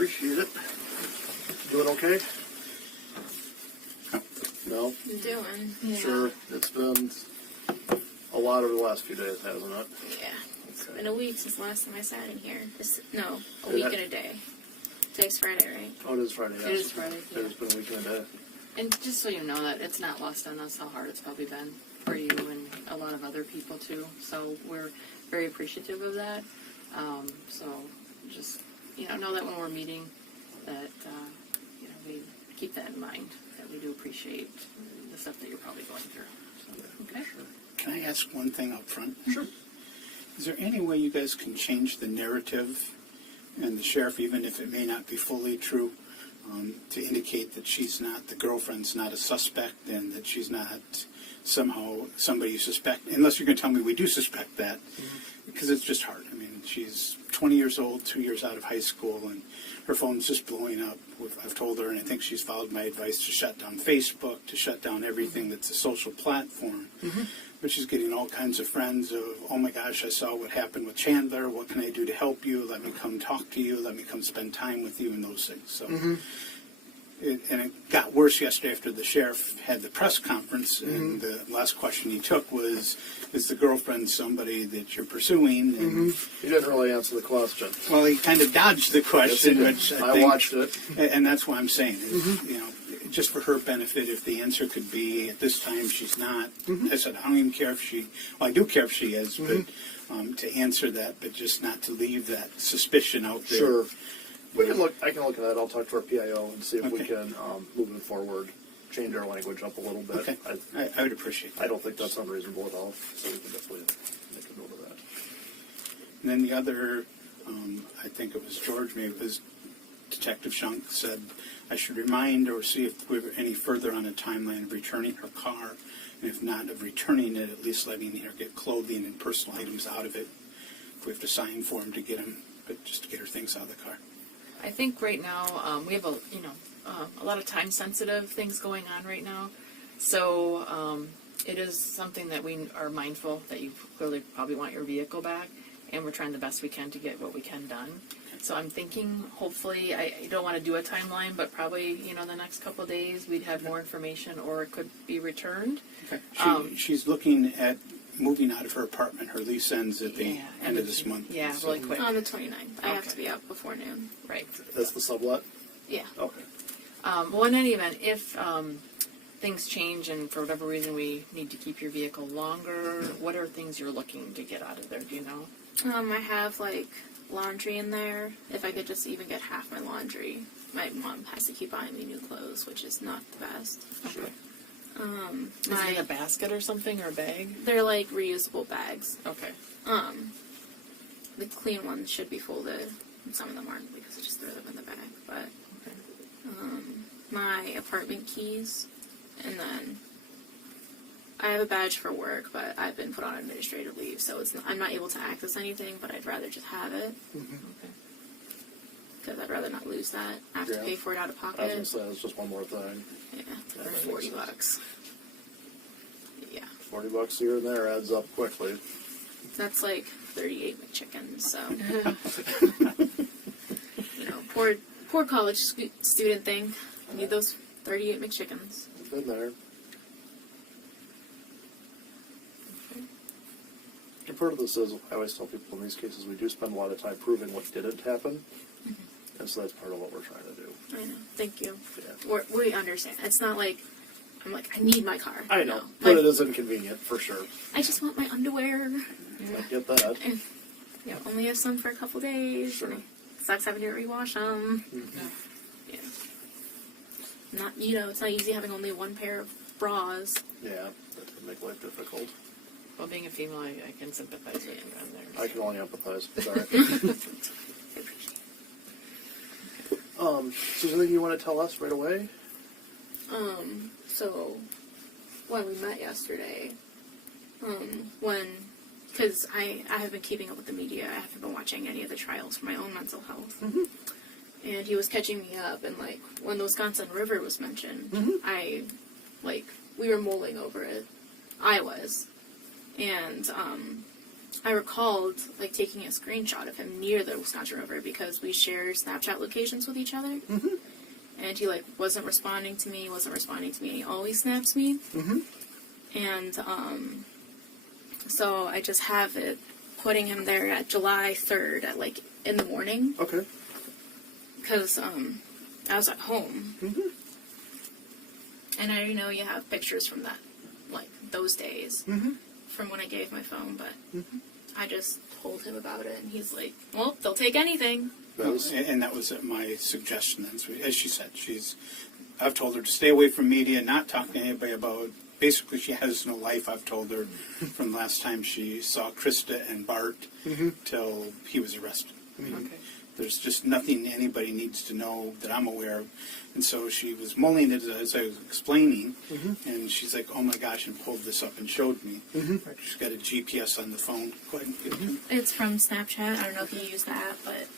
Appreciate it. Doing okay? No? Doing. Yeah. Sure. It's been a lot over the last few days, hasn't it? Yeah. It's been a week since the last time I sat in here. A week and a day. Today's Friday, right? Oh, it is Friday, yes. It is Friday, yeah. It's been a week and a day. And just so you know that it's not lost on us how hard it's probably been for you and a lot of other people too. So we're very appreciative of that. So just, know that when we're meeting that, we keep that in mind, that we do appreciate the stuff that you're probably going through. So, okay? Sure. Can I ask one thing up front? Sure. Is there any way you guys can change the narrative and the sheriff, even if it may not be fully true, to indicate that she's not, the girlfriend's not a suspect and that she's not somehow somebody you suspect, unless you're going to tell me we do suspect that, because it's just hard. I mean, she's 20 years old, 2 years out of high school, and her phone's just blowing up. I've told her, and I think she's followed my advice, to shut down Facebook, to shut down everything that's a social platform. But she's getting all kinds of friends of, oh my gosh, I saw what happened with Chandler. What can I do to help you? Let me come talk to you. Let me come spend time with you and those things. So, and it got worse yesterday after the sheriff had the press conference. And the last question he took was, is the girlfriend somebody that you're pursuing? And You didn't really answer the question. well, he kind of dodged the question, Yes, which I think, watched it. and that's what I'm saying. Is, just for her benefit, if the answer could be at this time she's not. I said I don't even care if she. Well, I do care if she is, but to answer that, but just not to leave that suspicion out there. Sure. We can look. I can look at that. I'll talk to our PIO and see if we Okay. can, moving forward, change our language up a little bit. Okay, I would appreciate that. I don't think that's unreasonable at all. So we can definitely make a note of that. And then the other, I think it was George, maybe it was Detective Shunk, said I should remind or see if we were any further on a timeline of returning her car, and if not of returning it, at least letting her get clothing and personal items out of it. If we have to sign for him to get them, but just to get her things out of the car. I think right now we have a lot of time sensitive things going on right now, so it is something that we are mindful that you clearly probably want your vehicle back, and we're trying the best we can to get what we can done. So I'm thinking, hopefully, I don't want to do a timeline, but probably the next couple of days we'd have more information, or it could be returned. Okay. She's looking at moving out of her apartment. Her lease ends at the end of this month. Yeah, So- really quick. On the 29th. I have Okay. to be out before noon. Right. That's the sublet. Yeah. Okay. Well, in any event, if things change and for whatever reason we need to keep your vehicle longer, what are things you're looking to get out of there? Do you know? I have laundry in there. If I could just even get half my laundry. My mom has to keep buying me new clothes, which is not the best. Sure. Is it in a basket or something, or a bag? They're reusable bags. Okay. The clean ones should be folded, and some of them aren't because I just throw them in the bag. But my apartment keys, and then I have a badge for work, but I've been put on administrative leave, so I'm not able to access anything. But I'd rather just have it Okay. because I'd rather not lose that. I have to Yeah. pay for it out of I was pocket. gonna say it's just one more thing. Yeah, That for makes $40. Yeah, $40 here and there adds up quickly. that's 38 McChickens. So poor college student thing. I need those 38 McChickens. Been there. And part of this is, I always tell people in these cases, we do spend a lot of time proving what didn't happen. And so that's part of what we're trying to do. I know. Thank you. Yeah. We understand. It's not I'm I need my car. I know. No. But it is inconvenient, for sure. I just want my underwear. I get that. And, only have some for a couple days. Sure. And it sucks having to rewash them. Yeah. Not, it's not easy having only one pair of bras. Yeah, that can make life difficult. Well, being a female, I can sympathize with you on there. I can only empathize. Sorry. I appreciate it. So is there anything you want to tell us right away? So, when we met yesterday, because I have been keeping up with the media, I haven't been watching any of the trials for my own mental health. And he was catching me up, and when the Wisconsin River was mentioned, we were mulling over it. I was. And I recalled like taking a screenshot of him near the Wisconsin River because we share Snapchat locations with each other. Mm-hmm. And he like wasn't responding to me, and he always snaps me. Mm-hmm. And so I just have it putting him there at July 3rd at like in the morning Okay. because I was at home. Mm-hmm. And I already know you have pictures from that, like those days, Mm-hmm. from when I gave my phone, but Mm-hmm. I just told him about it, and he's like, well, they'll take anything. And that was my suggestion. Then. So, as she said, I've told her to stay away from media, not talk to anybody about. Basically, she has no life. I've told her from the last time she saw Krista and Bart till he was arrested. I mean, Okay. there's just nothing anybody needs to know that I'm aware of. And so she was mulling it as I was explaining, and she's like, "Oh my gosh!" and pulled this up and showed me. She's got a GPS on the phone. Go ahead and give it to me. It's from Snapchat. I don't know if you use that, but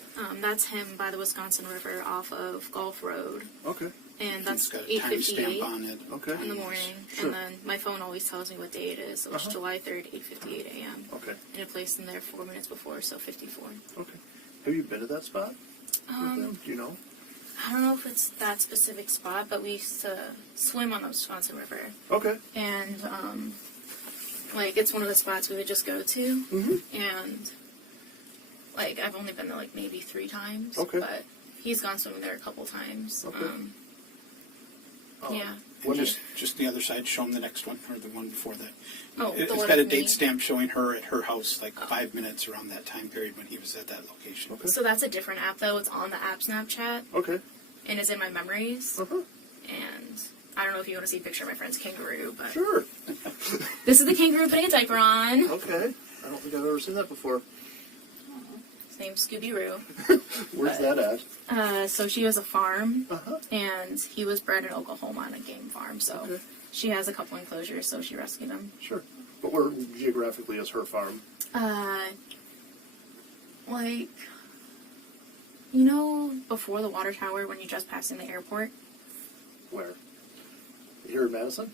that's him by the Wisconsin River off of Gulf Road, Okay. and that's It's got a timestamp 8:58 on it. Okay. in the morning. Sure. And then my phone always tells me what day it is, so it's July 3rd, 8:58 a.m. Okay. And it placed in there 4 minutes before, so 54. Okay. Have you been to that spot with them? Do you know? I don't know if it's that specific spot, but we used to swim on the Wisconsin River. Okay. And, like, it's one of the spots we would just go to. Mm-hmm. And, like, I've only been there, like, maybe 3 times. Okay. But he's gone swimming there a couple times. Okay. Yeah. And just the other side, show them the next one, or the one before that. Oh, the It's one got a with me? date stamp showing her at her house, like 5 minutes around that time period when he was at that location. Okay. So that's a different app, though. It's on the app Snapchat, Okay. and it's in my memories. Uh-huh. And I don't know if you want to see a picture of my friend's kangaroo, but Sure. this is the kangaroo putting a diaper on. Okay. I don't think I've ever seen that before. His name's Scooby-Roo. Where's that at? So she has a farm, Uh-huh. and he was bred in Oklahoma on a game farm. So Okay. she has a couple enclosures, so she rescued him. Sure. But where geographically is her farm? Like, you know, before the water tower when you just pass in the airport? Where? Here in Madison?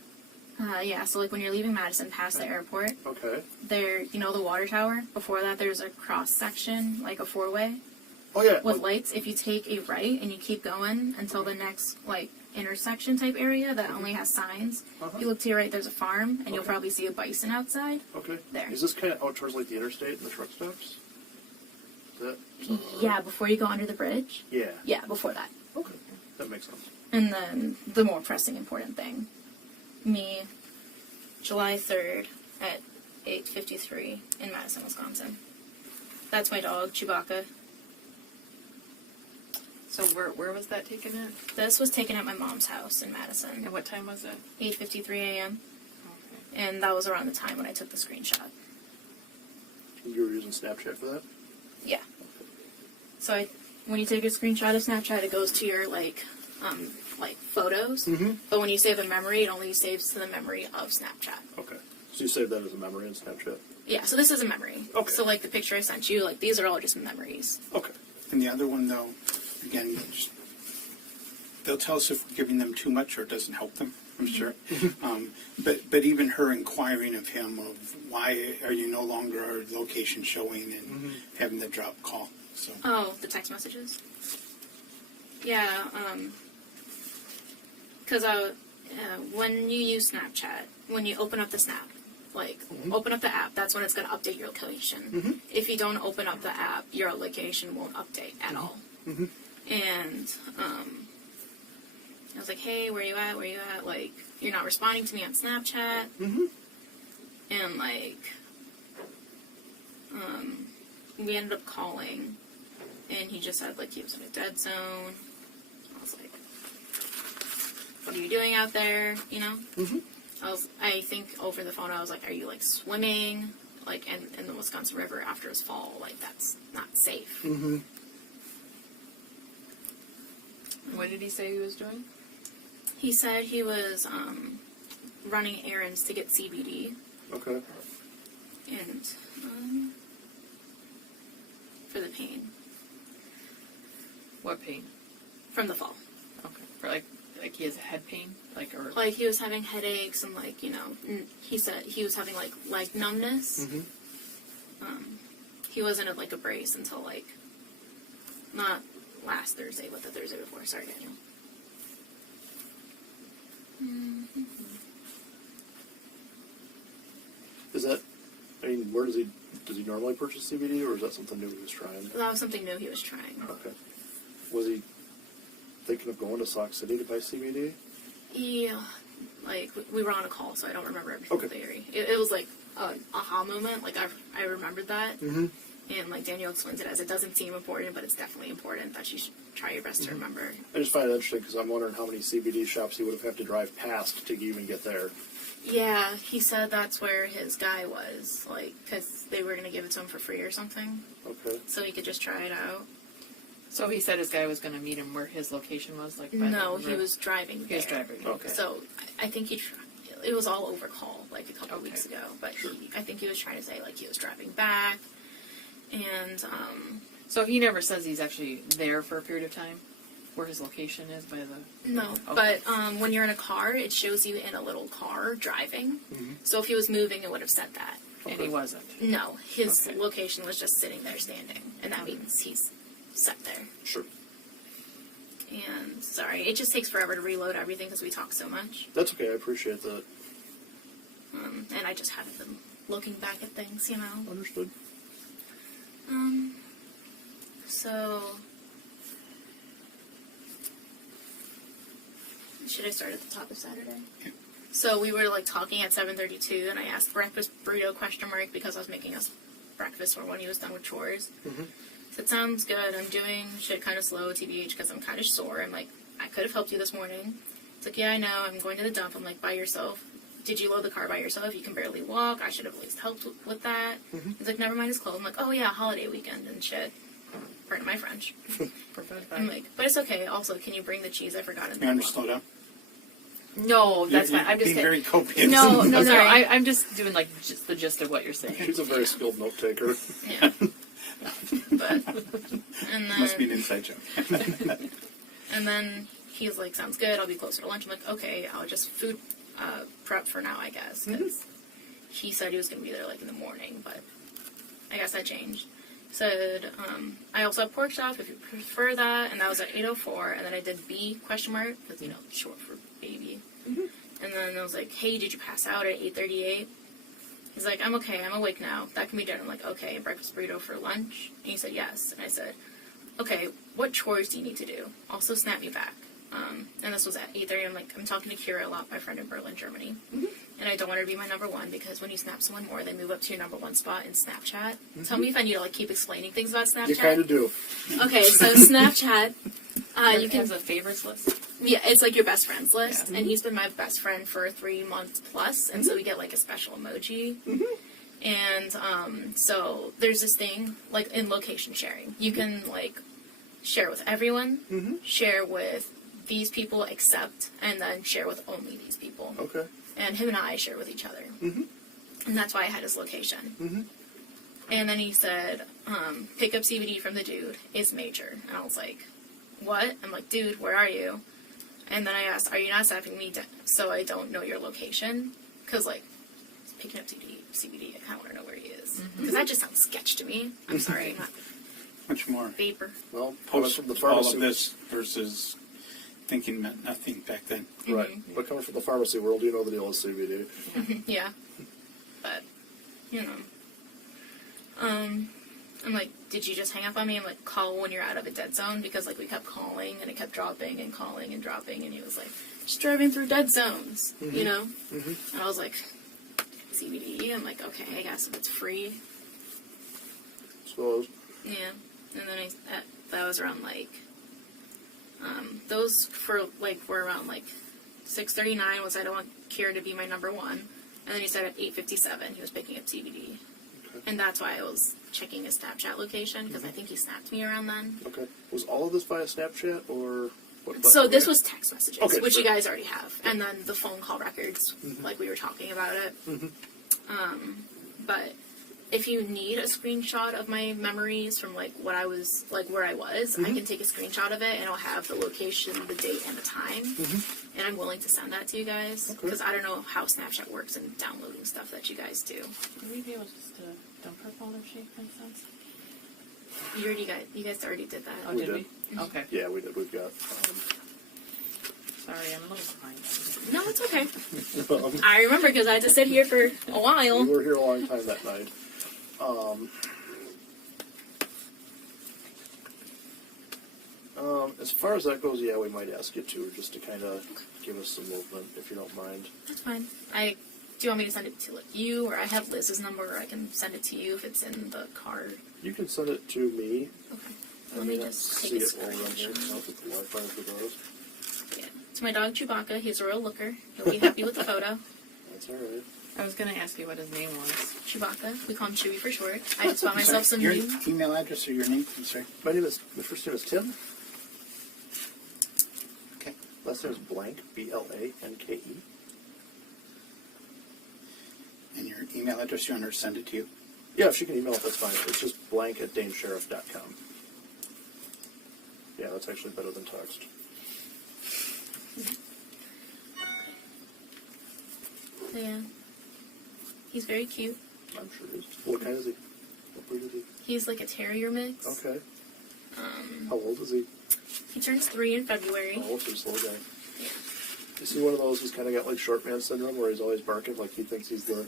Yeah, so like when you're leaving Madison past the airport, Okay. there, you know the water tower? Before that, there's a cross section, like a 4-way Oh, yeah. with lights. If you take a right and you keep going until the next, like, intersection type area that only has signs, Uh-huh. you look to your right, there's a farm, and you'll Okay. probably see a bison outside. Okay. There. Is this kind of out towards like the interstate and the truck stops? Is that? Yeah, before you go under the bridge. Yeah. Yeah, before that. Okay. That makes sense. And then the more pressing important thing, me, July 3rd at 8:53 in Madison, Wisconsin. That's my dog, Chewbacca. So where was that taken at? This was taken at my mom's house in Madison, And what time was it? 8:53 a.m. Okay. And that was around the time when I took the screenshot. You were using Snapchat for that? Yeah. So when you take a screenshot of Snapchat, it goes to your like photos. Mm-hmm. But when you save a memory, it only saves to the memory of Snapchat. Okay. So you saved that as a memory in Snapchat? Yeah. So this is a memory. Okay. So like the picture I sent you, like these are all just memories. Okay. And the other one, though, again, they'll tell us if we're giving them too much or it doesn't help them, I'm sure. But even her inquiring of him of why are you no longer our location showing and having the drop call. So Oh, the text messages? Yeah, because when you use Snapchat, when you open up the Snap, like, open up the app, that's when it's going to update your location. If you don't open up the app, your location won't update at all. And, I was like, hey, where you at? Where you at? Like, you're not responding to me on Snapchat. And, like, we ended up calling, and he just said, like, he was in a dead zone. I was like, what are you doing out there, you know? I think over the phone I was like, are you, like, swimming, like, in the Wisconsin River after his fall? Like, that's not safe. What did he say he was doing? He said he was running errands to get CBD, Okay. and for the pain What pain? from the fall. Okay. For like he has head pain, like or Like, he was having headaches, and, like, you know, he said he was having, like, leg numbness. he wasn't at like a brace until like not last Thursday, but the Thursday before. Sorry, Daniel. Is that, I mean, where does he normally purchase CBD, or is that something new he was trying? That was something new he was trying. Okay. Was he thinking of going to Sauk City to buy CBD? Yeah, like we were on a call, so I don't remember every single Okay. theory. It was like an aha moment. Like I remembered that, Mm-hmm. and like Daniel explains it as it doesn't seem important, but it's definitely important that you should try your best to remember. I just find it interesting because I'm wondering how many CBD shops he would have had to drive past to even get there. Yeah, he said that's where his guy was, like, because they were gonna give it to him for free or something, Okay. so he could just try it out. So he said his guy was going to meet him where his location was, like by No, the he river? was driving there. He was driving. Okay. So I think it was all over call, like a couple Okay. weeks ago. But Sure. I think he was trying to say like he was driving back, and So he never says he's actually there for a period of time, where his location is by the. no. Okay. But when you're in a car, it shows you in a little car driving. Mm-hmm. So if he was moving, it would have said that. And he wasn't. No, his Okay. location was just sitting there standing, and that Okay. means he's sat there. Sure. And sorry, it just takes forever to reload everything because we talk so much. That's okay. I appreciate that. And I just haven't been looking back at things, you know. Understood. So should I start at the top of Saturday? Yeah. So we were like talking at 7:32, and I asked breakfast burrito ? Because I was making us breakfast for when he was done with chores. Mm-hmm. Said sounds good. I'm doing shit kind of slow, TBH, because I'm kind of sore. I'm like, I could have helped you this morning. It's like, yeah, I know. I'm going to the dump. I'm like, by yourself. Did you load the car by yourself? You can barely walk. I should have at least helped with that. Mm-hmm. He's like, never mind his clothes. I'm like, oh yeah, holiday weekend and shit. Pardon my French. Perfect. I'm like, but it's okay. Also, can you bring the cheese? I forgot in You want to slow down? No, that's You're fine. I'm just being very copious. No, Okay. sorry. I'm just doing like just the gist of what you're saying. She's a very skilled note taker. Yeah. But and then Must be an inside joke. and then he's like, sounds good. I'll be closer to lunch. I'm like, okay. I'll just food prep for now, I guess, because he said he was going to be there like in the morning, but I guess that changed. Said, I also have pork chop if you prefer that, and that was at 8:04, and then I did B ? Because, you know, short for baby. And then I was like, hey, did you pass out at 8:38? He's like, I'm okay, I'm awake now. That can be done. I'm like, okay, breakfast burrito for lunch? And he said, yes. And I said, okay, what chores do you need to do? Also snap me back. And this was at 8:30. I'm like, I'm talking to Kira a lot, my friend in Berlin, Germany. And I don't want her to be my number one because when you snap someone more, they move up to your number one spot in Snapchat. Tell me if I need to like keep explaining things about Snapchat. You kind of do. Okay, so Snapchat, you can has a favorites list. yeah, it's like your best friends list, Yeah. and he's been my best friend for 3 months plus, and so we get like a special emoji. And so there's this thing like in location sharing, you can like share with everyone, share with these people except, and then share with only these people. Okay. And him and I share with each other, and that's why I had his location. And then he said, pick up CBD from the dude is major, and I was like, what? I'm like, dude, where are you? And then I asked, are you not snapping me so I don't know your location? Because, like, picking up CBD, I kind of want to know where he is. Because that just sounds sketch to me. I'm sorry, not Much more. vapor. Well, coming Post from the all pharmacy, of this versus thinking meant nothing back then. right? But coming from the pharmacy world, you know the deal with CBD. Yeah. But, you know. I'm like, did you just hang up on me? I'm like, call when you're out of a dead zone, because, like, we kept calling, and it kept dropping and calling and dropping, and he was like, just driving through dead zones, you know? And I was like, CBD? I'm like, okay, I guess if it's free. Suppose. Yeah. And then that was around, like, those for, like, were around, like, 6:39 was I don't want Kira to be my number one. And then he said at 8:57 he was picking up CBD. Okay. And that's why I was checking his Snapchat location, because I think he snapped me around then. Okay. Was all of this via Snapchat or what? So this was text messages, Okay, which sure. you guys already have. And then the phone call records, like we were talking about it. But if you need a screenshot of my memories from, like, what I was, like, where I was, I can take a screenshot of it, and it'll have the location, the date, and the time. And I'm willing to send that to you guys, Okay. because I don't know how Snapchat works and downloading stuff that you guys do. Maybe it was just dumper folder shape princess? You guys already did that. Oh, We did did. we? Okay. Yeah, we did. We've got. Sorry, I'm a little behind. No, it's okay. I remember because I had to sit here for a while. We were here a long time that night. As far as that goes, yeah, we might ask you to, just to kind of give us some movement, if you don't mind. That's fine. Do you want me to send it to like you, or I have Liz's number, or I can send it to you if it's in the card? You can send it to me. Okay. I Let me may not just see take a it while we're on here. screenshot. I'll put the Wi-Fi for those. Yeah. It's my dog Chewbacca. He's a real looker. He'll be happy with the photo. That's all right. I was going to ask you what his name was. Chewbacca. We call him Chewie for short. I just bought myself some Your new. email address or your name? I'm sorry. My first name is Tim. Okay. Last name is Blank, Blanke. And your email address, you want her to send it to you? Yeah, if she can email it, that's fine. It's just blank@danesheriff.com. Yeah, that's actually better than text. So, yeah. He's very cute. I'm sure he is. What kind is he? What breed is he? He's like a terrier mix. Okay. How old is he? He turns 3 in February. Oh, he's a slow guy. Yeah. Is he one of those who's kind of got like short man syndrome where he's always barking like he thinks he's the...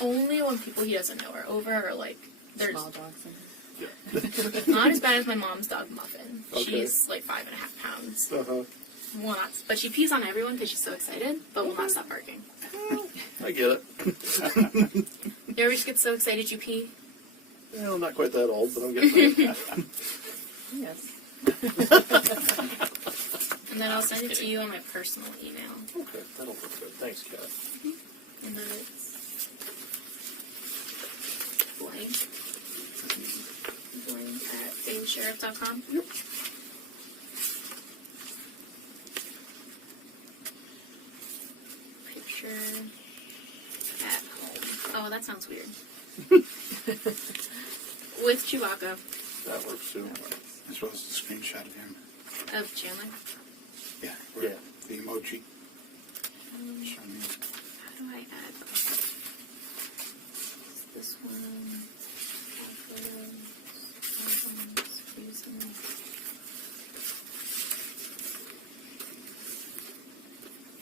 Only when people he doesn't know are over, or like there's Small dogs. Yeah. not as bad as my mom's dog Muffin. Okay. She's like 5.5 pounds. Uh-huh. Will not, but she pees on everyone because she's so excited, but will not stop barking. I get it. You ever just get so excited you pee? Well, I'm not quite that old, but I'm getting there. Yes. And then I'll send it to you on my personal email. Okay, that'll work good. Thanks, Kat. And then it's blank at danesheriff.com. Yep. Picture at home. Oh, that sounds weird. With Chewbacca That works too. As well as the screenshot of him. of Chandler. Yeah. Yeah. The emoji. Show me. How do I add this one?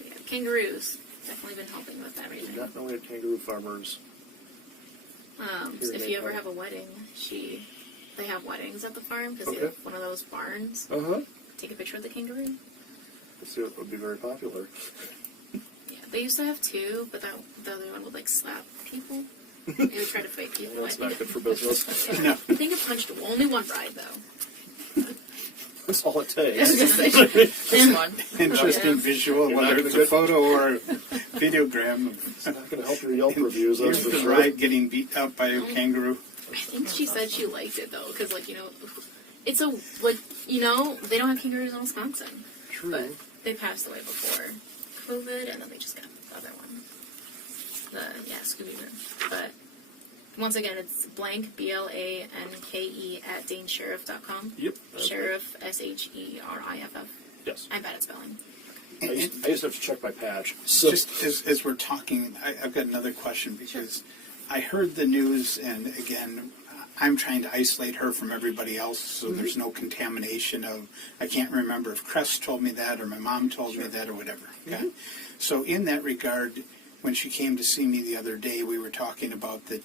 Yeah, kangaroos. Definitely been helping with Did everything. not know we had kangaroo farmers. So if you ever have a wedding, they have weddings at the farm because they Okay. have one of those barns. Uh-huh. Take a picture of the kangaroo. Let's see what would be very popular. Yeah, they used to have 2, but the other one would like slap people. They would try to fight people. That's not good for business. I think it punched only one bride though. That's all it takes. This one. Interesting Yeah. visual, You're whether not it's gonna a photo or a videogram It's not going to help your Yelp reviews, that's of for the sure. bride getting beat up by a kangaroo. I think she said she liked it though, because it's a they don't have kangaroos in Wisconsin, True. but they passed away before COVID, and then they just got the other one, Scooby-Doo. But once again, it's blank blanke at danesheriff.com. Yep. that's Sheriff SHERIFF. Yes. I'm bad at spelling. I used to have to check my patch. So Just as we're talking, I've got another question because I heard the news, and again, I'm trying to isolate her from everybody else so there's no contamination of, I can't remember if Crest told me that or my mom told me that or whatever. Okay? So in that regard, when she came to see me the other day, we were talking about that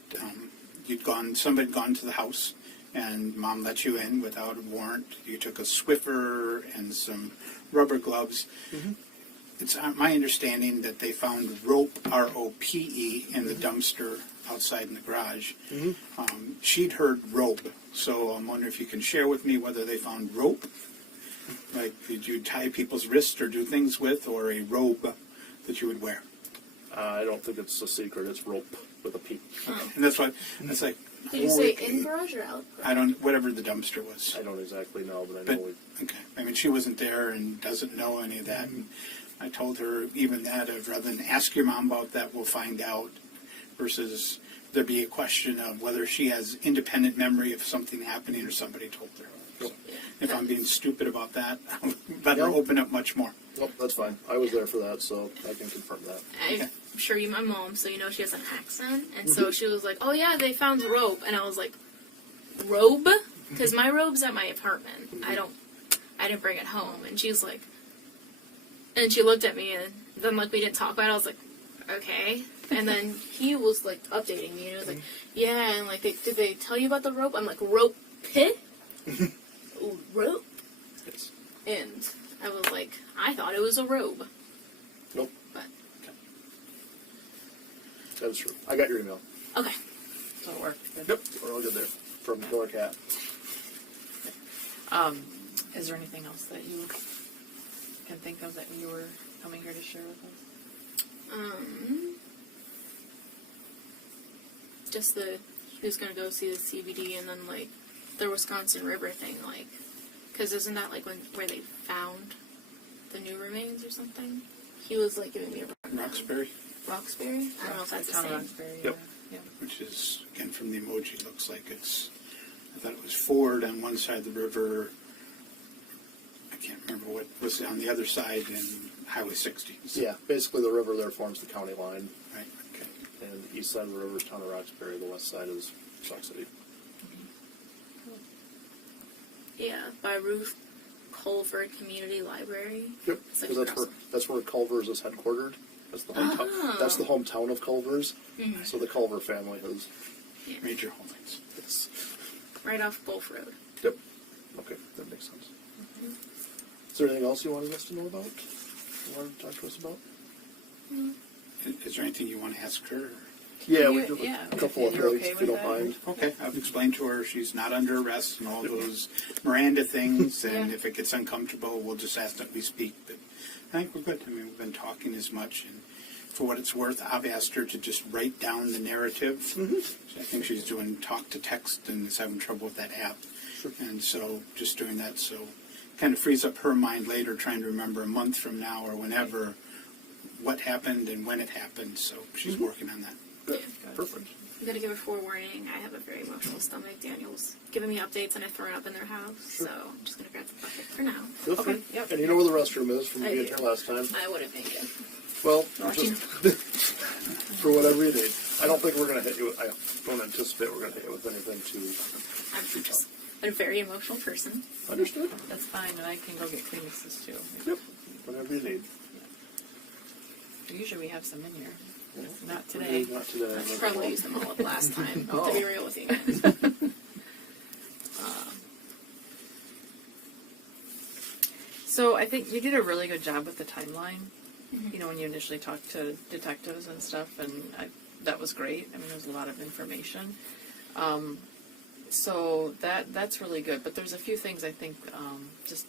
somebody had gone to the house and Mom let you in without a warrant. You took a Swiffer and some rubber gloves. It's my understanding that they found rope, R-O-P-E, in the dumpster outside in the garage. She'd heard rope, so I'm wondering if you can share with me whether they found rope, like did you tie people's wrists or do things with, or a robe that you would wear. I don't think it's a secret. It's rope with a P. And that's like, Did you say in garage or out garage? I don't, whatever the dumpster was. I don't exactly know, but I But, know we... okay, I mean, she wasn't there and doesn't know any of that. And I told her even that, rather than ask your mom about that, we'll find out, versus there be a question of whether she has independent memory of something happening or somebody told her. So if I'm being stupid about that, let her open up much more. Nope, that's fine. I was there for that, so I can confirm that. I'm sure you my mom, so you know she has an accent. And so she was like, oh yeah, they found rope. And I was like, robe? Because my robe's at my apartment. I didn't bring it home. And she's like, and she looked at me, and then like we didn't talk about it. I was like, okay. And then he was like updating me, and he was like, yeah, and like, did they tell you about the rope? I'm like, rope pit? Rope? Yes. And I was like, I thought it was a robe. Nope. But, That is true. I got your email. okay. So it worked. Good. Yep, we're all good there. From Killer Cat. Is there anything else that you can think of that you were coming here to share with us? Just he was gonna go see the CBD and then like the Wisconsin River thing, like, because isn't that like where they found the new remains or something? He was like giving me a rundown. Roxbury, Roxbury? I don't know if that's the Town same. Roxbury, Yep. Yeah. which is, again, from the emoji, looks like it's, I thought it was Ford on one side of the river. I can't remember what was on the other side, and Highway 60. Yeah, basically the river there forms the county line, Right, okay. and the east side of the river is town of Roxbury, the west side is Sauk City. Yeah, by Ruth Culver Community Library. Yep, It's like because across- that's where Culver's is headquartered. That's the hometown. Oh. That's the hometown of Culver's. Mhm. So the Culver family has. Yeah. Major holdings. Yes. Right off Gulf Road. Yep. Okay, that makes sense. Is there anything else you wanted us to know about? You wanted to talk to us about? Is there anything you want to ask her? Yeah, You- we do yeah, a couple of if you're things, okay if you with don't that. mind. Okay, I've explained to her she's not under arrest and all those Miranda things, and Yeah. if it gets uncomfortable, we'll just ask that we speak. But I think we're good. I mean, we've been talking as much, and for what it's worth, I've asked her to just write down the narrative. I think she's doing talk to text and is having trouble with that app. Sure. And so just doing that, so kind of frees up her mind later trying to remember a month from now or whenever what happened and when it happened. So she's working on that. Good. Yeah. Perfect. I'm gonna give a forewarning. I have a very emotional stomach. Daniel's giving me updates and I've thrown up in their house, Sure. so I'm just gonna grab the bucket for now. Feel free. Okay, yep. And you know where the restroom is from I being do. here last time. I wouldn't make it. Well, Watching. just for whatever you need. I don't think we're going to hit you with, I don't anticipate we're going to hit you with anything too I'm just a very emotional person. understood. That's fine, and I can go get Kleenexes too. Yep. Whatever you need. Usually we have some in here. Not We're today. good, Not today. I probably used them all up last time, Oh. to be real with you guys. So I think you did a really good job with the timeline. Mhm. You know, when you initially talked to detectives and stuff, and that was great. I mean, there was a lot of information. So that's really good. But there's a few things I think just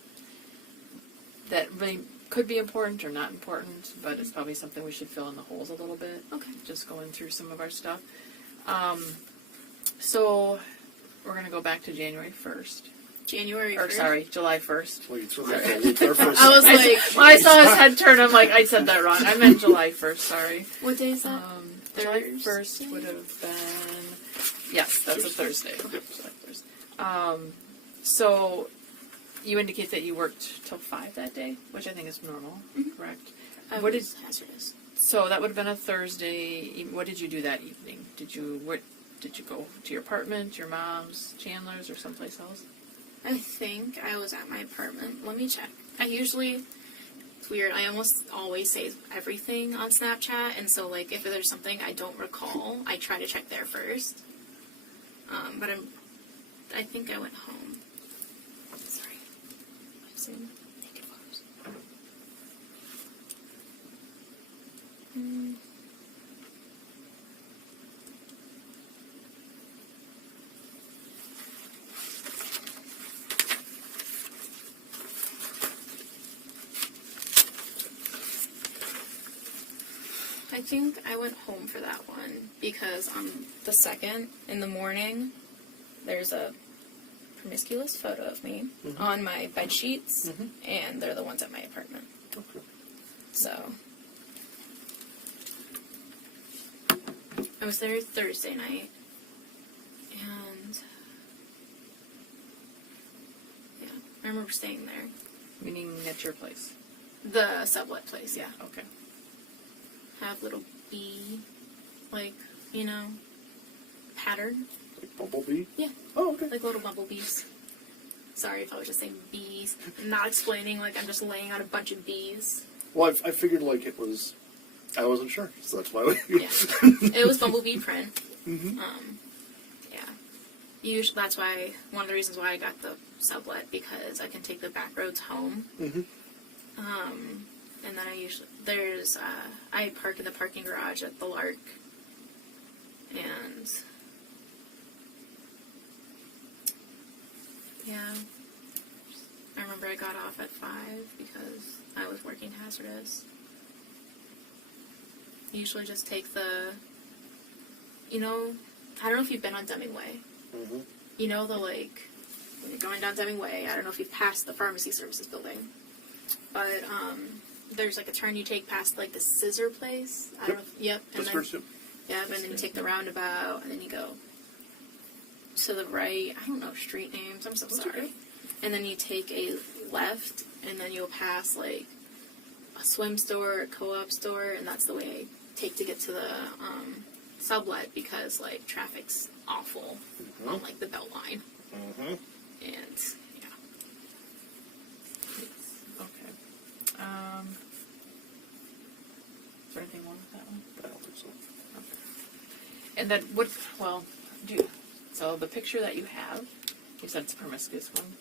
that really could be important or not important, but it's probably something we should fill in the holes a little bit. Okay. Just going through some of our stuff. So we're going to go back to January 1st. January 1st. Or sorry, July 1st. Well, you threw me for a loop there for a I was second. like, When I saw his head turn, I'm like, I said that wrong. I meant July 1st, sorry. what day is that? July Thursday? 1st would have been, yes, that's a Thursday. July 1st. So you indicate that you worked till 5 that day, which I think is normal, correct? I What was hazardous. So that would have been a Thursday. What did you do that evening? Did you go to your apartment, your mom's, Chandler's, or someplace else? I think I was at my apartment. Let me check. It's weird. I almost always say everything on Snapchat, and so like if there's something I don't recall, I try to check there first. But I think I went home. Sorry, I've seen naked photos. I think I went home for that one because on the 2nd in the morning, there's a promiscuous photo of me on my bed sheets, and they're the ones at my apartment. Okay. So I was there Thursday night, and yeah, I remember staying there. Meaning at your place. The sublet place, yeah. Okay. Have little bee, like, pattern. Like bumblebee? Yeah. Oh, okay. Like little bumblebees. Sorry if I was just saying bees. I'm not explaining, like I'm just laying out a bunch of bees. Well, I figured like it was. I wasn't sure, so that's why we. Yeah. It was bumblebee print. Mm-hmm. Yeah. That's why, one of the reasons why I got the sublet, because I can take the back roads home. Mm-hmm. And then I park in the parking garage at the Lark. And yeah, I remember I got off at 5 because I was working hazardous. Usually just take the, I don't know if you've been on Deming Way. Mm-hmm. When you're going down Deming Way, I don't know if you've passed the pharmacy services building, but there's like a turn you take past like the scissor place. I don't know. Yep. And then, yeah, and then you take the roundabout, and then you go to the right. I don't know street names. I'm so sorry. Okay. And then you take a left, and then you'll pass like a swim store, a co-op store, and that's the way I take to get to the sublet, because like traffic's awful on like the belt line. Mm-hmm. And yeah. Okay. Is there anything wrong with that one? I don't think so. Okay. And then so the picture that you have, you said it's a promiscuous one.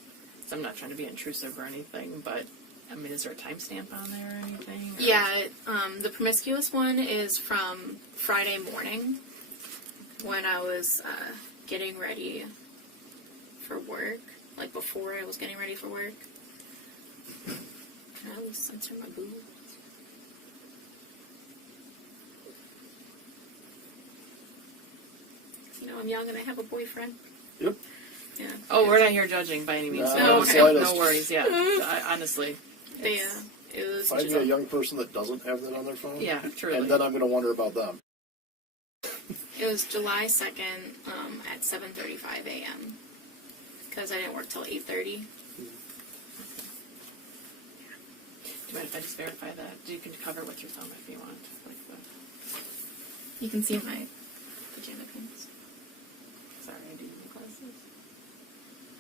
So I'm not trying to be intrusive or anything, but I mean, is there a timestamp on there or anything? Or? Yeah, the promiscuous one is from Friday morning when I was getting ready for work, like before I was getting ready for work. Can I always censor my boobs? I'm young and I have a boyfriend. Yep. Yeah. Oh, we're not here judging by any means. No, No worries. Yeah, honestly. Yeah, it was. Find me a young person that doesn't have that on their phone. Yeah, truly. And then I'm going to wonder about them. It was July 2nd at 7:35 a.m. because I didn't work till 8:30. Do you mind if I just verify that? You can cover with your thumb if you want. You can see my pajama pants. Sorry, I do need glasses.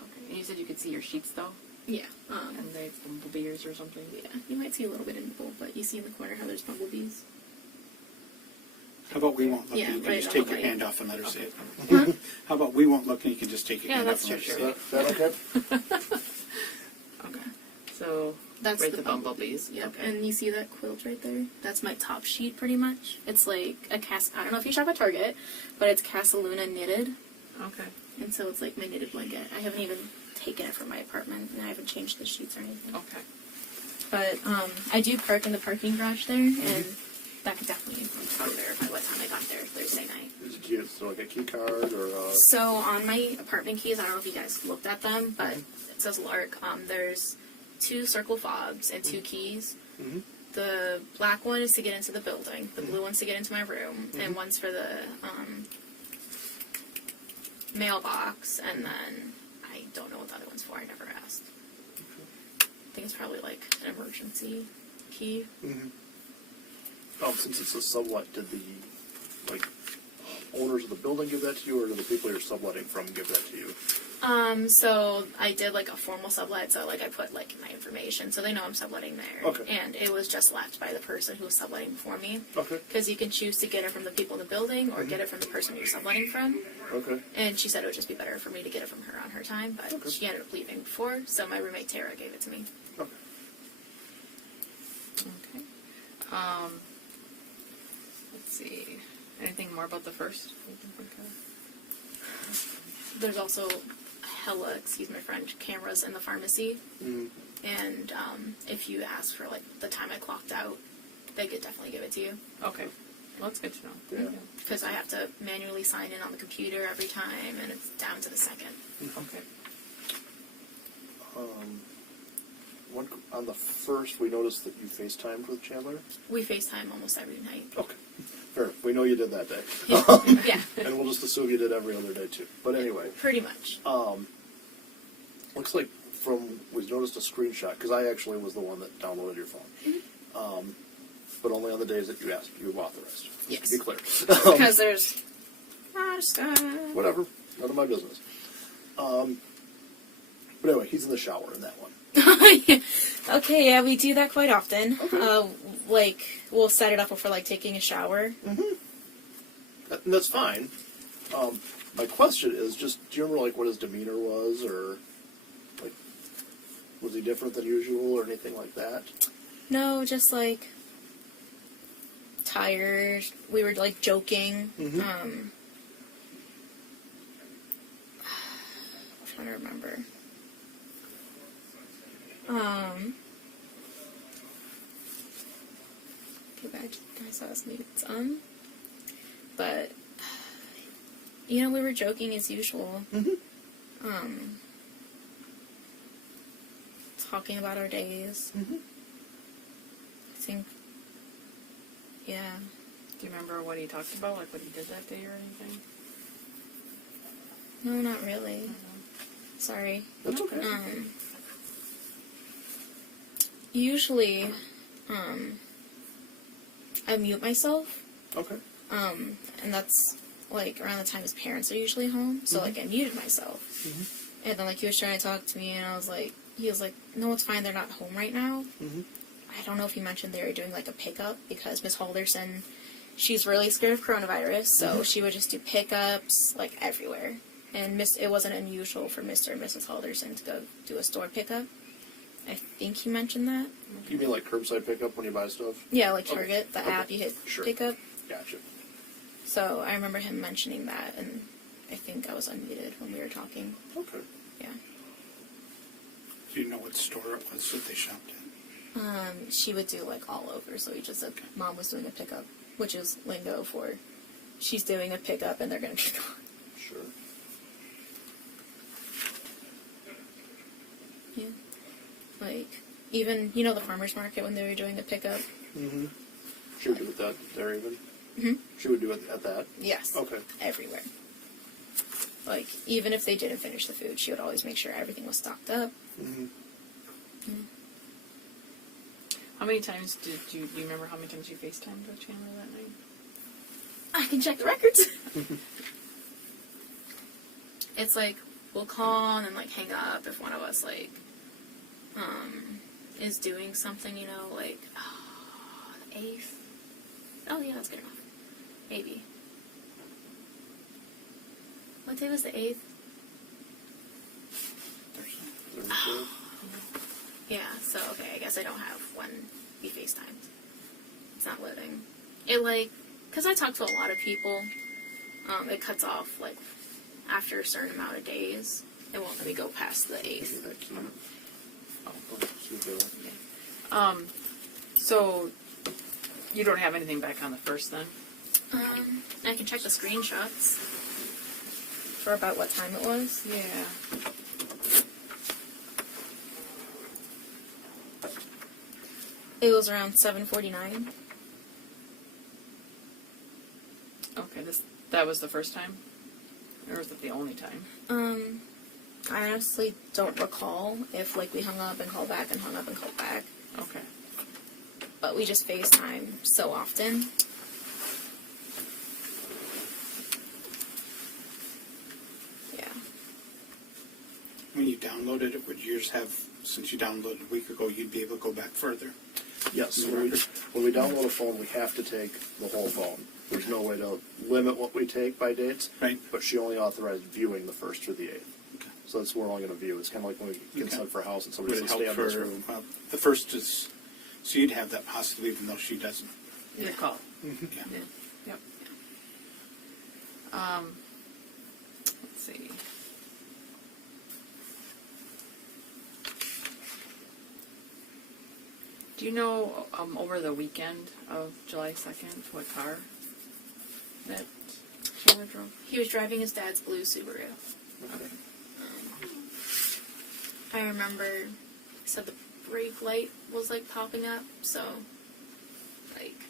Okay. And you said you could see your sheets though? Yeah. And they're bumblebees or something? Yeah. You might see a little bit in the bowl, but you see in the corner how there's bumblebees. How about we won't look Yeah, and you can right just on take the your light. hand off and let her see it? Huh? How about we won't look and you can just take your Yeah, hand that's off and let her true, see Is it? that okay? Okay. So, That's right, the the bumblebees. Yep. Okay. And you see that quilt right there? That's my top sheet, pretty much. It's like a I don't know if you shop at Target, but it's Casaluna knitted. Okay. And so it's like my knitted blanket. I haven't even taken it from my apartment, and I haven't changed the sheets or anything. Okay. But I do park in the parking garage there, and that could definitely probably verify what time I got there Thursday night. Did you get like a key card or? So on my apartment keys, I don't know if you guys looked at them, but it says Lark. There's 2 circle fobs and 2 keys. Mm-hmm. The black one is to get into the building. The blue one's to get into my room, and one's for the mailbox. And then I don't know what the other one's for. I never asked. I think it's probably like an emergency key. Mm-hmm. Since it's a sublet, did the owners of the building give that to you, or did the people you're subletting from give that to you? So I did like a formal sublet, so like I put like my information, so they know I'm subletting there. Okay. And it was just left by the person who was subletting before me. Okay. Because you can choose to get it from the people in the building or get it from the person you're subletting from. Okay. And she said it would just be better for me to get it from her on her time, but Okay. she ended up leaving before, so my roommate Tara gave it to me. Okay. Okay. Let's see. Anything more about the first? You can think of? There's also hella, excuse my French, cameras in the pharmacy. Mm-hmm. And if you ask for like the time I clocked out, they could definitely give it to you. Okay. Well, that's good to know. Yeah. Because I have to manually sign in on the computer every time, and it's down to the second. Okay. On the first, we noticed that you FaceTimed with Chandler. We FaceTime almost every night. Okay. Fair. We know you did that day. Yeah, And we'll just assume you did every other day too. But anyway, pretty much. looks like we noticed a screenshot, because I actually was the one that downloaded your phone. But only on the days that you asked, you authorized. Just to be clear. Because there's Whatever. None of my business. But anyway, he's in the shower in that one. Okay, yeah, we do that quite often. Okay. Like, we'll set it up for, like, taking a shower. And that's fine. My question is just, do you remember, like, what his demeanor was, or, like, was he different than usual, or anything like that? No, just, like, tired. We were, like, joking. I'm trying to remember. Too bad I saw his nudes. But, you know, we were joking as usual. Talking about our days. I think, yeah. Do you remember what he talked about, like what he did that day or anything? No, not really. Sorry. That's okay. Usually, I mute myself. Okay. And that's, like, around the time his parents are usually home. So, like, I muted myself. And then, like, he was trying to talk to me, and he was like, no, it's fine, they're not home right now. I don't know if he mentioned they were doing, like, a pickup, because Miss Halderson, she's really scared of coronavirus, so she would just do pickups, like, everywhere. And it wasn't unusual for Mr. and Mrs. Halderson to go do a store pickup. I think he mentioned that. You mean like curbside pickup when you buy stuff? Yeah, like Target, the app, you hit pickup. Gotcha. So I remember him mentioning that, and I think I was unmuted when we were talking. Okay. Yeah. Do you know what store it was that they shopped in? She would do, like, all over, so he just said Mom was doing a pickup, which is lingo for she's doing a pickup and they're going to be gone. Sure. Yeah. Like, even, you know, the farmer's market when they were doing the pickup? She would do it that there even? She would do it at that? Yes. Okay. Everywhere. Like, even if they didn't finish the food, she would always make sure everything was stocked up. How many times do you remember how many times you FaceTimed with Chandler that night? I can check the records. It's like, we'll call and then, like, hang up if one of us, like, is doing something, you know, like, the 8th. Oh, yeah, that's good enough. Maybe. What day was the 8th? Thursday. Yeah, so, okay, I guess I don't have when we FaceTimed. It's not loading. It, like, because I talk to a lot of people, it cuts off, like, after a certain amount of days. It won't let me go past the 8th. That key. So you don't have anything back on the 1st then? I can check the screenshots for about what time it was. Yeah. It was around 7:49. Okay, that was the first time? Or was it the only time? I honestly don't recall if, like, we hung up and called back and hung up and called back. Okay. But we just FaceTime so often. Yeah. When you downloaded it, would yours have, since you downloaded a week ago, you'd be able to go back further? Yes. When we download a phone, we have to take the whole phone. There's no way to limit what we take by dates. Right. But she only authorized viewing the 1st through the 8th. Okay. So that's what we're only going to view. It's kind of like when we get Okay. sent for a house and somebody Would it says, help stay on this for, room. the 1st is, so you'd have that possibly even though she doesn't. Your call. Yeah. Yep. Let's see. Do you know over the weekend of July 2nd what car that Chandler drove? He was driving his dad's blue Subaru. Okay. I remember he said the brake light was, like, popping up, so, like,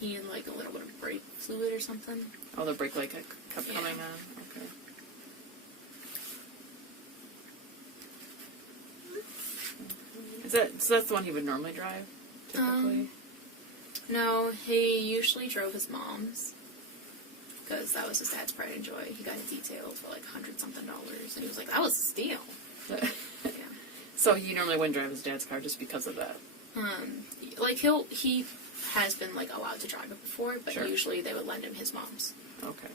he needed, like, a little bit of brake fluid or something. Oh, the brake light kept coming on? Okay. So that's the one he would normally drive, typically? No, he usually drove his mom's. Because that was his dad's pride and joy. He got it detailed for like $100-something. And he was like, that was a steal. Yeah. So he normally wouldn't drive his dad's car just because of that? Like he has been like allowed to drive it before, but Sure. usually they would lend him his mom's. Okay.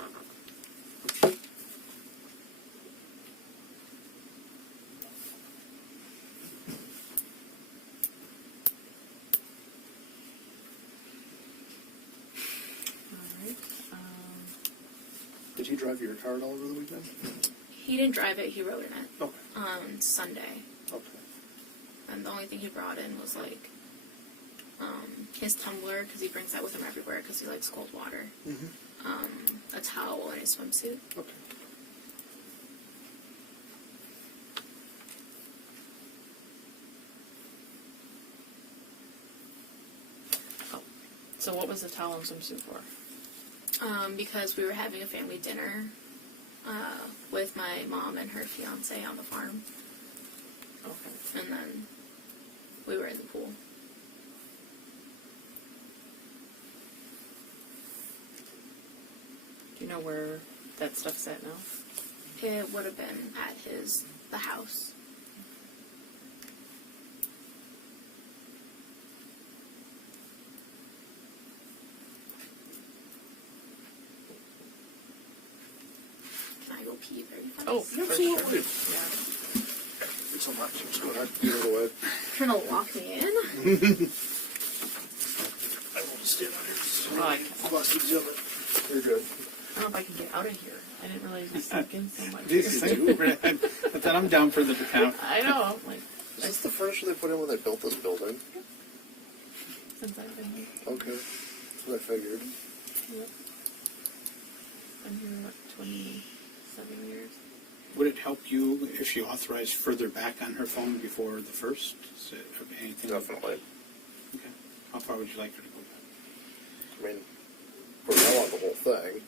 Alright. Did he drive your car at all over the weekend? He didn't drive it, he rode in it Okay. on Sunday. Okay. And the only thing he brought in was like his tumbler, because he brings that with him everywhere because he likes cold water. Mm-hmm. A towel and a swimsuit. Okay. Oh. So what was the towel and swimsuit for? Because we were having a family dinner with my mom and her fiance on the farm. Okay. And then we were in the pool. Do you know where that stuff's at now? It would have been at the house. Can I go pee very fast? Oh, for Absolutely. sure. Yeah. It's so much. Just go ahead. Get it away. You're gonna lock me in? I will just stand out here. Oh, I can't. Plus, you're good. I don't know if I can get out of here. I didn't realize you stuck in so much. Jesus, but then I'm down for the count. I know. Like, Is this the furniture they put in when they built this building? since I've been here. Okay. That's what I figured. Yep. Been here, what, 27 years? Would it help you if she authorized further back on her phone before the first? Is it anything? Definitely. Okay. How far would you like her to go back? I mean, of course, I want the whole thing.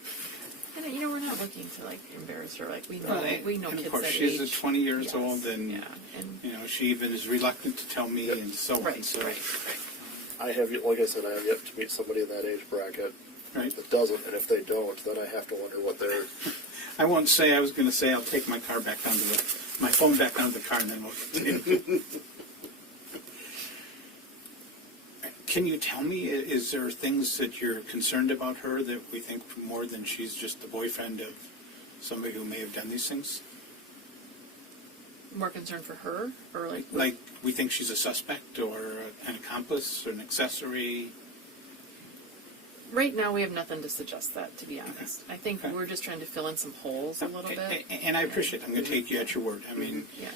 And we're not looking to like embarrass her. Like we know, Well, we know and kids of course, that she's age. 20 years Yes. old, and Yeah, and she even is reluctant to tell me, Yep. and so on. right, So, right. I have, like I said, I have yet to meet somebody in that age bracket right. that doesn't, and if they don't, then I have to wonder what they're. I won't say. I was going to say I'll take my car back down to my phone back down to the car, and then we'll continue. Can you tell me, is there things that you're concerned about her that we think more than she's just the boyfriend of somebody who may have done these things? More concern for her, or like Like we think she's a suspect or an accomplice or an accessory? right now we have nothing to suggest that. To be honest, I think Okay. we're just trying to fill in some holes a little bit. And I appreciate it. I'm going to take you at your word. I mean, Yeah.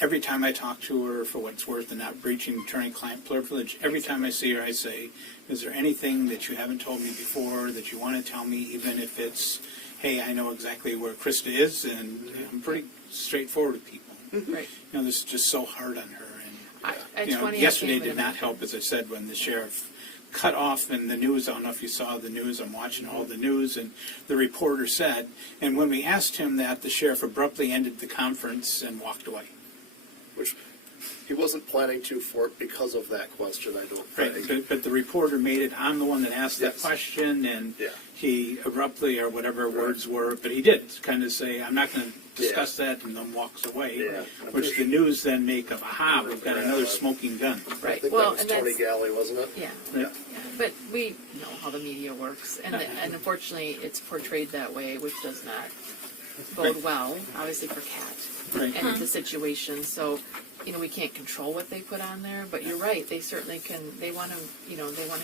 every time I talk to her, for what it's worth, and not breaching attorney-client privilege, every time I see her, I say, is there anything that you haven't told me before that you want to tell me, even if it's, hey, I know exactly where Krista is, and I'm pretty straightforward with people. Right. This is just so hard on her. And At 20, I yesterday can't did even not imagine. help, as I said, when the sheriff cut off in the news. I don't know if you saw the news. I'm watching all the news, and the reporter said, and when we asked him that, the sheriff abruptly ended the conference and walked away. Which he wasn't planning to for it because of that question, I don't Right, think. but the reporter made it. I'm the one that asked that Yes. question, and Yeah. he abruptly, or whatever words were, but he did kind of say, I'm not going to discuss that, and then walks away, Yeah. which the news then make of, aha, we've got another smoking gun. I Right. think Well, that was and Tony that's Galley, wasn't it? yeah. Right. But we know how the media works, and unfortunately, it's portrayed that way, which does not bode Right. well, obviously for Kat Right. and the situation. So, we can't control what they put on there. But you're right; they certainly can. They want to,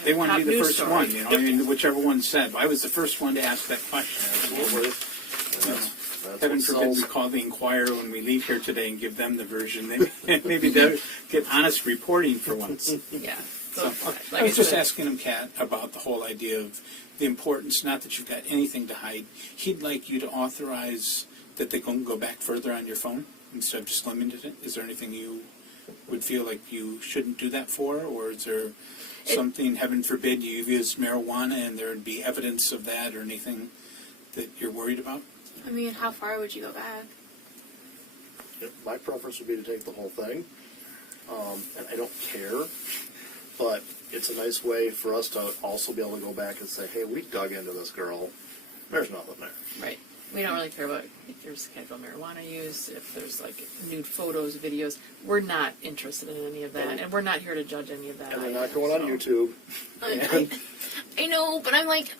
They want to top be the news first story. one, I mean, whichever one said. I was the first one to ask that question. Absolutely. That's Heaven what forbid we sells. call the Inquirer when we leave here today and give them the version. Maybe they'll get honest reporting for once. Yeah. So, So, I was just said, asking him, Kat, about the whole idea of the importance, not that you've got anything to hide. He'd like you to authorize that they can go back further on your phone instead of just limiting it. Is there anything you would feel like you shouldn't do that for? Or is there something, heaven forbid, you've used marijuana and there would be evidence of that or anything that you're worried about? I mean, how far would you go back? my preference would be to take the whole thing, and I don't care, but it's a nice way for us to also be able to go back and say, hey, we dug into this girl. There's nothing there. Right. We don't really care about if there's casual marijuana use, if there's like nude photos, videos. We're not interested in any of that, and we're not here to judge any of that. And they're either, not going on YouTube. I know, but I'm like,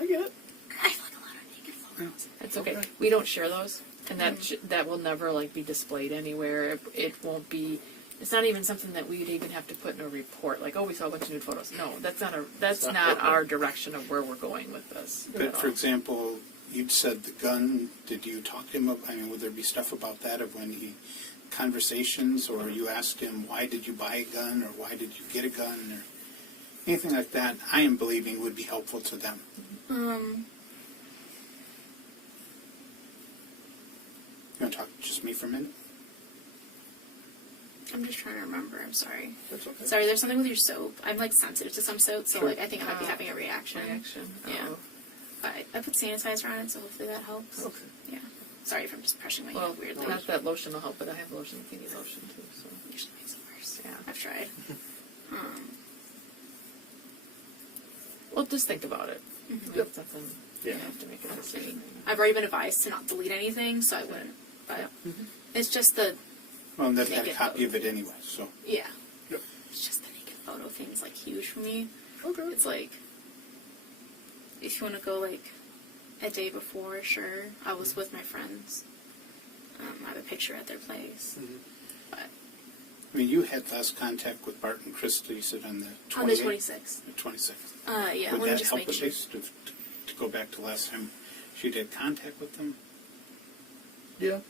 I get it. I have like a lot of naked photos. It's okay. Okay. We don't share those, and that will never like be displayed anywhere. It won't be. It's not even something that we'd even have to put in a report. Like, oh, we saw a bunch of nude photos. No, that's not our direction of where we're going with this. But for example, you'd said the gun. Did you talk to him about, I mean, would there be stuff about that of when he, conversations, or you asked him, why did you buy a gun, or why did you get a gun, or anything like that? I am believing would be helpful to them. You want to talk just me for a minute? I'm just trying to remember. I'm sorry. That's okay. Sorry, there's something with your soap. I'm like sensitive to some soap, so Sure. like I think I might be having a reaction. Yeah. Oh. But I put sanitizer on it, so hopefully that helps. Okay. Yeah. Sorry if I'm just brushing my Well, hand weirdly. not that lotion will help, but I have lotion if you need lotion too. So Usually makes it worse. yeah. I've tried. Well, just think about it. Mhm. It's something Yeah. you have to make a decision. I've already been advised to not delete anything, so I wouldn't. But it's just the Well, and they've got a Naked copy of it anyway, so. yeah. Yep. It's just the naked photo thing's like huge for me. Okay. It's like if you want to go like a day before, sure. I was with my friends. I have a picture at their place, but I mean, you had last contact with Bart and Krista, you said on the 28th? on the 26th. The 26th. Yeah. Would Let me that just help make at sure. least to go back to last time she did contact with them? Yeah.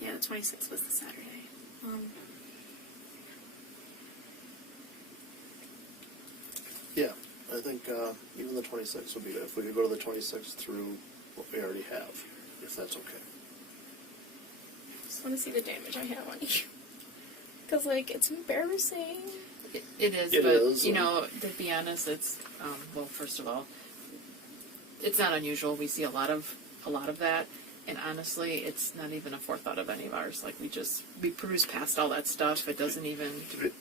Yeah, the 26th was the Saturday. Yeah. I think even the 26th would be good. If we could go to the 26th through what we already have, if that's okay. Just want to see the damage I have on you. Because, like, it's embarrassing. It is, It but is, you know, to be honest, it's well. First of all, it's not unusual. We see a lot of that, and honestly, it's not even a forethought of any of ours. Like we cruise past all that stuff. It doesn't even.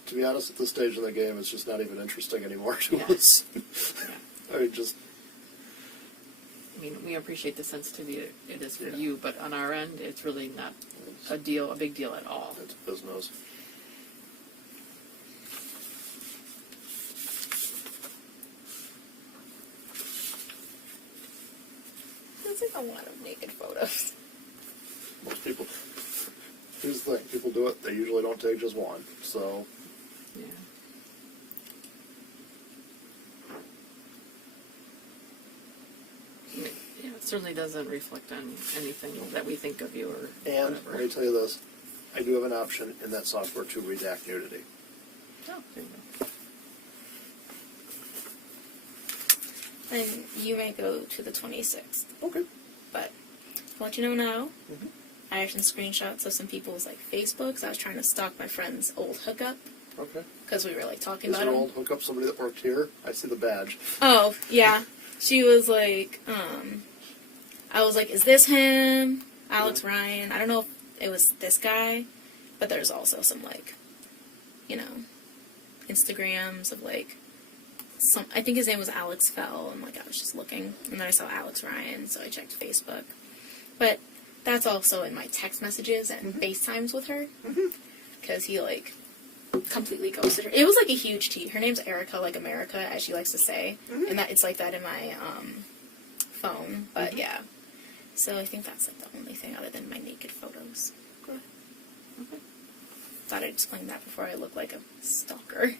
To be honest, at this stage in the game, it's just not even interesting anymore to Yeah. us. Yeah. I mean, just I mean, we appreciate the sensitivity it is for Yeah. you, but on our end, it's really not a big deal at all. it's business. It's like a lot of naked photos. Most people. Here's the thing: people do it. They usually don't take just one. So Yeah. Yeah, it certainly doesn't reflect on anything that we think of you or And whatever. let me tell you this, I do have an option in that software to redact nudity. Oh, there you go. Then you may go to the 26th. Okay. But I'll let you know now. Mhm. I have some screenshots of some people's like Facebooks. I was trying to stalk my friend's old hookup Okay. because we were like talking Is about your him. old hookup somebody that worked here? I see the badge. Oh yeah, she was like, I was like, is this him? Alex Ryan. I don't know if it was this guy, but there's also some like, you know, Instagrams of like. I think his name was Alex Fell, and like I was just looking, and then I saw Alex Ryan, so I checked Facebook. But that's also in my text messages and FaceTimes with her, because he like completely ghosted her. It was like a huge tea. Her name's Erica, like America, as she likes to say, and that it's like that in my phone. But yeah, so I think that's like the only thing other than my naked photos. Okay. Thought I'd explain that before I look like a stalker.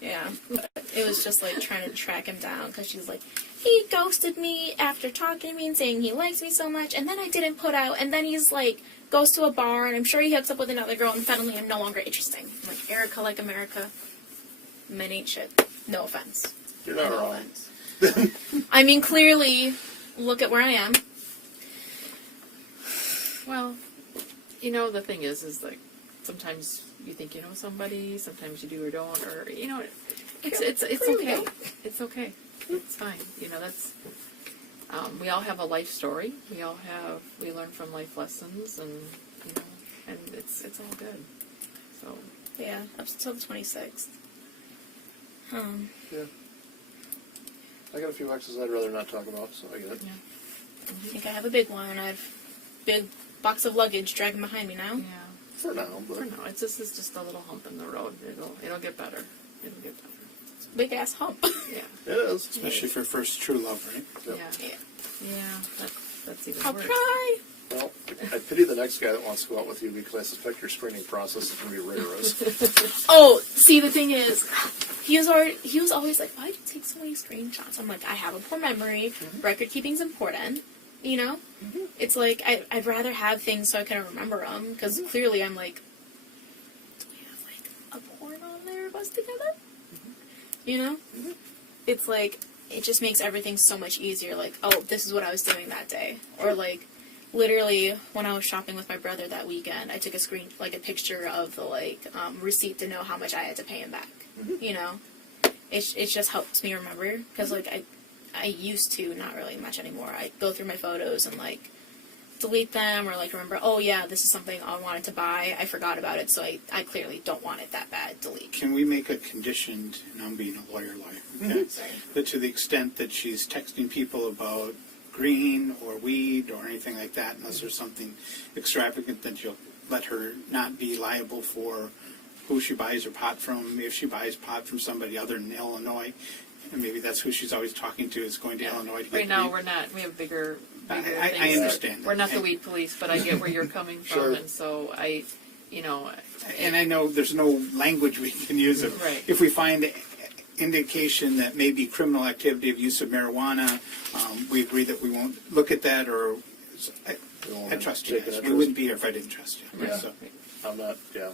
Yeah, but it was just like trying to track him down because she's like, he ghosted me after talking to me and saying he likes me so much, and then I didn't put out, and then he's like, goes to a bar, and I'm sure he hooks up with another girl, and suddenly I'm no longer interesting. I'm like, Erica, like America, men ain't shit. No offense. You're not No wrong. offense. I mean, clearly, look at where I am. Well, you know, the thing is like sometimes you think you know somebody, sometimes you do or don't, or you know, it's okay. It's okay. It's fine. You know, that's we all have a life story. We learn from life lessons, and you know, and it's all good. So Yeah, up until the 26th. Yeah. I got a few exes I'd rather not talk about, so I get it. yeah, I think I have a big one. I have a big box of luggage dragging behind me now. yeah. For now, but For now, it's just a little hump in the road. It'll get better. It'll get better. It's a big ass hump. Yeah, it is. Especially for first true love, right? Yep. yeah, Yeah. yeah. That's even I'll worse. cry. Well, I pity the next guy that wants to go out with you because I suspect your screening process is going to be rigorous. Oh, see, the thing is, he was always like, why do you take so many screenshots? I'm like, I have a poor memory. Record keeping's important. You know? It's like, I'd rather have things so I can remember them, because clearly I'm like, do we have, like, a porn on there of us together? You know? It's like, it just makes everything so much easier. Like, oh, this is what I was doing that day. Or, like, literally, when I was shopping with my brother that weekend, I took a picture of the, receipt to know how much I had to pay him back. You know? It just helps me remember, because, like, I used to, not really much anymore. I go through my photos and, like, delete them, or, like, remember, oh, yeah, this is something I wanted to buy. I forgot about it, so I clearly don't want it that bad. Delete. Can we make a conditioned, and I'm being a lawyer, okay? Sorry. But to the extent that she's texting people about green or weed or anything like that, unless there's something extravagant, that you'll let her not be liable for who she buys her pot from. If she buys pot from somebody other than Illinois, and maybe that's who she's always talking to, is going to Illinois to get Right now, weed. we're not. We have bigger I things. understand. We're not the And- weed police, but I get where you're coming from, Sure. and so And I know there's no language we can use. Right. If we find indication that may be criminal activity of use of marijuana, we agree that we won't look at that, or I trust you Take an guys. We interest. wouldn't be here if I didn't trust you. Yeah. So, I'm not, yeah.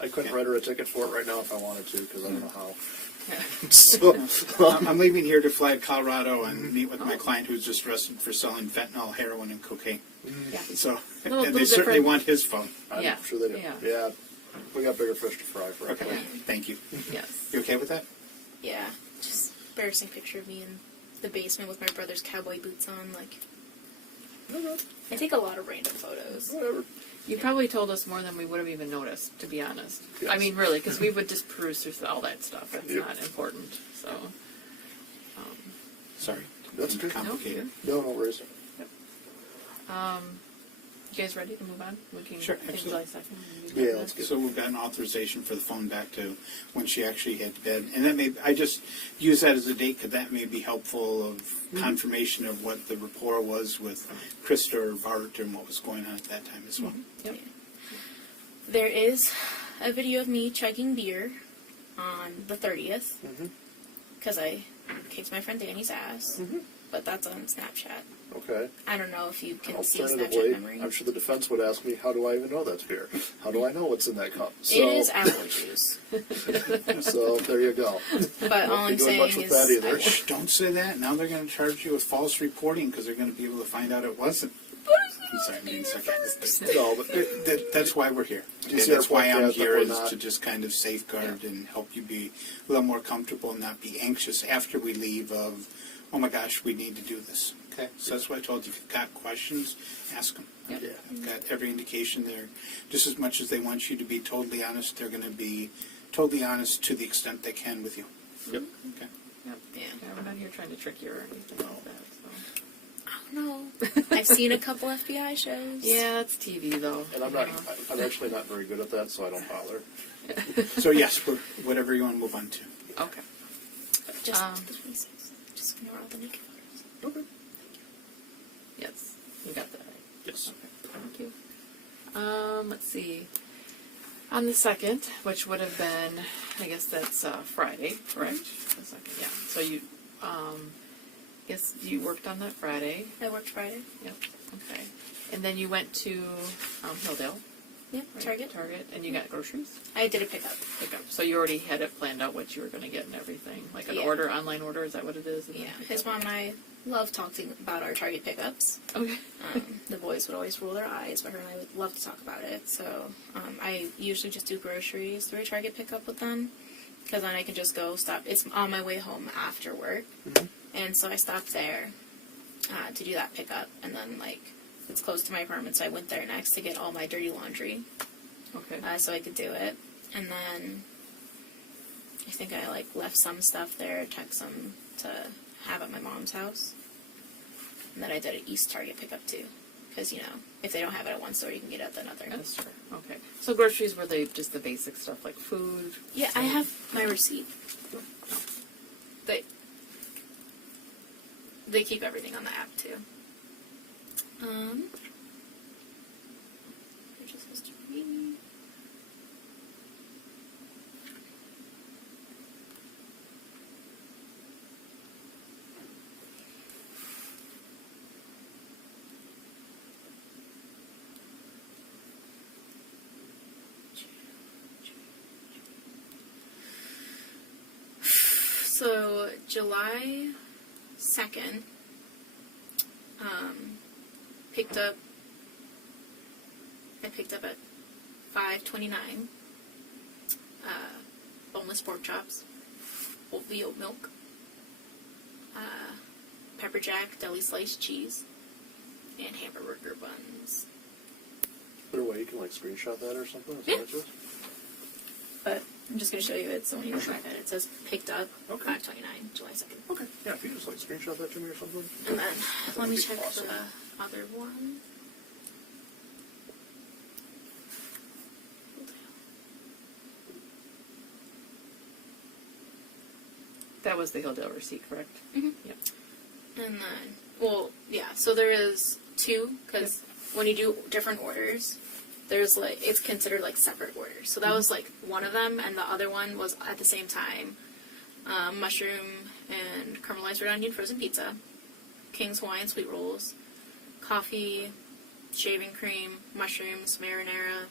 I couldn't Yeah. write her a ticket for it right now if I wanted to, because I don't know how. Yeah. So, I'm leaving here to fly to Colorado and meet with my client who's just arrested for selling fentanyl, heroin, and cocaine. Yeah. So Little- and they little certainly different. want his phone. I'm Yeah. sure they do. Yeah. Yeah. We got bigger fish to fry for Okay, it. thank you. Yes. You okay with that? Yeah, just embarrassing picture of me in the basement with my brother's cowboy boots on. Like, I take a lot of random photos. Whatever. You probably told us more than we would have even noticed, to be honest. Yes. I mean, really, because we would just peruse through all that stuff. It's Yep. not important. So, Sorry. That's good. Complicated. No worries. you guys ready to move on? We can Sure, take absolutely. July 2nd. Yeah, let's get So we've got an authorization for the phone back to when she actually hit bed. And that may, I just use that as a date because that may be helpful of confirmation of what the rapport was with Krista or Bart and what was going on at that time as well. Yep. There is a video of me chugging beer on the 30th because I kicked my friend Danny's ass, but that's on Snapchat. Okay. I don't know if you can see Snapchat Alternatively, memory. I'm sure the defense would ask me, how do I even know that's beer? How do I know what's in that cup? So, It is apple juice, so there you go. but all Be I'm doing saying much with is that either. Shh, don't say that. Now they're going to charge you with false reporting because they're going to be able to find out it wasn't. I'm sorry, I'm being sarcastic. No, but That's why we're here. you And see our that's why point, I'm Dad, that here, we're is not- to just kind of safeguard and help you be a little more comfortable and not be anxious after we leave of, oh my gosh, we need to do this. Okay, so that's why I told you, if you've got questions, ask them. Yep. Yeah. I've got every indication there. Just as much as they want you to be totally honest, they're going to be totally honest to the extent they can with you. Yep. Okay. Yep. Yeah. We're not here trying to trick you or anything like that. So. no. I've seen a couple FBI shows. Yeah, it's TV though. And I'm actually not very good at that, so I don't bother. So yes, whatever you want to move on to. Okay. Just Um, the 26th. Just ignore all the naked photos. Okay. Yes, you got that right. Yes. Okay, thank you. Let's see. On the 2nd, which would have been, I guess that's Friday, correct? The 2nd, yeah. So you, guess you worked on that Friday. I worked Friday. Yep. Okay. And then you went to Hilldale. Yep, Right? Target. Target, and you got groceries. I did a pickup. Pickup. So you already had it planned out what you were going to get and everything, like an Yeah. order, online order. Is that what it is? And Yeah, then his pickup? mom and I love talking about our Target pickups. Okay. The boys would always roll their eyes, but her and I would love to talk about it. So I usually just do groceries through a Target pickup with them, because then I can just go stop. It's on my way home after work, and so I stopped there to do that pickup, and then it's close to my apartment, so I went there next to get all my dirty laundry Okay. So I could do it. And then I think I like left some stuff there, took some to have at my mom's house. And then I did an East Target pickup too. Because, you know, if they don't have it at one store, you can get it at another. That's true. Okay. So groceries, were they just the basic stuff like food? Yeah, I have my receipt. They keep everything on the app too. Purchase history. So July 2nd, I picked up at 5:29, boneless pork chops, oat milk, pepper jack, deli sliced cheese, and hamburger buns. Is there a way you can like screenshot that or something? Is Yeah. that what it is? But I'm just going to show you it, so when you look back at it, it says picked up Okay. 5:29, July 2nd. Okay. Yeah, if you just like screenshot that to me or something. And then, let me be check awesome. the other one. That was the Hilldale receipt, correct? Mhm. Yep. And then, well, yeah, so there is two, because when you do different orders, there's like, it's considered like separate orders. So that was like one of them, and the other one was at the same time. Mushroom and caramelized red onion frozen pizza, King's Hawaiian sweet rolls, coffee, shaving cream, mushrooms, marinara,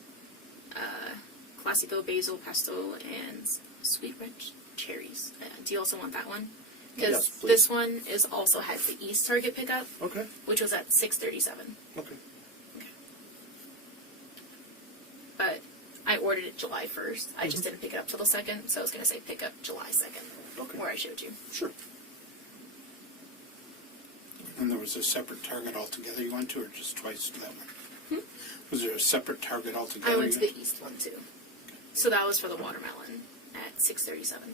classico basil pesto, and sweet red cherries. Do you also want that one? Because Yes, please. this one is also has the East Target pickup, Okay. which was at 6:37. Okay. But I ordered it July 1st. I just didn't pick it up till the 2nd, so I was going to say pick up July 2nd, Okay. where I showed you. Sure. And there was a separate Target altogether you went to, or just twice to that one? Was there a separate Target altogether? I went to you- the East one too. So that was for the watermelon at 6:37.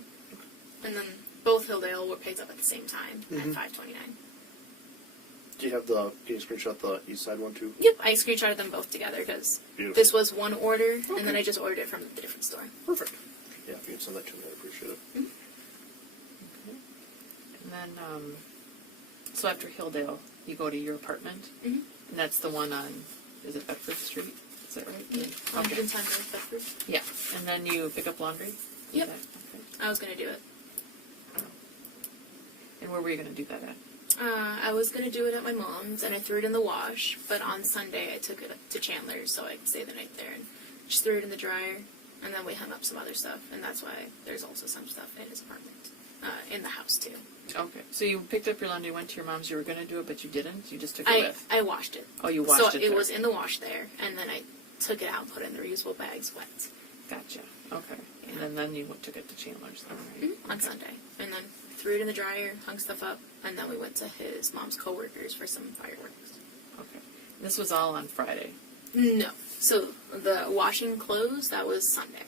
And then both Hilldale were picked up at the same time at 5:29. Do you have the? Can you screenshot the East Side one too? Yep, I screenshotted them both together because Beautiful. this was one order, and then Okay. I just ordered it from the different store. Perfect. Yeah, if you can send that to me, I'd appreciate it. And then, so after Hilldale, you go to your apartment, Mhm. and that's the one on, is it Bedford Street? Is that right? Yeah, Okay. 110 North Bedford. Yeah, and then you pick up laundry? Yep. Is that- Okay. I was going to do it. And where were you going to do that at? I was going to do it at my mom's, and I threw it in the wash, but on Sunday I took it to Chandler's so I could stay the night there, and just threw it in the dryer, and then we hung up some other stuff, and that's why there's also some stuff in his apartment, in the house too. Okay, so you picked up your laundry, went to your mom's, you were going to do it, but you didn't? You just took it with? I washed it. Oh, you washed so it there. was in the wash there, and then I took it out and put it in the reusable bags wet. Gotcha, okay. Yeah. And then you took it to Chandler's, then, right? On Okay. Sunday, and then threw it in the dryer, hung stuff up, and then we went to his mom's coworkers for some fireworks. Okay. This was all on Friday? No, so the washing clothes that was Sunday.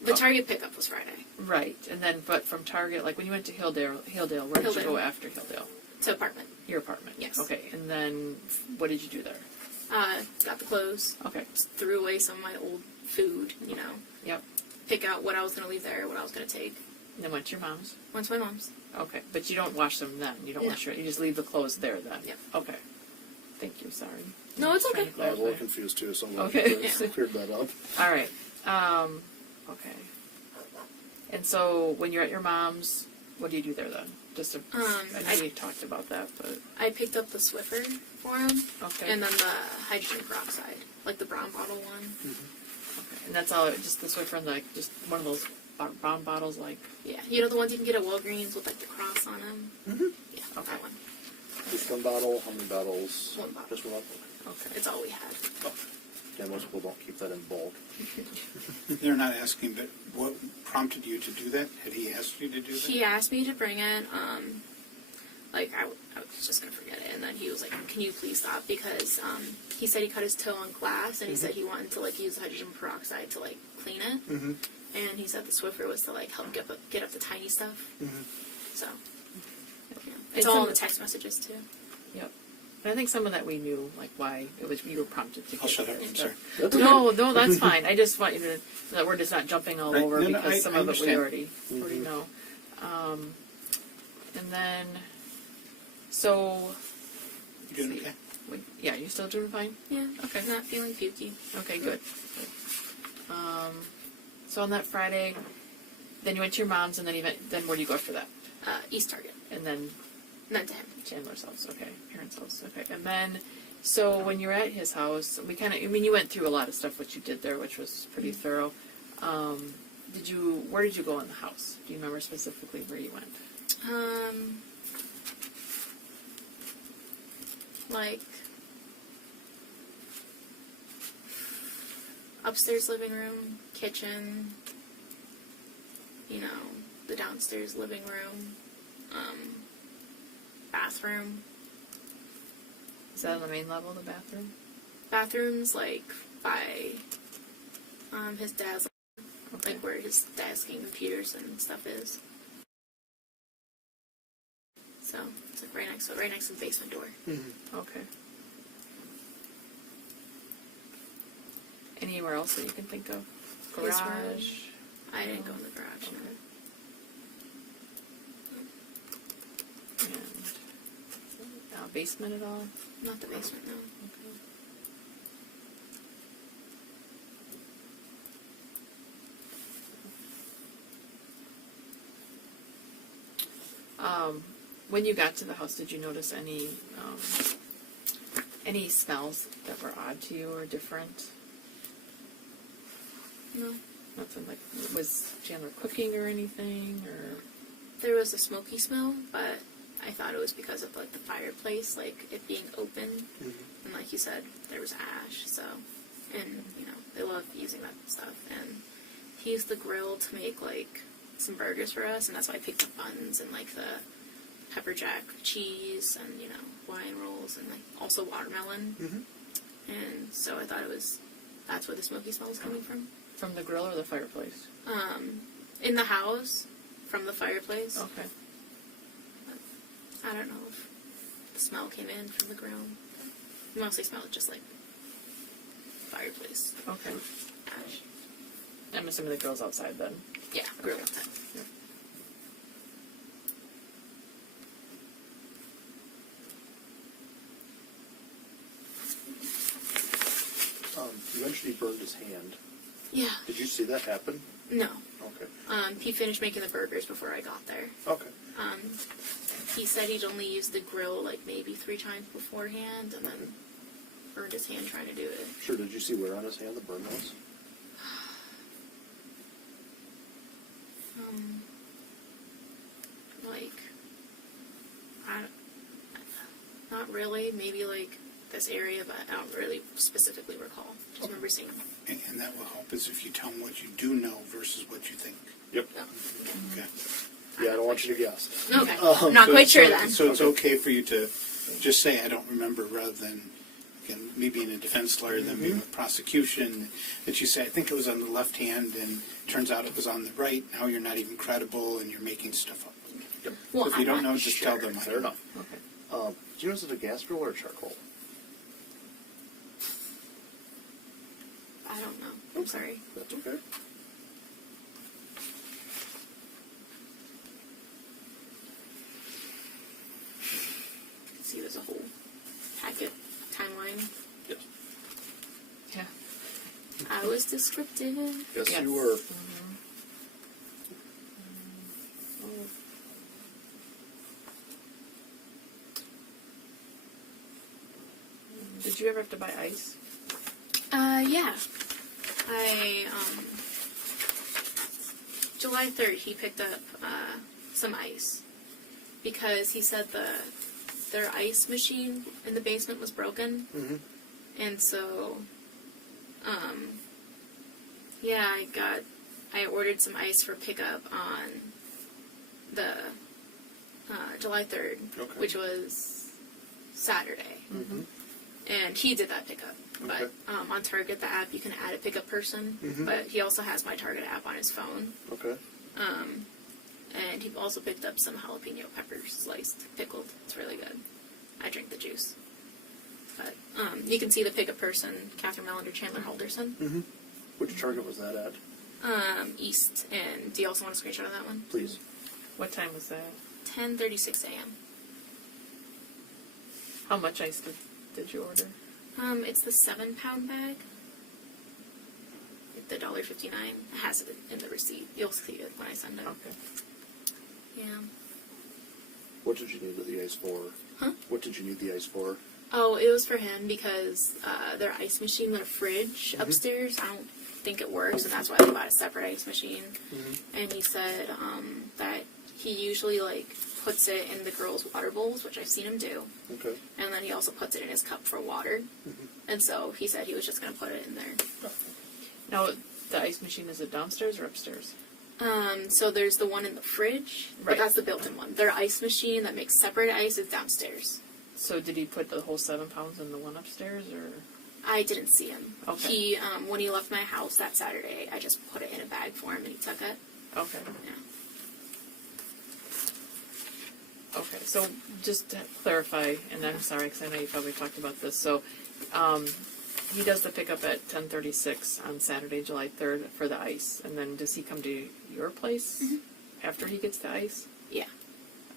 The Oh. Target pickup was Friday. Right, and then, but from Target, like when you went to Hilldale, where did you Hilldale. go after Hilldale? To apartment. Your apartment? Yes. Okay, and then what did you do there? Got the clothes. Okay, Threw away some of my old food. You know, yep. pick out what I was gonna leave there, what I was gonna take. And then went to your mom's? Went to my mom's. Okay, but you don't wash them then? You don't No. wash your, you just leave the clothes there then? Yep. Okay. Thank you, sorry. No, it's Trying okay. to I was a little clarify. confused too, so I'm Okay. glad you cleared that up. All right. Okay. And so when you're at your mom's, what do you do there then? Just to, I know you talked about that, but I picked up the Swiffer for him, okay. and then the hydrogen peroxide, like the brown bottle one. Okay. And that's all. Just the Swiffer and like just one of those brown bottles, like Yeah, you know the ones you can get at Walgreens with like the cross on them. Yeah, Okay. that one. Just one bottle. How many bottles? One bottle. Just one. okay. It's all we had. Oh. Yeah, most people don't keep that in bulk. They're not asking, but what prompted you to do that? Had he asked you to do that? He asked me to bring it. like, I was just going to forget it. And then he was like, can you please stop? Because he said he cut his toe on glass, and he said he wanted to, like, use hydrogen peroxide to, like, clean it. And he said the Swiffer was to, like, help get up the tiny stuff. So, yeah. It's all in the text messages, too. Yep. And I think some of that we knew, like, why it was, you were prompted to get I'll shut up. it. Sorry. No, that's fine. I just want you to, that we're just not jumping all Right. over No, because some I of it we understand. already know. And then, so, You doing okay? yeah, you still doing fine? Yeah. Okay. Not feeling pukey. Okay, good. So on that Friday, then you went to your mom's, and then where do you go after that? East Target. And then Not to him. Chandler's house, okay. Parents' house, okay. And then, so when you're at his house, you went through a lot of stuff, what you did there, which was pretty thorough. Where did you go in the house? Do you remember specifically where you went? Like, upstairs living room, kitchen, the downstairs living room, bathroom. Is that on the main level, the bathroom? Bathroom's, like, by his dad's, Okay. like, where his desk and computers and stuff is. So, it's, like, right next to the basement door. Okay. Anywhere else that you can think of? His Garage? room. I didn't go in the garage, no. And basement at all? Not the basement, no. When you got to the house, did you notice any smells that were odd to you or different? No. Nothing like, was Chandler cooking or anything, or? There was a smoky smell, but I thought it was because of, like, the fireplace, like, it being open. And like you said, there was ash, so, and, they love using that stuff. And he used the grill to make, like, some burgers for us, and that's why I picked the buns and, like, the pepper jack cheese and, wine rolls and, like, also watermelon. And so I thought that's where the smoky smell was coming from. From the grill or the fireplace? In the house, from the fireplace. Okay. I don't know if the smell came in from the grill. You mostly smelled just like fireplace. Okay. Ash. I'm assuming the grill's outside then. Yeah, grill outside. Yeah. You mentioned he burned his hand. Yeah. Did you see that happen? No. Okay. He finished making the burgers before I got there. Okay. He said he'd only used the grill like maybe 3 times beforehand, and then burned his hand trying to do it. Sure. Did you see where on his hand the burn was? Like, not really. Maybe like this area, but I don't really specifically recall. Just remember seeing him. And that will help is if you tell them what you do know versus what you think. Yep. Oh, okay. Okay. Yeah, I don't want you to guess. Okay. I'm not quite sure then. So it's okay for you to just say, I don't remember, rather than, again, me being a defense lawyer, then being a prosecution, that you say, I think it was on the left hand, and turns out it was on the right. Now you're not even credible, and you're making stuff up. Yep. Well, So if you I'm don't not know, just sure. tell them. I Fair don't know. enough. Okay. Do you know, is it a gas grill or a charcoal? I don't know. I'm sorry. That's okay. See, there's a whole packet timeline. Yes. Yeah. I was descriptive. Yes, Yes. you were. Did you ever have to buy ice? Yeah. July 3rd, he picked up some ice because he said their ice machine in the basement was broken. And so, yeah, I ordered some ice for pickup on the July 3rd, Okay. which was Saturday. Mm-hmm. And he did that pickup. Okay. But on Target, the app, you can add a pickup person. Mhm. But he also has my Target app on his phone. Okay. And he also picked up some jalapeno peppers, sliced, pickled. It's really good. I drink the juice. But you can see the pickup person, Catherine Melander, Chandler, Halderson. Mm-hmm. Which Target was that at? East. And do you also want a screenshot of that one? Please. What time was that? 10:36 a.m. How much ice did you order? It's the 7-pound bag. The $1.59. It has it in the receipt. You'll see it when I send it. Okay. Yeah. What did you need the ice for? Huh? What did you need the ice for? Oh, it was for him because their ice machine, their fridge upstairs, I don't think it works, and that's why they bought a separate ice machine. Mm-hmm. And he said that he usually puts it in the girls' water bowls, which I've seen him do, Okay. and then he also puts it in his cup for water. Mm-hmm. And so he said he was just going to put it in there. Now, the ice machine, is it downstairs or upstairs? So there's the one in the fridge, but Right. that's the built-in one. Their ice machine that makes separate ice is downstairs. So did he put the whole 7 pounds in the one upstairs, or? I didn't see him. Okay. He, when he left my house that Saturday, I just put it in a bag for him and he took it. Okay. Yeah. Okay, so just to clarify, and I'm sorry because I know you probably talked about this. So he does the pickup at 10:36 on Saturday, July 3rd for the ice, and then does he come to your place after he gets the ice? Yeah.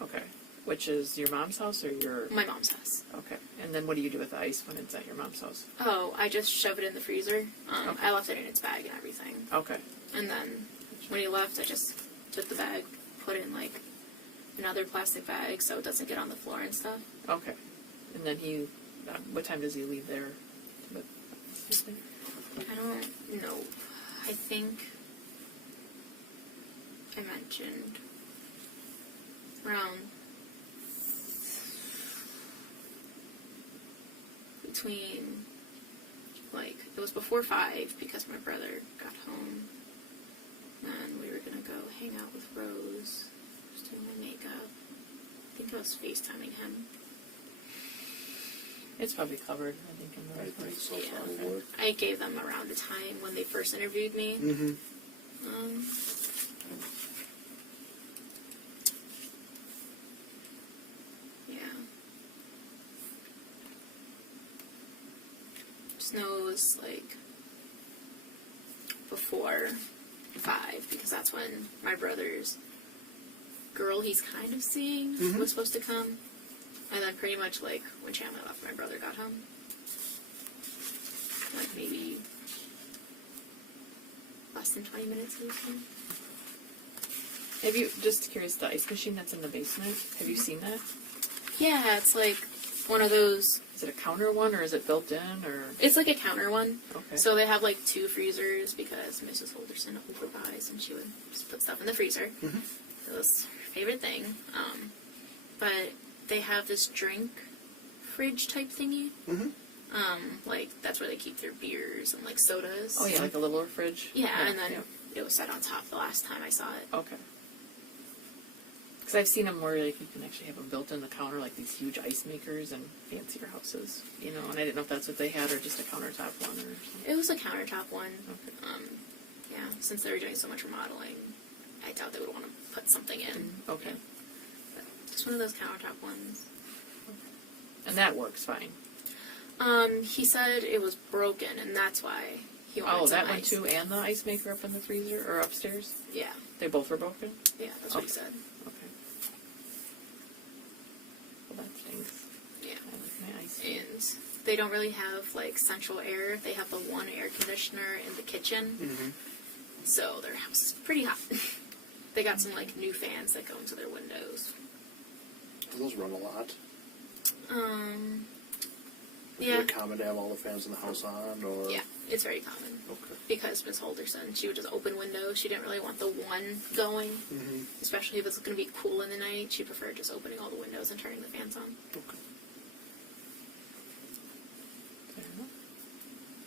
Okay, which is your mom's house or your? My mom's house. Okay, and then what do you do with the ice when it's at your mom's house? Oh, I just shove it in the freezer. Okay. I left it in its bag and everything. Okay, And then when he left, I just took the bag, put it in another plastic bag so it doesn't get on the floor and stuff. okay, and then he, what time does he leave there? I don't know. I think I mentioned around between, it was before 5 because my brother got home. And we were going to go hang out with Rose. I was doing my makeup. I think I was FaceTiming him. It's probably covered, I think, in the I think so, Yeah. probably. I gave them around the time when they first interviewed me. Mm-hmm. Yeah. Just knows before 5 because that's when my brother's girl he's kind of seeing was supposed to come. And then pretty much when Chandler left, my brother got home. Maybe less than 20 minutes he was home. Have you, just curious, the ice machine that's in the basement, have you seen that? Yeah, it's one of those. Is it a counter one, or is it built in, or? It's a counter one. Okay. So they have 2 freezers because Mrs. Halderson overbuys and she would just put stuff in the freezer. It was her favorite thing. But they have this drink fridge type thingy. Mm-hmm. That's where they keep their beers and sodas. Oh yeah, like a littler fridge? Yeah, and then it was set on top the last time I saw it. Okay. Because I've seen them where you can actually have them built in the counter, like these huge ice makers and fancier houses, and I didn't know if that's what they had or just a countertop one or something. It was a countertop one. Okay. Yeah, since they were doing so much remodeling, I doubt they would want to put something in. Okay. Yeah. But just one of those countertop ones. And that works fine. He said it was broken, and that's why he wanted Oh, some that one ice. too, and the ice maker up in the freezer, or upstairs? Yeah, They both were broken? yeah, that's what he Okay. said. Okay. Well, that stinks. Yeah. I like my ice. And they don't really have central air. They have the one air conditioner in the kitchen, Mm-hmm. so their house is pretty hot. They got some new fans that go into their windows. Do those run a lot? Is Yeah, it common to have all the fans in the house on, or? yeah, it's very common Okay. because Miss Halderson, she would just open windows. She didn't really want the one going, Mm-hmm. especially if it's going to be cool in the night. She preferred just opening all the windows and turning the fans on. Okay. Fair enough.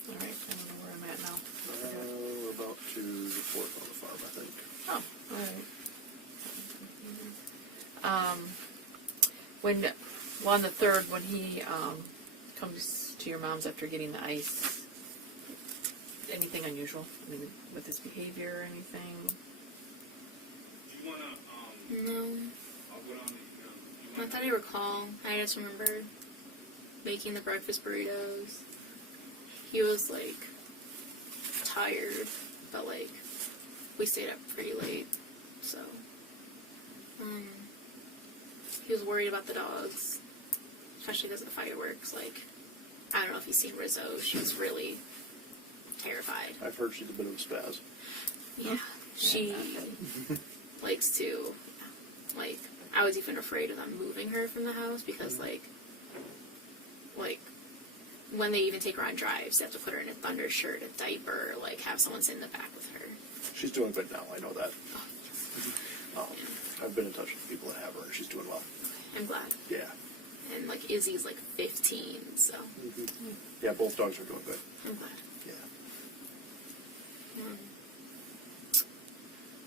All right, I don't know where I'm at now. We're about to report on the farm, I think. Oh, all right. on the 3rd, when he comes to your mom's after getting the ice, anything unusual? I mean, with his behavior or anything? Do you wanna, No, I'll go down the, not that I recall. I just remember making the breakfast burritos. He was like tired, but like we stayed up pretty late, so he was worried about the dogs, especially because of the fireworks. Like, I don't know if you've seen Rizzo. She's really terrified. I've heard she's a bit of a spaz. Yeah, she likes to, like, I was even afraid of them moving her from the house because, like, when they even take her on drives, they have to put her in a thunder shirt, a diaper, like, have someone sit in the back with her. She's doing good now, I know that. Oh, I've been in touch with people that have her, and she's doing well. I'm glad. Yeah. And, like, Izzy's, like, 15, so Yeah, both dogs are doing good. I'm glad. Yeah.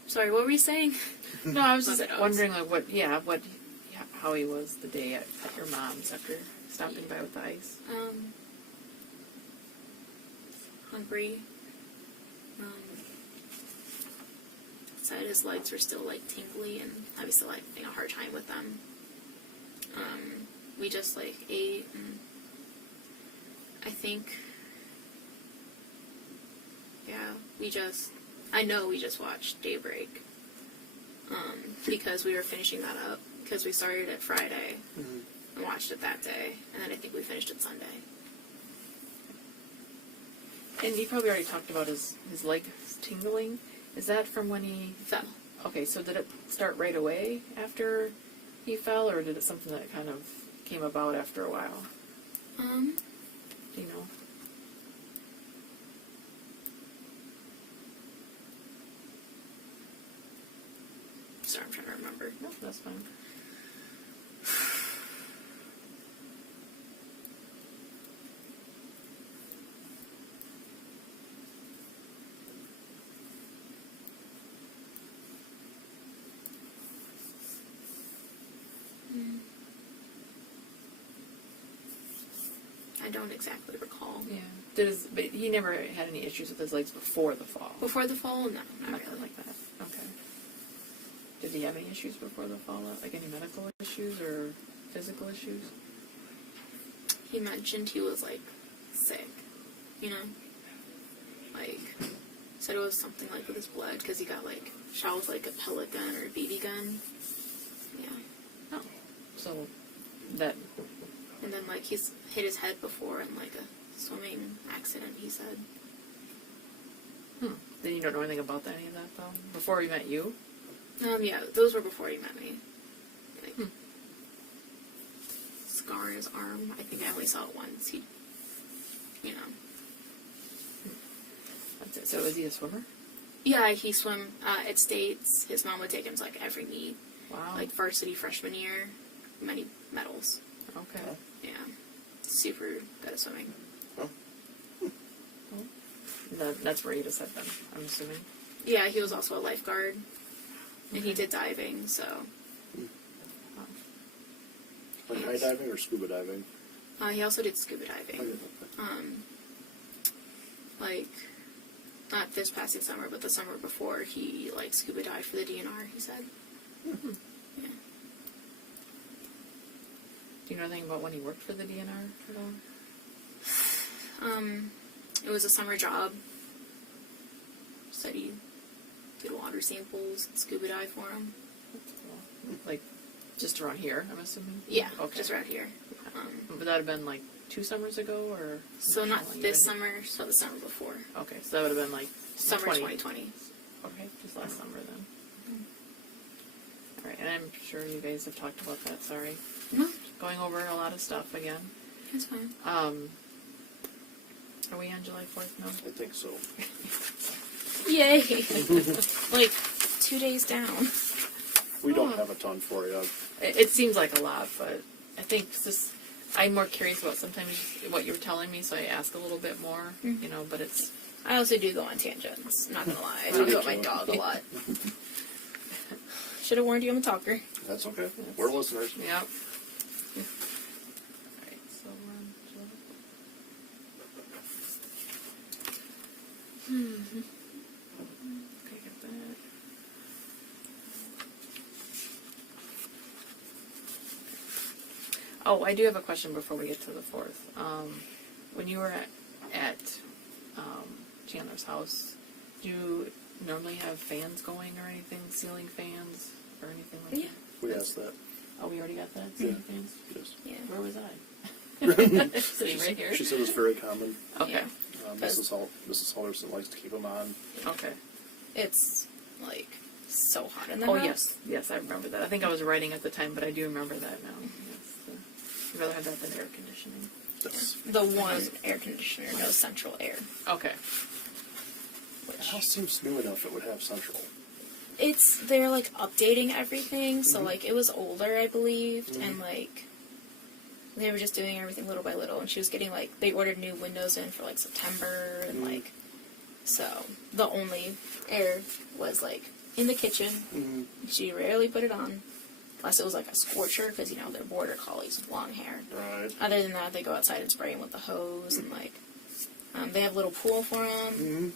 Sorry, what were you saying? No, I was Love just the dogs. wondering, like, how he was the day at your mom's after stopping by with the ice. Hungry. Said his legs were still, like, tingly, and I was still, like, having a hard time with them. We just, like, ate, and I think, yeah, I know we just watched Daybreak, because we were finishing that up, because we started it Friday, and watched it that day, and then I think we finished it Sunday. And you probably already talked about his legs tingling. Is that from when he Fell. Okay, so did it start right away after he fell, or did it something that kind of came about after a while? Do you know? Sorry, I'm trying to remember. No, that's fine. I don't exactly recall. Yeah. But he never had any issues with his legs before the fall? Before the fall, no, not Nothing really. like that. Okay. Did he have any issues before the fall? Like any medical issues or physical issues? He mentioned he was, like, sick, you know? Like, said it was something, like, with his blood, because he got, like, shot with, like, a pellet gun or a BB gun. Yeah. Oh. So, that... And then, like, he's hit his head before in, like, a swimming accident, he said. Then you don't know anything about any of that, though? Before he met you? Yeah, those were before he met me. Like, scar on his arm. I think I only saw it once. He, you know. That's it. So is he a swimmer? Yeah, he swam at States. His mom would take him to, like, every meet. Wow. Like, varsity freshman year. Many medals. Okay. Yeah. Super good at swimming. That's where he just said then, I'm assuming. Yeah, he was also a lifeguard. And he did diving, so. Like high diving or scuba diving? He also did scuba diving. Like, not this passing summer, but the summer before, he, like, scuba dived for the DNR, he said. Mm-hmm. Yeah. Do you know anything about when he worked for the DNR at all? It was a summer job. Said he did water samples and scuba dive for him. Like, just around here, I'm assuming? Yeah, Okay. just right here. Would that have been like 2 summers ago, or? So how not long you this been- summer, so the summer before. Okay, so that would have been like Summer 2020. Okay, just last summer then. All right, and I'm sure you guys have talked about that. Sorry, No, going over a lot of stuff again. it's fine. Are we on July 4th now? I think so. Yay! Like, 2 days down. We don't have a ton for you. It seems like a lot, but I think I'm more curious about sometimes what you were telling me, so I ask a little bit more, you know, but it's... I also do go on tangents, not gonna lie. I talk about my dog a lot. Should have warned you I'm a talker. That's okay. We're listeners. Yep. Okay, got that. Oh, I do have a question before we get to the 4th. When you were at Chandler's house, do you normally have fans going or anything, ceiling fans or anything like Yeah. We asked that. that? Oh, we already got that? Yeah. Ceiling fans? Yes. Yeah. Where was I? Sitting right here? She said it's very common. Okay. Yeah. Mrs. Halderson likes to keep them on. Okay. It's like so hot in the Oh, house. yes, I remember that. I think I was writing at the time, but I do remember that now. Yes, I'd rather have that than air conditioning. Yes. The one air conditioner, no central air. Okay. The house seems new enough it would have central. They're like updating everything, so like it was older, I believed, and like they were just doing everything little by little, and she was getting like, they ordered new windows in for like September, and like, so the only air was like in the kitchen. She rarely put it on, unless it was like a scorcher, because you know they're border collies with long hair. Right. Other than that, they go outside and spray them with the hose, and like they have a little pool for them.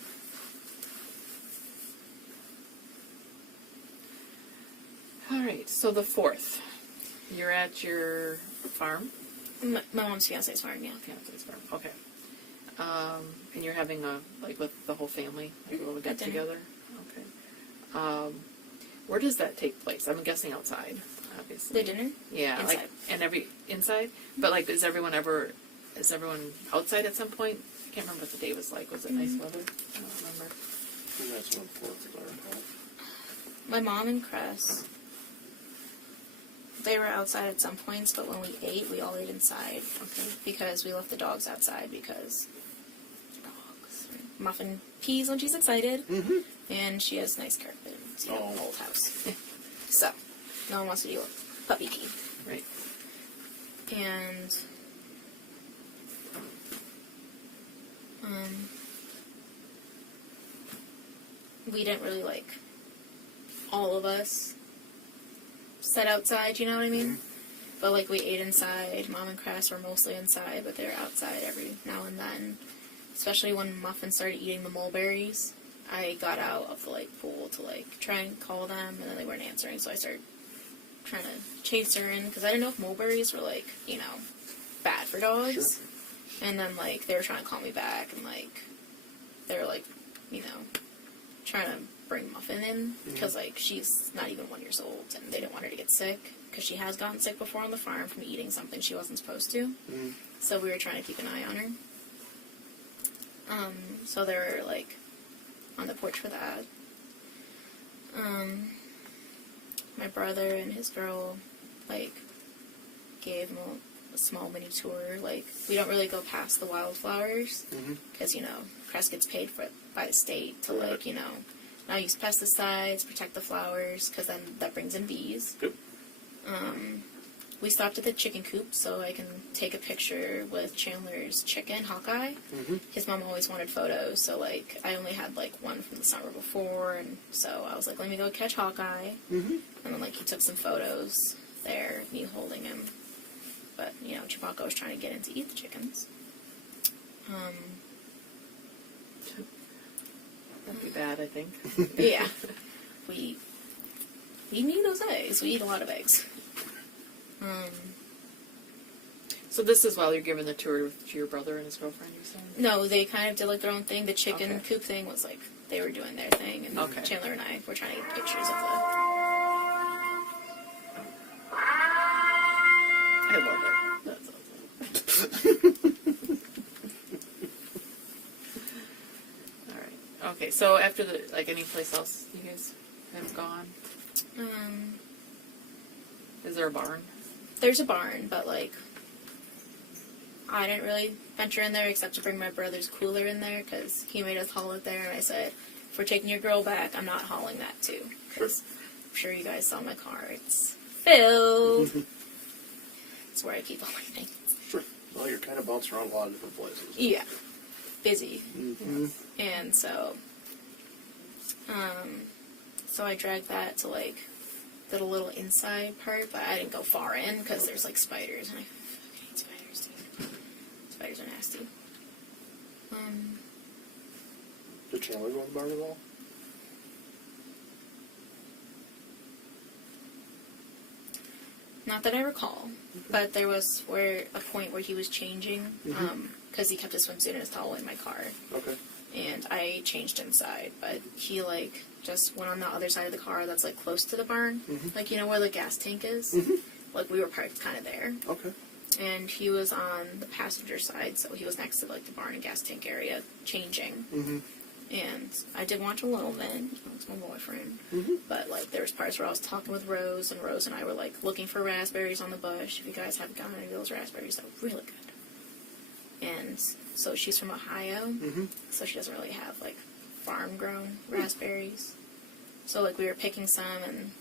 All right, so the 4th. You're at your farm? My mom's fiance's farm, yeah. Fiance's farm, okay. And you're having with the whole family, like a little At get dinner. together? Okay. Where does that take place? I'm guessing outside, obviously. The dinner? Yeah, Inside. Inside? But like, is everyone outside at some point? I can't remember what the day was like. Was it nice weather? I don't remember. I think that's what 4th is, I recall. My mom and Chris, they were outside at some points, but when we ate, we all ate inside. Okay. Because we left the dogs outside because dogs. Muffin pees when she's excited, and she has nice carpet. It's an old house. So, no one wants to deal with puppy pee. Right. And we didn't really like all of us sat outside, you know what I mean? But like we ate inside. Mom and Crass were mostly inside, but they were outside every now and then. Especially when Muffin started eating the mulberries. I got out of the pool to try and call them, and then they weren't answering, so I started trying to chase her in, because I didn't know if mulberries were bad for dogs. Sure. And then they were trying to call me back, and they were trying to bring Muffin in, because she's not even 1 year old, and they didn't want her to get sick, because she has gotten sick before on the farm from eating something she wasn't supposed to. So we were trying to keep an eye on her. So they were on the porch for that. My brother and his girl gave him a small mini tour. We don't really go past the wildflowers, because Crest gets paid for it by the state to Right. not use pesticides, protect the flowers, because then that brings in bees. Yep. We stopped at the chicken coop so I can take a picture with Chandler's chicken, Hawkeye. His mom always wanted photos, so I only had one from the summer before, and so I was like, let me go catch Hawkeye. And then he took some photos there, me holding him. But Chewbacca was trying to get in to eat the chickens. That'd be bad, I think. Yeah, we need those eggs. We eat a lot of eggs. So this is while you're giving the tour to your brother and his girlfriend, you said? No, they kind of did their own thing. The chicken Okay. coop thing was they were doing their thing, and Okay. Chandler and I were trying to get pictures of I love it. That's awesome. All right. Okay, so after any place else you guys have gone? the. Is there a barn? There's a barn, but I didn't really venture in there except to bring my brother's cooler in there because he made us haul it there, and I said, if we're taking your girl back, I'm not hauling that too. Because I'm sure you guys saw my car. It's filled. It's where I keep all my things. Sure. Well, you're kind of bouncing around a lot of different places. Yeah. Busy. Yes. And so I dragged that to the little inside part, but I didn't go far in because there's spiders, and I fucking hate spiders, dude. Spiders are nasty. Did Chandler go in the barn at all? Not that I recall, but there was a point where he was changing, because he kept his swimsuit and his towel in my car, Okay. and I changed inside, but he, like, just went on the other side of the car that's, like, close to the barn, like, you know where the gas tank is? Like, we were parked kind of there, Okay. and he was on the passenger side, so he was next to, like, the barn and gas tank area, changing. And I did watch a little bit. That was my boyfriend. But, like, there was parts where I was talking with Rose and I were, like, looking for raspberries on the bush. If you guys haven't gotten any of those raspberries, they're really good. And so she's from Ohio, so she doesn't really have, like, farm-grown raspberries. So, like, we were picking some and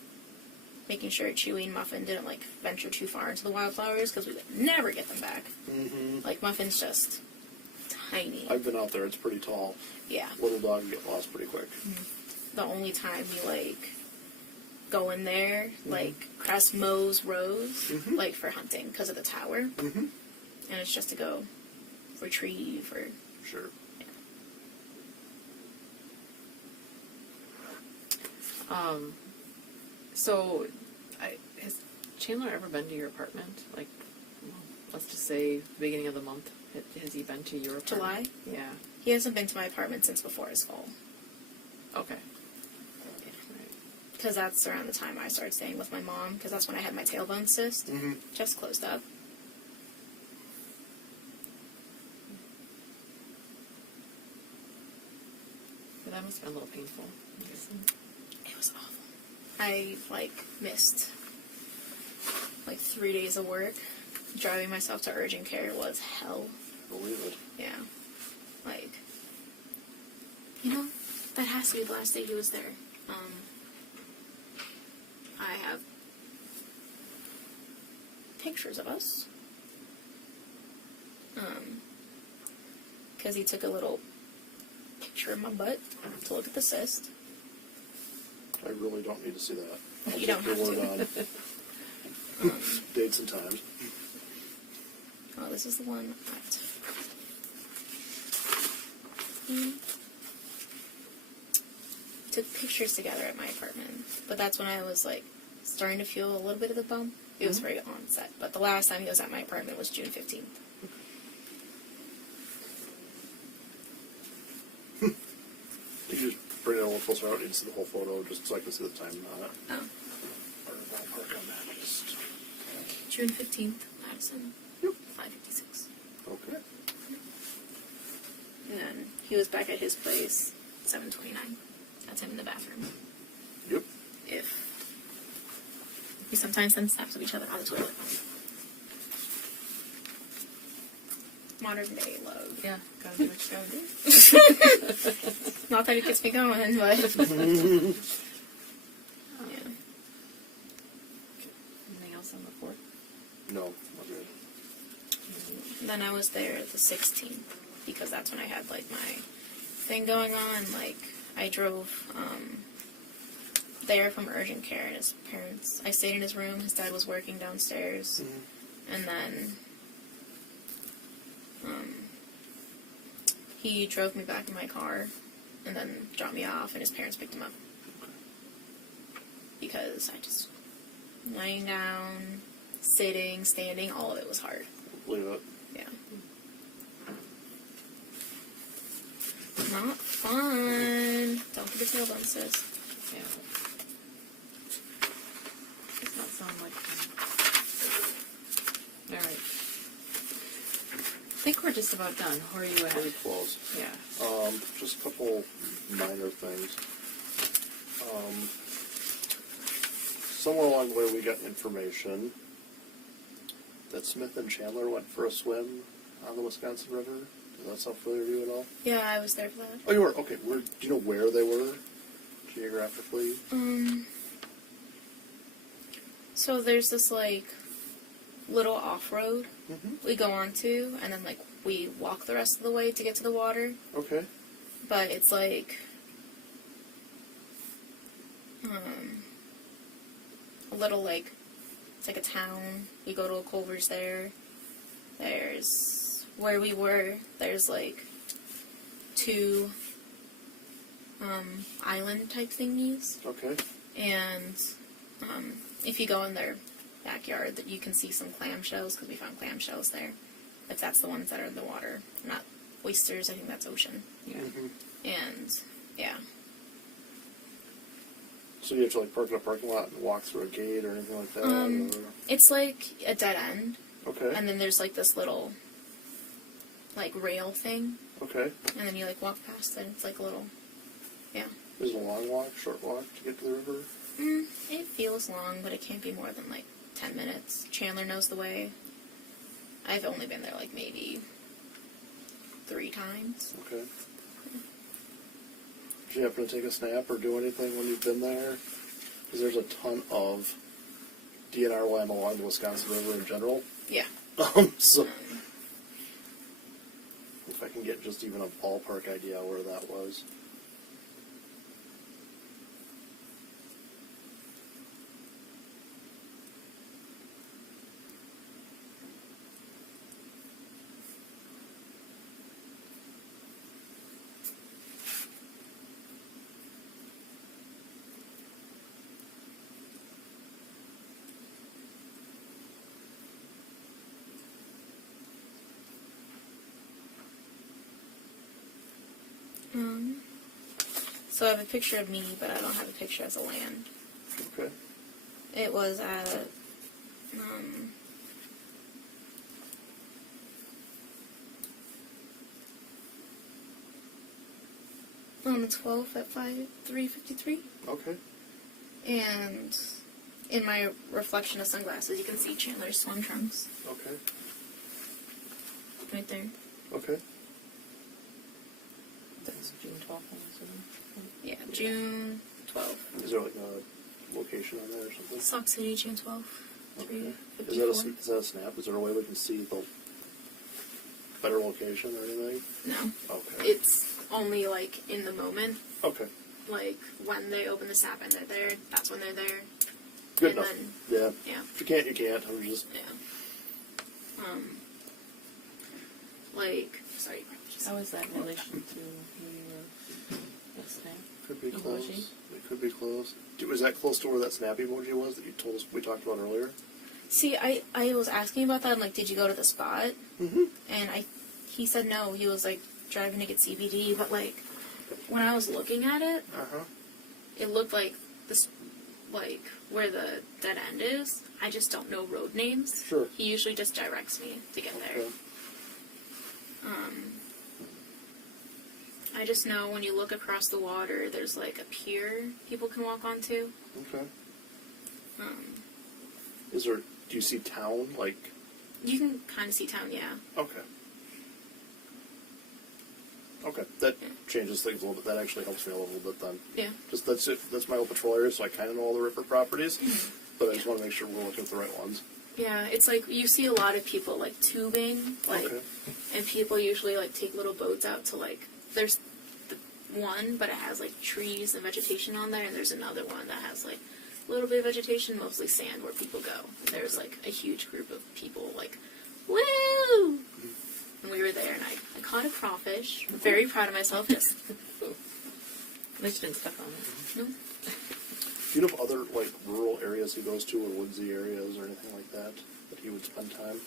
making sure Chewy and Muffin didn't, like, venture too far into the wildflowers, because we would never get them back. Like, Muffin's just tiny. I've been out there. It's pretty tall. Yeah. Little dog get lost pretty quick. The only time we, like, go in there, like, Crest mows Rose, like, for hunting because of the tower. And it's just to go retrieve or... Sure. So, has Chandler ever been to your apartment? Like, well, let's just say the beginning of the month. Has he been to your apartment? July? Yeah. He hasn't been to my apartment since before his fall. Okay. Because that's around the time I started staying with my mom, because that's when I had my tailbone cyst. Just closed up. But that must have been a little painful. It was awful. I, like, missed, like, 3 days of work. Driving myself to urgent care was hell. Believe it. Yeah. Like, you know, that has to be the last day he was there. I have pictures of us. Because he took a little picture of my butt to look at the cyst. I really don't need to see that. I'll You take don't your have word to. on dates and times. Oh, this is the one at... Took pictures together at my apartment. But that's when I was, like, starting to feel a little bit of the bump. It was very onset. But the last time he was at my apartment was June 15th. You can just bring it a little closer out and see the whole photo, just so I can see the time on it. Oh. Or ballpark on that, just... June 15th, Madison. Yep. 5:56. Okay. And then he was back at his place, 7:29. That's him in the bathroom. Yep. If we sometimes send snaps of each other on the toilet. Modern day love. Yeah, gotta do what you gotta do. Not that it gets me going, but yeah. Anything else on the 4th? No, not good. Then I was there the 16th because that's when I had like my thing going on. Like I drove there from urgent care and his parents. I stayed in his room. His dad was working downstairs, and then he drove me back in my car, and then dropped me off, and his parents picked him up because I just lying down, sitting, standing, all of it was hard. Believe it. Yeah. Not fun. Don't get a tailbone, sis. Yeah. Does not sound like fun. Alright. I think we're just about done. Where are you at? Pretty close. Yeah. Just a couple minor things. Somewhere along the way we got information that Smith and Chandler went for a swim on the Wisconsin River. Does that sound familiar to you at all? Yeah, I was there for that. Oh, you were? Okay. Do you know where they were geographically? So there's this, like, little off-road we go on to, and then, like, we walk the rest of the way to get to the water. Okay. But it's, like, a little, like, it's like a town. We go to a Culver's there. There's, where we were, there's, like, 2 island type thingies. Okay. And if you go in their backyard, that you can see some clamshells, because we found clamshells there. If that's the ones that are in the water, not oysters. I think that's ocean. Yeah. And yeah, So you have to like park in a parking lot and walk through a gate or anything like that? or... it's like a dead end, Okay. and then there's like this little like rail thing, Okay. and then you like walk past it. It's like a little, yeah. Is it a long walk, short walk to get to the river? It feels long, but it can't be more than like 10 minutes. Chandler knows the way. I've only been there like maybe 3 times. Okay. Did you happen to take a snap or do anything when you've been there? Because there's a ton of DNR land along the Wisconsin River in general. Yeah. So if I can get just even a ballpark idea where that was. So I have a picture of me, but I don't have a picture as a land. Okay. It was at on the 12th at 3:53, Okay. and in my reflection of sunglasses, you can see Chandler's swim trunks Okay. right there. Okay. That's June 12th. Yeah, June 12th. Is there like a location on there or something? Sauk City, June 12th. Okay. 3:54. Is that a snap? Is there a way we can see the better location or anything? No, Okay. it's only like in the moment. Okay. Like when they open the snap and they're there, that's when they're there. Good And enough. then, Yeah. yeah. If you can't, you can't. I'm just. Yeah. Like, sorry. How is that in relation to your snap? Could be Emoji? close. It could be close. Was that close to where that snap emoji was that you told us we talked about earlier? See, I was asking about that. I'm like, did you go to the spot? Mm-hmm. And he said no. He was like driving to get CBD, but like when I was looking at it, Uh-huh. it looked like this, like where the dead end is. I just don't know road names. Sure. He usually just directs me to get there. Okay. I just know when you look across the water, there's like a pier people can walk onto. Okay. Do you see town? Like, You can kind of see town, yeah. okay. Okay, that changes things a little bit. That actually helps me a little bit then. Yeah. Just that's it. That's my old patrol area, so I kind of know all the river properties. But I just want to make sure we're looking at the right ones. Yeah, it's like you see a lot of people like tubing, like, Okay. and people usually like take little boats out to like. There's the one, but it has like trees and vegetation on there, and there's another one that has like a little bit of vegetation, mostly sand, where people go. And there's like a huge group of people like, woo! And we were there, and I caught a crawfish. I'm very proud of myself. Just At least you didn't step on it. no. Do you know of other like rural areas he goes to, or woodsy areas, or anything like that he would spend time?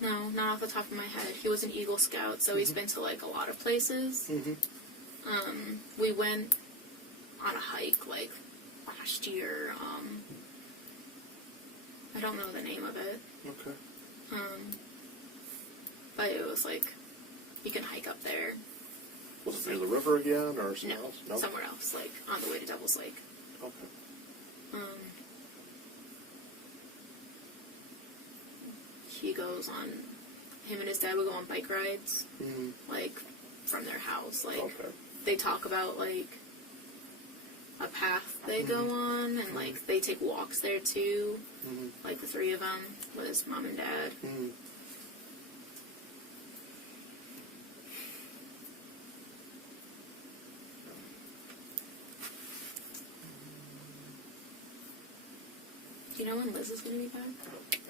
No, not off the top of my head. He was an Eagle Scout, so he's been to like a lot of places. We went on a hike like last year. I don't know the name of it, Okay. but it was like you can hike up there. Was it near the river again, or somewhere No, else? No. somewhere else, like on the way to Devil's Lake. Okay. He goes on. Him and his dad would go on bike rides, like from their house. Like Okay. they talk about like a path they go on, and like they take walks there too. Like the 3 of them with his mom and dad. Do you know when Liz is going to be back?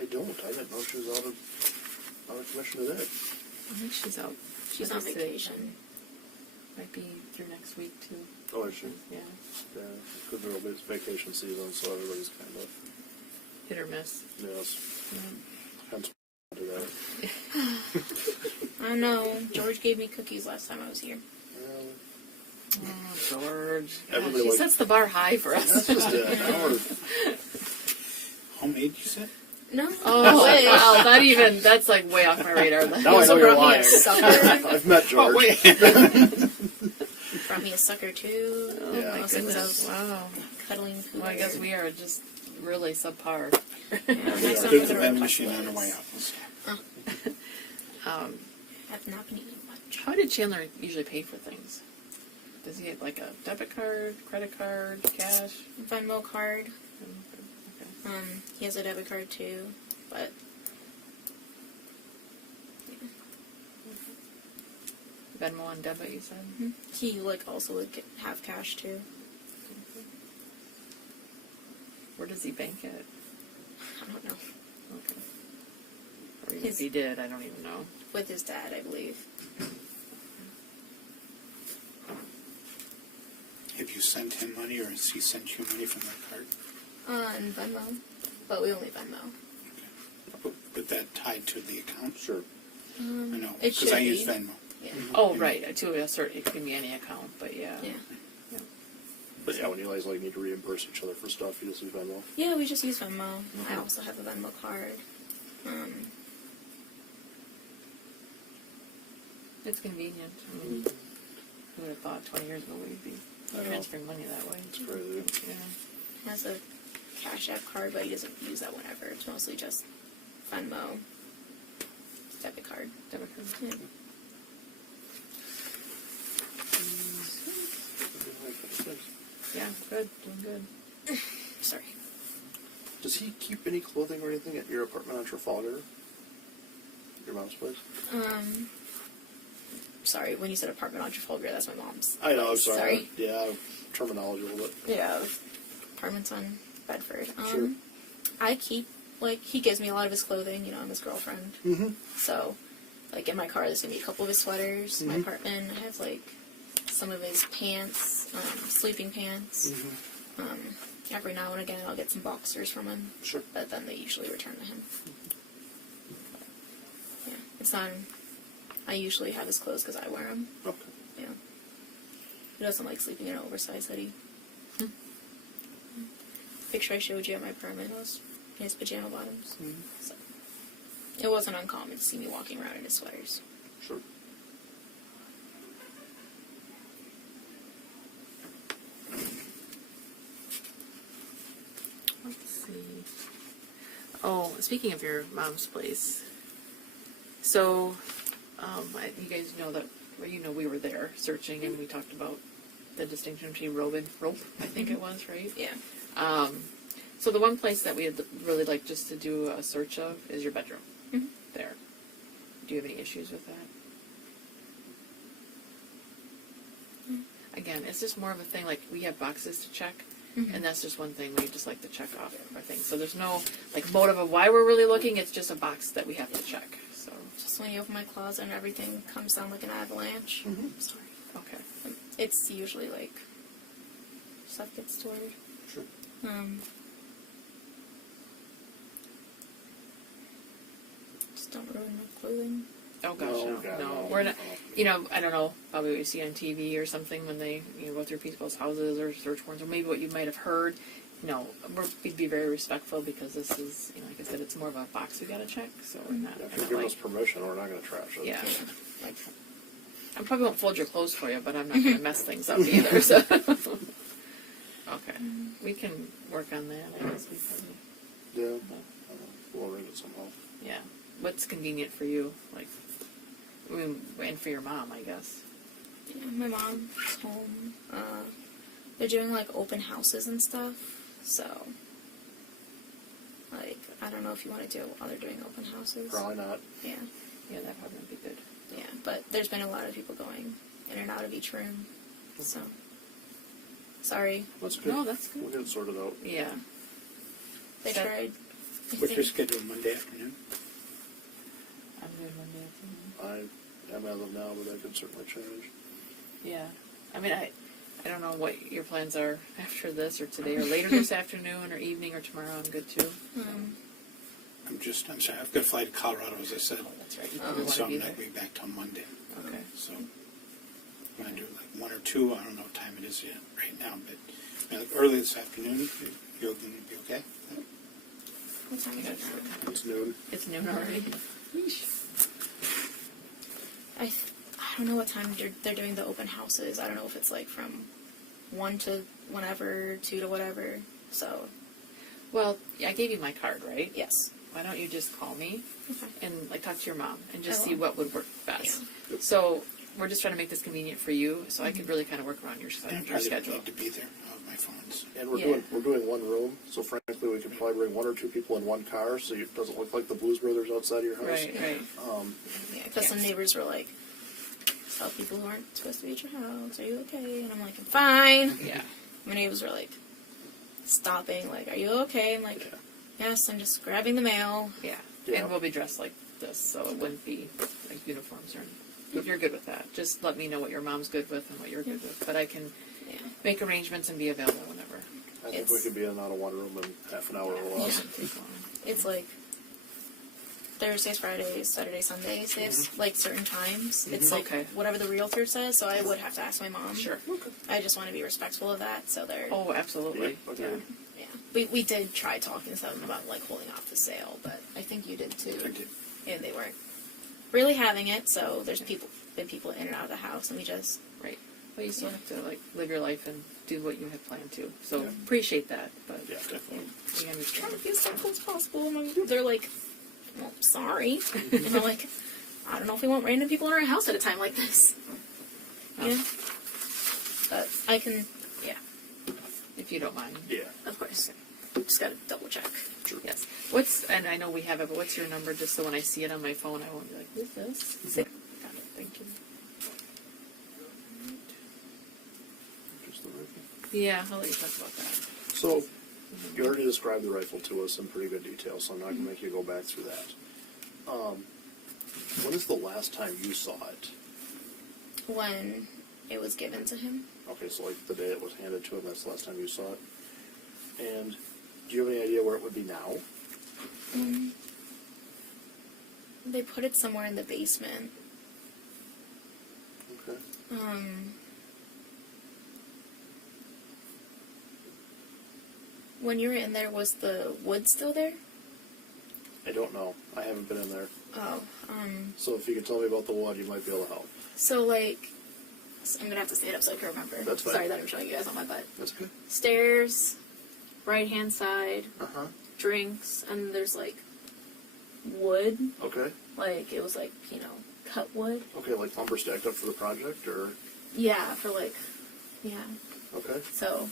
I don't. I didn't know she was out of commission today. I think she's out. She's on vacation. Might be through next week too. Oh, is she? Yeah. Yeah, because it's vacation season, so everybody's kind of, Hit or miss. yes, Yeah. hence do that. I know. George gave me cookies last time I was here. Oh, George. God, Everybody she like- sets the bar high for That's us. just it. Homemade, you said? No. Oh, Wait. wow. That's like way off my radar. Now I He know also you're brought me lying. a sucker. I've met George. Oh, wait. Brought me a sucker too. Oh, Yeah. my Most things goodness. Wow. cuddling food. Well, I guess we are just really subpar. Yeah, next time There's I'll the get a vending request machine on the list. way out. We'll stop. I've not been eating much. How did Chandler usually pay for things? Does he have like a debit card, credit card, cash? Venmo card. Okay. He has a debit card too, but Venmo on debit, you said? he also would have cash too. Where does he bank it? I don't know. Okay. Or even if he did, I don't even know. With his dad, I believe. Have you sent him money, or has he sent you money from that card? And Venmo, but we only Venmo. But that tied to the account? Sure. I know, It because I should use be. Venmo. Yeah. Oh, right. To a certain, it can be any account, but yeah. Yeah. But yeah, when you guys need to reimburse each other for stuff, you just use Venmo. Yeah, we just use Venmo. I also have a Venmo card. It's convenient. I mean, who would have thought 20 years ago we'd be I know. transferring money that way? It's crazy. Yeah. He has a Cash App card, but he doesn't use that whenever. It's mostly just Venmo, debit card. Debit card. Yeah. Yeah, good. Doing good. Sorry. Does he keep any clothing or anything at your apartment on Trafalgar? Your mom's place? Sorry, when you said apartment on Trafalgar, that's my mom's. I know, I'm sorry. Sorry. Yeah, terminology a little bit. Yeah, apartment's on Bedford. Sure. I keep, he gives me a lot of his clothing, I'm his girlfriend. Mm-hmm. So, in my car, there's going to be a couple of his sweaters. My apartment, I have, some of his pants, sleeping pants. Every now and again, I'll get some boxers from him. Sure. But then they usually return to him. But, yeah, it's not, I usually have his clothes because I wear them. Okay. Yeah. He doesn't like sleeping in an oversized hoodie. Picture I showed you at my apartment was in his pajama bottoms. So it wasn't uncommon to see me walking around in his sweaters. Sure. Let's see. Oh, speaking of your mom's place, so you guys know that we were there searching, and we talked about the distinction between rope, I think it was, right? Yeah. So the one place that we would really like just to do a search of is your bedroom. There. Do you have any issues with that? Again, it's just more of a thing, we have boxes to check, and that's just one thing we just like to check off our thing. So there's no, motive of why we're really looking, it's just a box that we have to check, so. Just when you open my closet and everything comes down like an avalanche. Sorry. Okay. It's usually stuff gets stored. Sure. Just don't ruin my clothing. Oh gosh, No, no, God, no. no. We're not, I don't know, probably what you see on TV or something when they, go through people's houses or search warrants, or maybe what you might have heard. No, we'd be very respectful because this is, like I said, it's more of a box we gotta check, so we're not If gonna you give us permission, we're not going to trash it. yeah. Yeah. I probably won't fold your clothes for you, but I'm not gonna mess things up either, so. Okay, we can work on that, I guess we probably, Yeah. We'll arrange it somehow. yeah. What's convenient for you, and for your mom, I guess. Yeah, my mom's home. They're doing open houses and stuff, so I don't know if you want to do it while they're doing open houses. Probably not. Yeah, Yeah, that probably would be good. yeah, but there's been a lot of people going in and out of each room, so sorry. That's good. No, that's We'll good. get it sorted out. Yeah. They That- tried. What's your schedule Monday afternoon? I'm good Monday afternoon. I am as of now, but that could certainly change. Yeah. I mean, I don't know what your plans are after this or today or later this afternoon or evening or tomorrow. I'm good too. I'm sorry, I've got to fly to Colorado, as I said. Oh, that's right. You Oh. probably want So to I'm be not there. going to be back till Monday. Okay. So I'm going to do like 1 or 2. I don't know what time it is yet right now, but like early this afternoon, you're going to be okay? What time is it now? It's noon. It's noon already. I don't know what time they're doing the open houses. I don't know if it's like from 1 to whenever, 2 to whatever. So, Well, I gave you my card, right? yes. Why don't you just call me Okay. and like talk to your mom and just I see will. what would work best. So we're just trying to make this convenient for you, so I could really kind of work around your I your probably schedule. need to be there with my phones. And we're Yeah. doing one room, so frankly, we could probably bring 1 or 2 people in one car, so it doesn't look like the Blues Brothers outside of your house. Right, right. Yeah, because some neighbors were like, tell people who aren't supposed to be at your house, are you okay? And I'm like, I'm fine. Yeah. My neighbors were like, stopping, like, are you okay? I'm like, Yeah. yes, I'm just grabbing the mail. Yeah. Yeah. And we'll be dressed like this, so it wouldn't be like uniforms or if you're good with that. Just let me know what your mom's good with and what you're good with. But I can Yeah. make arrangements and be available whenever. I think we could be in and out of one room in half an hour or It less. doesn't take long. It's like Thursdays, Fridays, Saturdays, Sundays. They have like certain times. It's like Okay. whatever the realtor says. So I would have to ask my mom. Sure. I just want to be respectful of that. So they're Oh, absolutely. Yeah, okay. Yeah. yeah. We did try talking to them about like holding off the sale, but I think you did too. I did. And they weren't really having it. So there's been people in and out of the house, and we just Right. Well, you still have to like live your life and do what you have planned to. So Yeah. appreciate that, but Yeah, definitely. we trying understand. to be as simple as possible. And they're like, well, sorry. And I'm like, I don't know if we want random people in our house at a time like this. Yeah. But I can, yeah, If you don't mind. Yeah. of course. Just gotta double check. Sure. Yes. And I know we have it, but what's your number just so when I see it on my phone, I won't be like, who's this? Got it. Thank you. Just the rifle. Yeah, I'll let you talk about that. So, you already described the rifle to us in pretty good detail, so I'm not going to make you go back through that. When is the last time you saw it? When it was given to him. Okay, so like the day it was handed to him, that's the last time you saw it. And do you have any idea where it would be now? They put it somewhere in the basement. Okay. When you were in there, was the wood still there? I don't know. I haven't been in there. Oh, So if you could tell me about the wood, you might be able to help. so like, I'm gonna have to stand up so I can remember. That's fine. Sorry that I'm showing you guys on my butt. That's good. Stairs, right hand side, Uh-huh. drinks, and there's like wood. Okay. Like it was like, cut wood. Okay, like lumber stacked up for the project, or... Yeah, for like, yeah. Okay. So,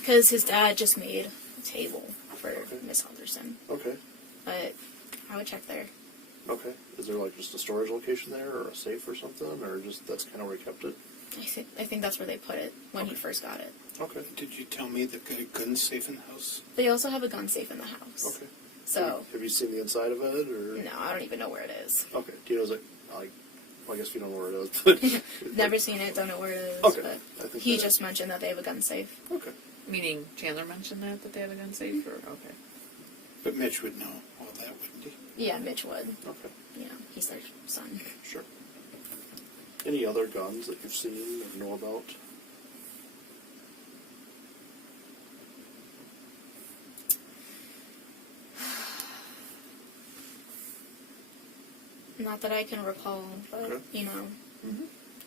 because his dad just made a table for Okay. Miss Halderson, Okay. but I would check there. Okay. Is there like just a storage location there, or a safe or something, or just that's kind of where he kept it? I think that's where they put it when he Okay. first got it. Okay. Did you tell me they've got a gun safe in the house? They also have a gun safe in the house. Okay. So, Have you seen the inside of it, or? no, I don't even know where it is. Okay. Do you know, is it, like, well, I guess you don't know where it is, but... Never seen it, don't know where it is. Okay. But I think he that- just mentioned that they have a gun safe. Okay. Meaning Chandler mentioned that they have a gun safe, or okay. But Mitch would know all that, wouldn't he? Yeah, Mitch would. Okay. Yeah, he's their son. Sure. Any other guns that you've seen or know about? Not that I can recall, but, Okay.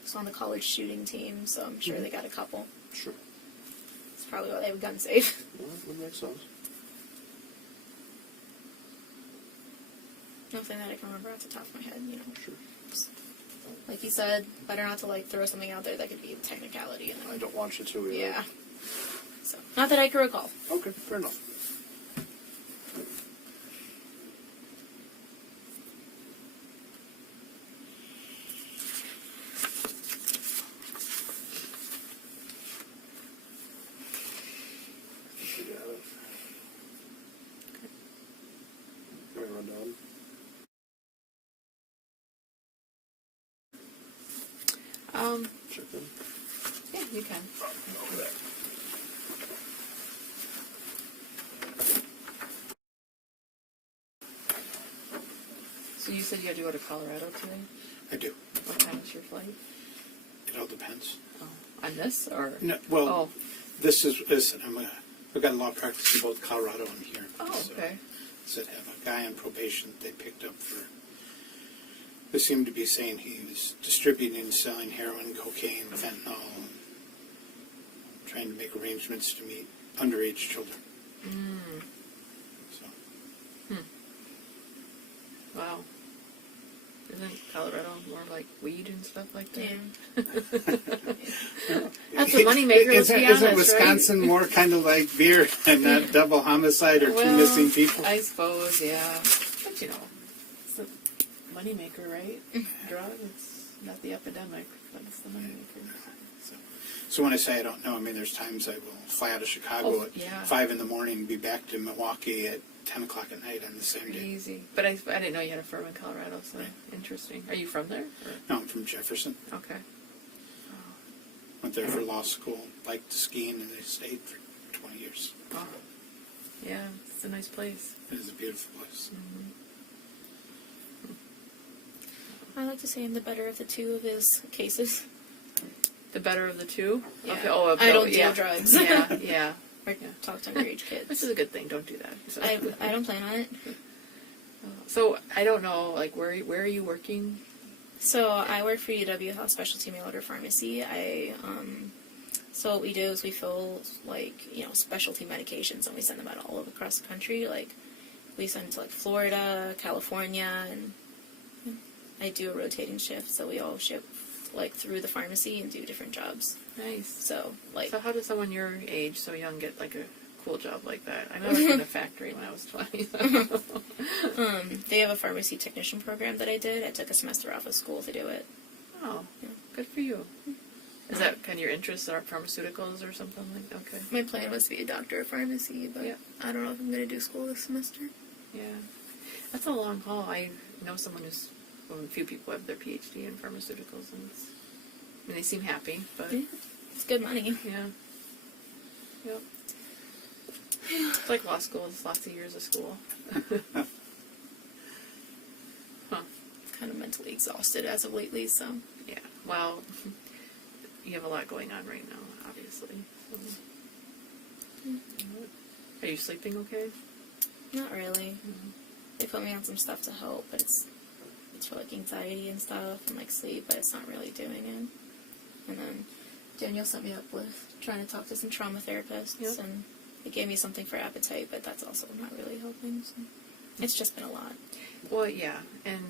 it's on the college shooting team, so I'm sure they got a couple. Sure. It's probably why they have a gun safe. Well, that makes sense. Nothing that I can remember off the top of my head, Sure. Like you said, better not to, throw something out there that could be a technicality. And I don't want you to either. Yeah. So, not that I can recall. Okay, fair enough. You got it. Can we run down? you can. So you said you had to go to Colorado today? I do. What time is your flight? It all depends. Oh, on this or? No, well, Oh, this is I've got a law practice in both Colorado and here. oh, So, okay. said have a guy on probation that they picked up for. They seemed to be saying he was distributing and selling heroin, cocaine, fentanyl, and trying to make arrangements to meet underage children. Mm, So wow. Isn't Colorado more like weed and stuff like that? Yeah. That's the moneymaker, let's be honest, Isn't Wisconsin more kind of like beer and not double homicide or two Well, missing people? I suppose, yeah. But you know, it's the moneymaker, right? Drug, it's not the epidemic, but it's the moneymaker. So when I say I don't know, I mean there's times I will fly out of Chicago at 5 in the morning and be back to Milwaukee at 10 o'clock at night on the same day. Crazy. But I didn't know you had a firm in Colorado, so interesting. Are you from there? Or? No, I'm from Jefferson. Okay. Went there for law school, liked skiing, and I stayed for 20 years. Oh. Yeah, it's a nice place. It is a beautiful place. I like to say I'm the better of the two of his cases. The better of the two? Yeah. Okay. Oh, I don't yeah. deal drugs. Yeah, yeah. Or talk to underage kids. Which is a good thing. Don't do that. So. I don't plan on it. So I don't know, like where are you working? So I work for UW Health Specialty Mail Order Pharmacy. So what we do is we fill specialty medications and we send them out all over across the country. Like we send to Florida, California, and I do a rotating shift. So we all ship through the pharmacy and do different jobs. Nice. So So how did someone your age, so young, get a cool job like that? I worked in a factory when I was 20. they have a pharmacy technician program that I did. I took a semester off of school to do it. Oh, Yeah. good for you. Is that kind of your interest, or pharmaceuticals or something like that? Okay. My plan was to be a doctor of pharmacy, but Yeah. I don't know if I'm going to do school this semester. Yeah. That's a long haul. I know someone a few people have their PhD in pharmaceuticals, and they seem happy, but Yeah. It's good money. yeah. Yep. It's like law school. It's lots of years of school. Huh. Kind of mentally exhausted as of lately, so. Yeah. Well, you have a lot going on right now, obviously. So. Are you sleeping okay? Not really. They put me on some stuff to help, but it's for anxiety and stuff and sleep, but it's not really doing it. And then Daniel set me up with trying to talk to some trauma therapists, Yep. and they gave me something for appetite, but that's also not really helping. So it's just been a lot. Well, yeah, and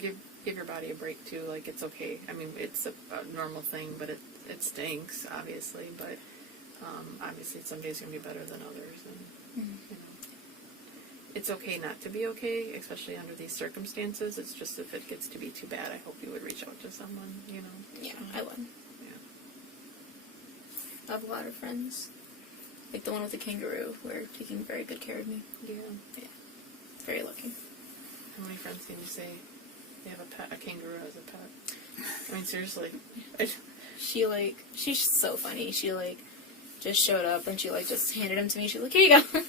give your body a break too. It's okay. I mean, it's a normal thing, but it stinks, obviously. But obviously, some days are gonna be better than others, and it's okay not to be okay, especially under these circumstances. It's just if it gets to be too bad, I hope you would reach out to someone. Yeah, I would. Yeah. I have a lot of friends, like the one with the kangaroo, who are taking very good care of me. Yeah. Very lucky. How many friends can you say they have a kangaroo as a pet? I mean, seriously. She's so funny. She just showed up and she just handed him to me. She's like, here you go.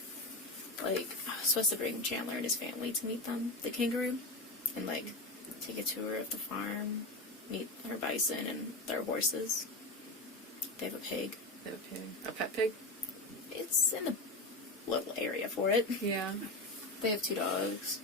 I was supposed to bring Chandler and his family to meet them, the kangaroo, and take a tour of the farm, meet her bison and their horses. They have a pig. They have a pig. A pet pig? It's in the little area for it. Yeah. They have 2 dogs.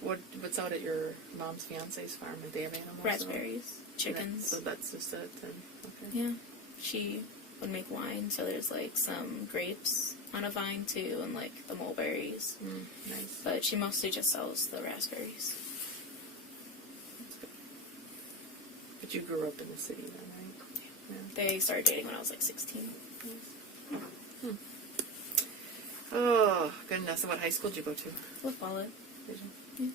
What's out at your mom's fiance's farm? Do they have animals? Raspberries, chickens. So that's just it. Then. Okay. Yeah. She would make wine, so there's some grapes on a vine too, and the mulberries. Nice. But she mostly just sells the raspberries. That's good. But you grew up in the city then, right? Yeah. They started dating when I was 16. Oh, goodness. So what high school did you go to? With Wallet. Did you?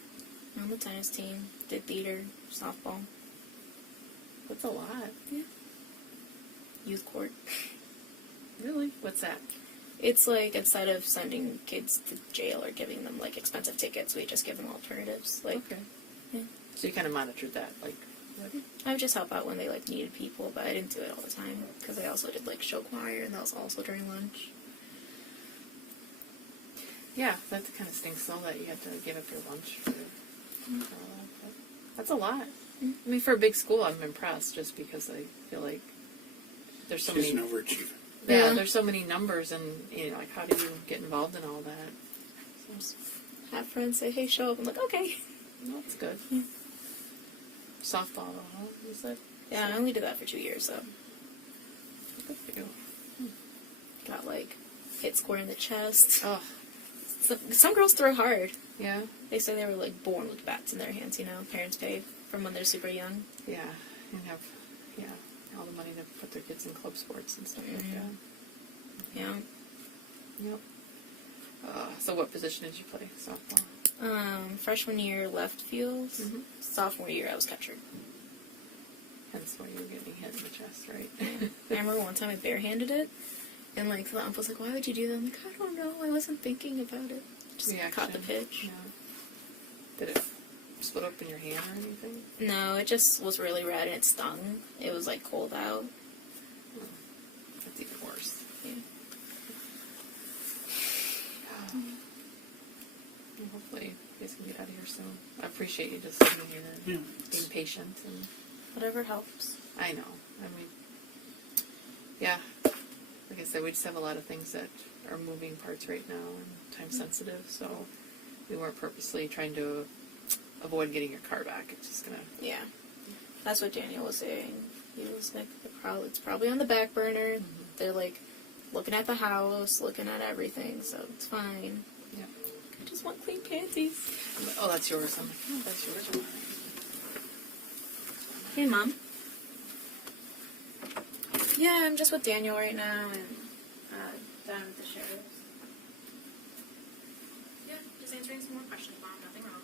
On the tennis team. Did theater, softball. That's a lot. Yeah. Youth court. Really? What's that? It's instead of sending kids to jail or giving them expensive tickets, we just give them alternatives. Okay. Yeah. So you kind of monitored that, I would just help out when they like needed people, but I didn't do it all the time because I also did like show choir, and that was also during lunch. Yeah, that kind of stinks though that you had to give up your lunch for all that. But that's a lot. I mean, for a big school, I'm impressed just because I feel like there's so She's many. an overachiever. Yeah, Yeah. there's so many numbers, and you know, like how do you get involved in all that? So, Have friends say, "Hey, show up." I'm like, "Okay." well, that's good. Softball, huh? You said? Yeah, I only did that for 2 years, so Good for you. got like hit square in the chest. Oh, Some girls throw hard. yeah, They say they were like born with bats in their hands. You know, parents pay from when they're super young. yeah, and have all the money to put their kids in club sports and stuff like that. Yeah. Yep. So what position did you play? Softball? Freshman year left field. Mhm. Sophomore year I was catcher. Hence why you were getting hit in the chest, right? I remember one time I barehanded it, and like the ump was like, "Why would you do that?" I'm like, "I don't know. I wasn't thinking about it. Just caught the pitch." Yeah. Did it split up in your hand or anything? No, it just was really red and it stung. It was like cold out. That's even worse. Yeah. Well, hopefully you guys can get out of here soon. I appreciate you just sitting here and Yeah. being patient. And Whatever helps. I know. I mean, yeah. Like I said, we just have a lot of things that are moving parts right now and time sensitive. So we weren't purposely trying to avoid getting your car back. It's just gonna. Yeah. That's what Daniel was saying. He was like, it's probably on the back burner. They're like looking at the house, looking at everything, so it's fine. Yeah. I just want clean panties. I'm like, oh, that's yours. I'm like, oh, that's yours. Hey, Mom. Yeah, I'm just with Daniel right now and down with the sheriffs. Yeah, just answering some more questions, Mom. Nothing wrong.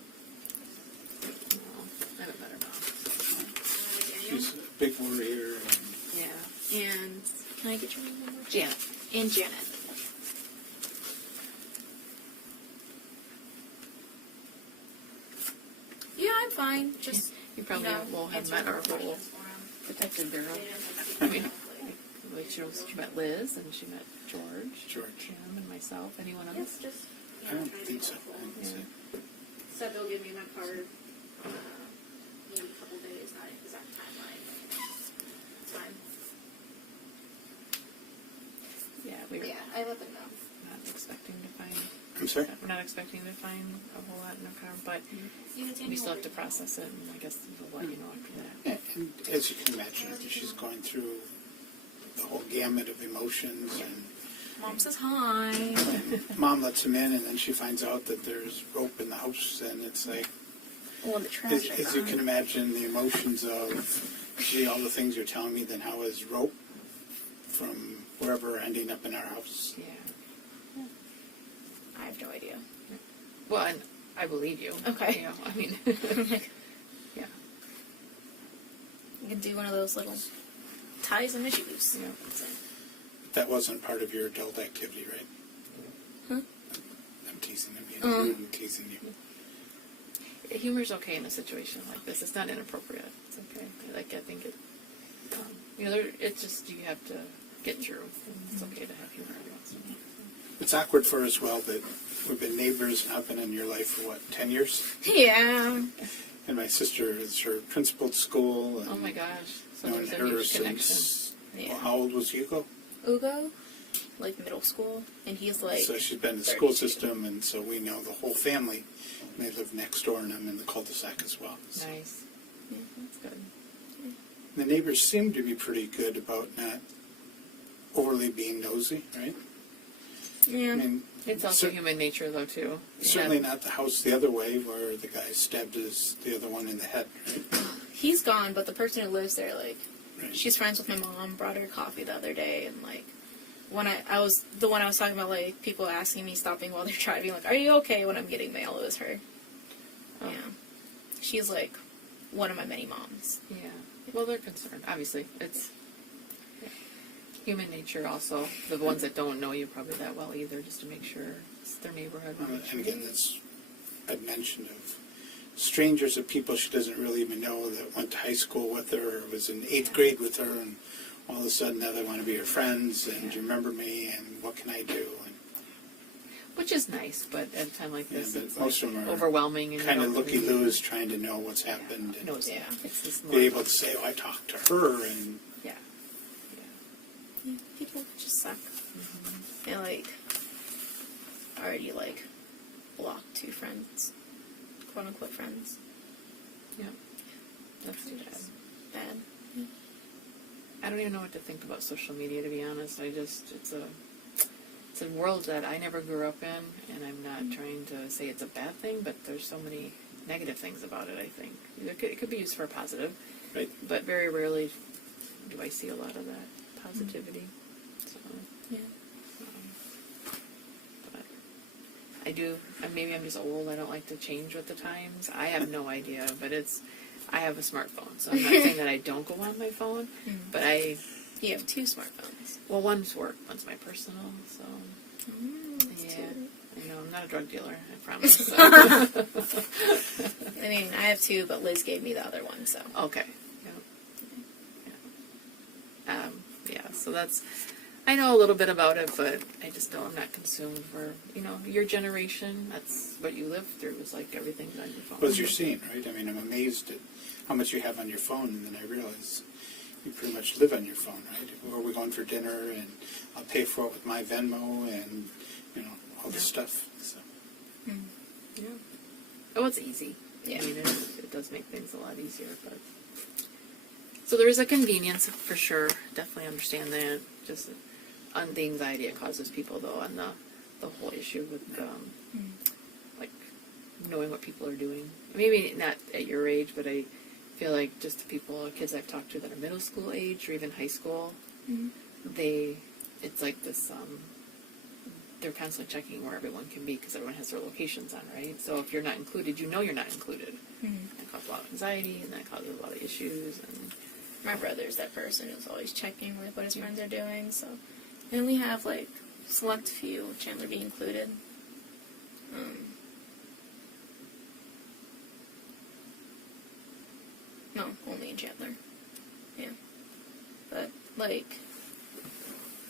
No, I haven't met her now. She's a big warrior. Yeah. And can I get your name one more? Janet. And Janet. Yeah, I'm fine. Just You probably will have answering met our more whole questions for him. detective bureau. I I mean, like she met Liz and she met George. George. Kim and myself. Anyone else? Yes, just. I don't think so. I didn't see. Said they'll give me my card maybe a couple days, not an exact timeline. It's fine. Yeah, we were I let them know. not expecting to find. I'm sorry? We're not expecting to find a whole lot in our car, but we still have to process it, and I guess we'll let you know after that. And as you can imagine, she's going through the whole gamut of emotions, and Mom says hi. Mom lets him in, and then she finds out that there's rope in the house, and it's like, Well, the trash. as you can imagine, the emotions of, gee, all the things you're telling me, then how is rope from wherever ending up in our house? Yeah. I have no idea. Well, and I believe you. Okay. You know, I mean, yeah. You can do one of those little ties and issues. Yeah. That wasn't part of your adult activity, right? Huh? I'm teasing. I'm being rude and teasing you. Humor's okay in a situation like this. It's not inappropriate. It's okay. Like I think it, you know, it's just you have to get through. And it's okay to have humor every once in a while. It's awkward for us, well, that we've been neighbors and I've been in your life for, what, 10 years? Yeah. And my sister is her principal at school. And Oh my gosh! So known there's a her huge connection. since, Yeah. well, how old was Hugo? Ugo, like middle school, and he's like. So she's been in the 32. school system, and so we know the whole family. And they live next door, and I'm in the cul-de-sac as well. So Nice. Yeah, that's good. the neighbors seem to be pretty good about not overly being nosy, right? Yeah. I mean, It's also human nature, though, too. certainly not the house the other way where the guy stabbed the other one in the head, right? He's gone, but the person who lives there, like, Right. she's friends with my mom, brought her coffee the other day, and, like, when I was talking about, like, people asking me, stopping while they're driving, like, are you okay when I'm getting mail? It was her. Oh. Yeah. She's, like, one of my many moms. Yeah. Well, they're concerned. Obviously, it's human nature. Also, the ones that don't know you probably that well either, just to make sure it's their neighborhood. And again, that's I'd mentioned of strangers of people she doesn't really even know that went to high school with her, or was in 8th grade with her, and all of a sudden now they want to be her friends, and do you remember me, and what can I do? And, Which is nice, but at a time like this, but it's most like of them are overwhelming. And kind of you don't looky-loos, trying to know what's happened, and knows, Yeah. It's this be able to say, oh, I talked to her, and Yeah. Yeah, people just suck. They like already like blocked 2 friends, quote unquote friends. Yeah. That's too bad. Just bad. I don't even know what to think about social media, to be honest. It's a world that I never grew up in, and I'm not trying to say it's a bad thing, but there's so many negative things about it, I think. It could be used for a positive, right. but very rarely do I see a lot of that positivity. So, Yeah. but I do, and maybe I'm just old, I don't like to change with the times. I have no idea, but I have a smartphone, so I'm not saying that I don't go on my phone, but You have 2 smartphones. well, one's work, one's my personal, so, That's yeah. 2. I know, I'm not a drug dealer, I promise. So. I mean, I have 2, but Liz gave me the other one, so. Okay. Yeah, so I know a little bit about it, but I just know I'm not consumed for, your generation, that's what you lived through, was like everything's on your phone. Well, as you're seeing, right? I mean, I'm amazed at how much you have on your phone, and then I realize you pretty much live on your phone, right? Or we're going for dinner, and I'll pay for it with my Venmo, and, all this stuff. So. Yeah. Oh, it's easy. Yeah. I mean, it does make things a lot easier, but... So there is a convenience, for sure. Definitely understand that. Just on the anxiety it causes people, though, on the whole issue with, like, knowing what people are doing. Maybe not at your age, but I feel like just the kids I've talked to that are middle school age or even high school, it's like this, they're constantly checking where everyone can be because everyone has their locations on, right? So if you're not included, you're not included. That causes a lot of anxiety, and that causes a lot of issues. And My brother's that person who's always checking like what his friends are doing, so. And we have like select few, Chandler being included. No, only in Chandler. Yeah. But like,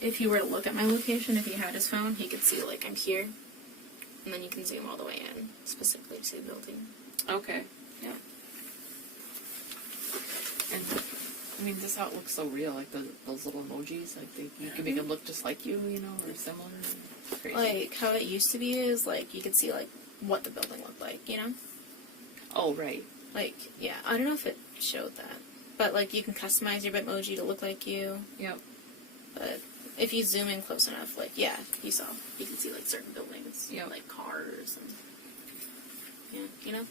if he were to look at my location, if he had his phone, he could see like I'm here, and then you can zoom all the way in, specifically to see the building. okay. Yeah. And I mean, this how it looks so real, like those little emojis, like you can make them look just like you, or similar. It's crazy. Like how it used to be is like you could see like what the building looked like, Oh, right. Like, yeah, I don't know if it showed that. But, like, you can customize your Bitmoji to look like you. Yep. But if you zoom in close enough, like, yeah, you can see, like, certain buildings. Yep. Like cars and, yeah,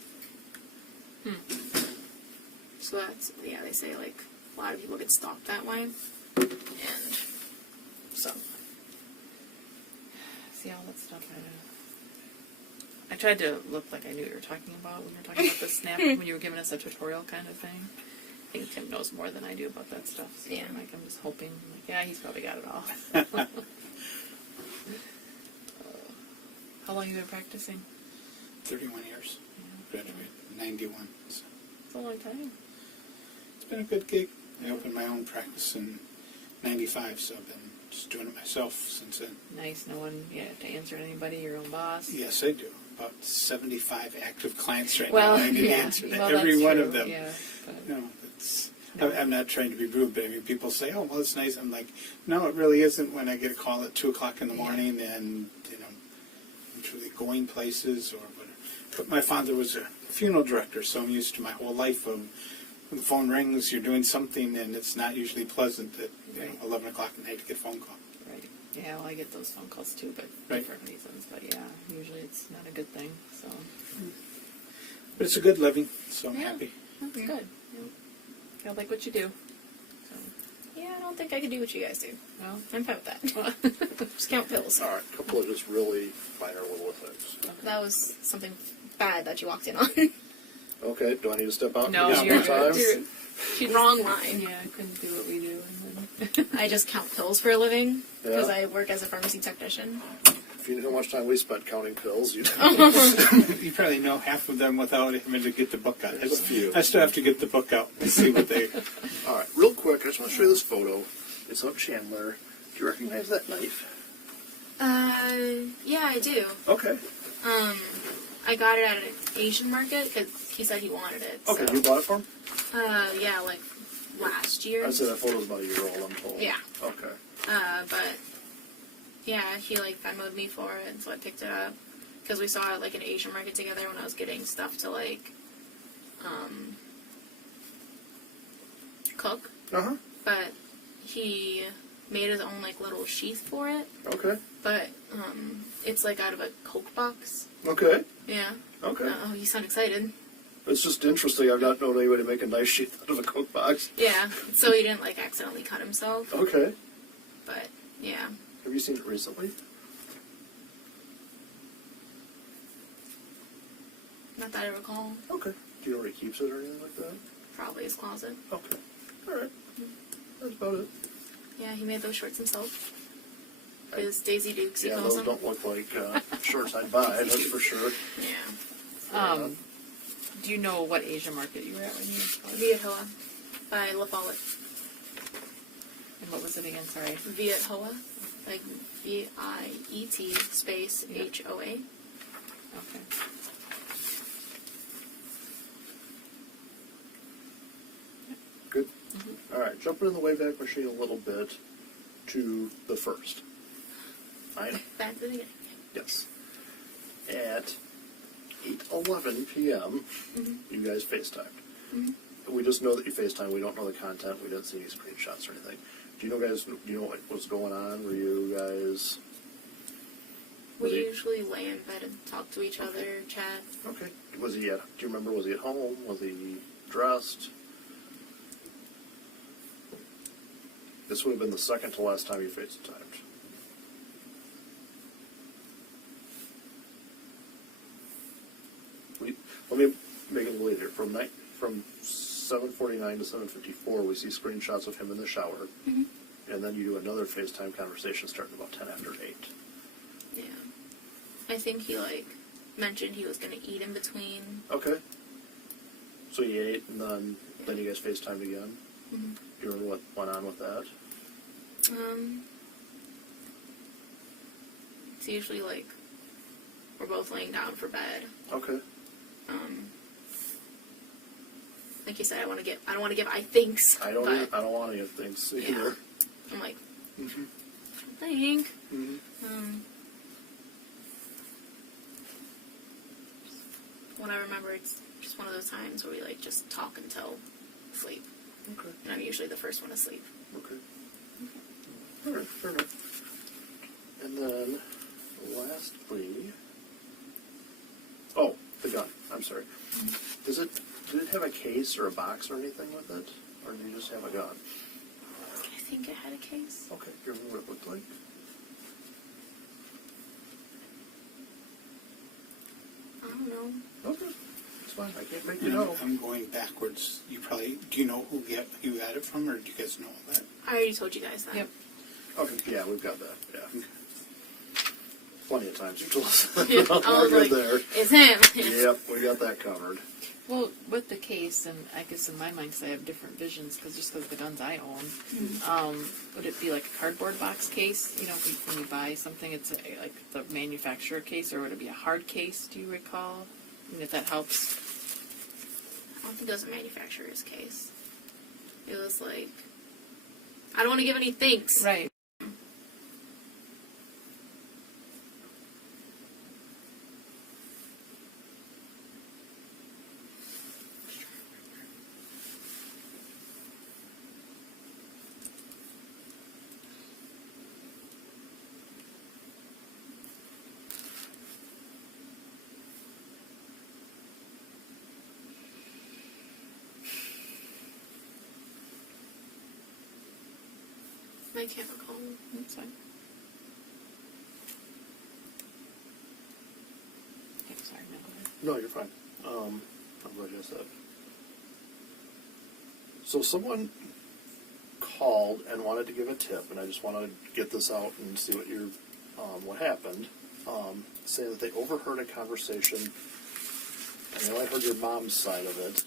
So that's, yeah, they say, like, a lot of people get stalked that way. And so. See all that stuff. I tried to look like I knew what you were talking about when you were talking about the snap, when you were giving us a tutorial kind of thing. I think Tim knows more than I do about that stuff. So Yeah. I'm just hoping. Yeah, he's probably got it all. How long have you been practicing? 31 years. Yeah. Graduated in 91. So. It's a long time. It's been a good gig. I opened my own practice in 95, so I've been just doing it myself since then. Nice. No one to answer to anybody, your own boss. Yes, I do. About 75 active clients right Well, now. I need to yeah. answer to Well, every that's one true. of them. Yeah, but It's, No. I'm not trying to be rude, but I mean, people say, "Oh, well, it's nice." I'm like, no, it really isn't. When I get a call at 2:00 in the morning, and I'm truly going places or whatever. But my father was a funeral director, so I'm used to my whole life of when the phone rings, you're doing something, and it's not usually pleasant at 11 o'clock at night to get a phone call. right. Yeah, well, I get those phone calls too, but Right. different reasons. But yeah, usually it's not a good thing. So But it's a good living, so I'm Yeah. happy. that's good. Yeah. I like what you do. So, Yeah, I don't think I could do what you guys do. well, I'm fine with that. Just count pills. All right, a couple of just really minor little things. That was something bad that you walked in on. Okay, do I need to step out? no, and do you're this one time? good. She Wrong line. Yeah, I couldn't do what we do. And then I just count pills for a living because Yeah. I work as a pharmacy technician. If you knew how much time we spent counting pills, you'd You probably know half of them without having to get the book out. There's a few. I still have to get the book out and see what they. All right, real quick, I just want to show you this photo. It's of Chandler. Do you recognize that knife? Yeah, I do. Okay. I got it at an Asian market because he said he wanted it. Okay, so. you bought it for him? Yeah, like last year. I'd say that photo's about a year old, I'm told. Yeah. Okay. But yeah, he like Venmoed me for it, and so I picked it up because we saw it like an Asian market together when I was getting stuff to like cook. Uh-huh. But he made his own like little sheath for it. Okay. But it's like out of a Coke box. Okay. Yeah. Okay. Oh, you sound excited. It's just interesting. I've not known anybody make a knife sheath out of a Coke box. Yeah. So he didn't like accidentally cut himself. Okay. But yeah. Have you seen it recently? Not that I recall. Okay. Do you know where he keeps it or anything like that? Probably his closet. Okay. All right. That's about it. Yeah, he made those shorts himself. His Daisy Dukes, he Yeah, calls those them. don't look like shorts I'd buy, that's for sure. Yeah. Do you know what Asian market you were at when you? Viet Hoa by La Follette. And what was it again? Sorry. Viet Hoa, like VIET space HOA. Okay. Good. All right, jumping in the Wayback Machine a little bit to the first. Fine. Back to the beginning. Yes. At 8:11 p.m., you guys FaceTimed. We just know that you FaceTimed. We don't know the content. We didn't see any screenshots or anything. Do you know, guys? Do you know what was going on? Were you guys? We Was he- usually lay in bed and talk to each other, chat. Okay. Was he at? Do you remember? Was he at home? Was he dressed? This would have been the second to last time you FaceTimed. Let me make it a little easier. From 7:49 to 7:54, we see screenshots of him in the shower, and then you do another FaceTime conversation starting about 10 after 8. Yeah. I think he like mentioned he was gonna eat in between. Okay. So you ate, and then you guys FaceTimed again. Mhm. You remember what went on with that? It's usually like we're both laying down for bed. Okay. Like you said, I don't want to give I thinks. I don't but want any of things Yeah. either. I'm like, Mhm. I think. Mhm. What I remember, it's just one of those times where we like just talk until sleep. Okay. And I'm usually the first one to sleep. Okay. All right, fair enough. And then, lastly, the gun. I'm sorry. Did it have a case or a box or anything with it, or did you just have a gun? I think it had a case. Okay. Do you remember what it looked like? I don't know. Okay. It's fine. I can't make you know. I'm going backwards. Do you know who you got it from, or do you guys know all that? I already told you guys that. Yep. Okay. Yeah, we've got that. Yeah. Plenty of times you've told us. Yeah, I was We're like, good there. it's him. Yep, we got that covered. Well, with the case, and I guess in my mind, because I have different visions, because the guns I own, would it be like a cardboard box case? You know, when you buy something, it's like the manufacturer case, or would it be a hard case? Do you recall? I mean, if that helps. I don't think it was a manufacturer's case. It was like, I don't want to give any thanks. Right. I can't recall. That's fine. Okay, sorry, no, go ahead. No, you're fine. I'm glad you asked that. So someone called and wanted to give a tip, and I just wanted to get this out and see what happened. saying that they overheard a conversation, and they only heard your mom's side of it,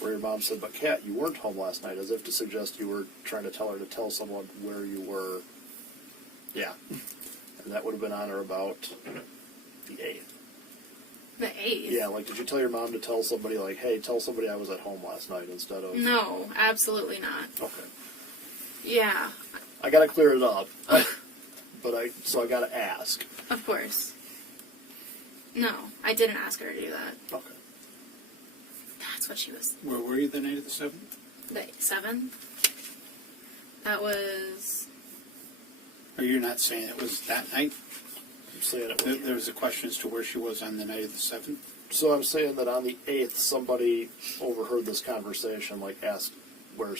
where your mom said, "But Kat, you weren't home last night," as if to suggest you were trying to tell her to tell someone where you were. Yeah. And that would have been on or about the 8th. The 8th? Yeah, like, did you tell your mom to tell somebody, like, hey, tell somebody I was at home last night instead of... No, absolutely not. Okay. Yeah, I gotta clear it up. So I gotta ask. of course. No, I didn't ask her to do that. Okay. That's what she was. Where were you the night of the 7th? The 7th? That was... Or you're not saying it was that night? I'm saying it was... There was a question as to where she was on the night of the 7th? So I'm saying that on the 8th, somebody overheard this conversation, like, asked where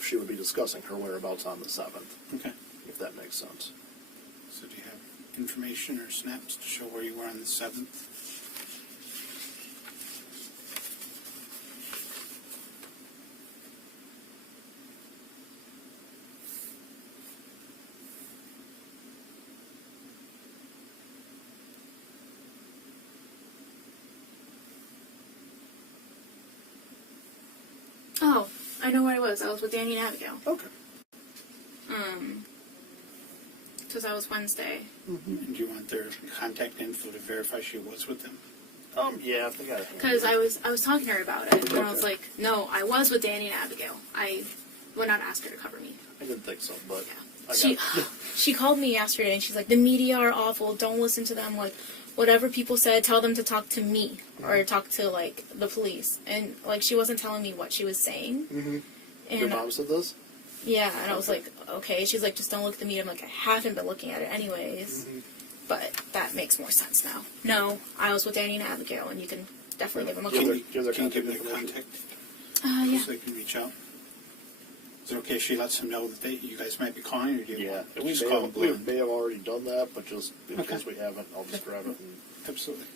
she would be discussing her whereabouts on the 7th, Okay. if that makes sense. So do you have information or snaps to show where you were on the 7th? Oh, I know where I was. I was with Danny and Abigail. Okay. Because that was Wednesday. And do you want their contact info to verify she was with them? Yeah, I think I... Because I was talking to her about it, and I was Okay. like, no, I was with Danny and Abigail. I would not ask her to cover me. I didn't think so, but... Yeah. I She got she called me yesterday, and she's like, the media are awful. Don't listen to them. Like, whatever people said, tell them to talk to me or talk to, like, the police. And, like, she wasn't telling me what she was saying. Mm-hmm. And Your mom said this? yeah, and I was like, okay. She's like, just don't look at the media. I'm like, I haven't been looking at it anyways. But that makes more sense now. No, I was with Danny and Abigail, and you can definitely give them a Give call. her- give their Can you give contact me a information. contact Yeah. so they can reach out? Is it okay if she lets them know that you guys might be calling, or do you Yeah, want and to we just may, call have, them we blind? may have already done that, but just in Okay. case we haven't, I'll just grab it. And, Absolutely.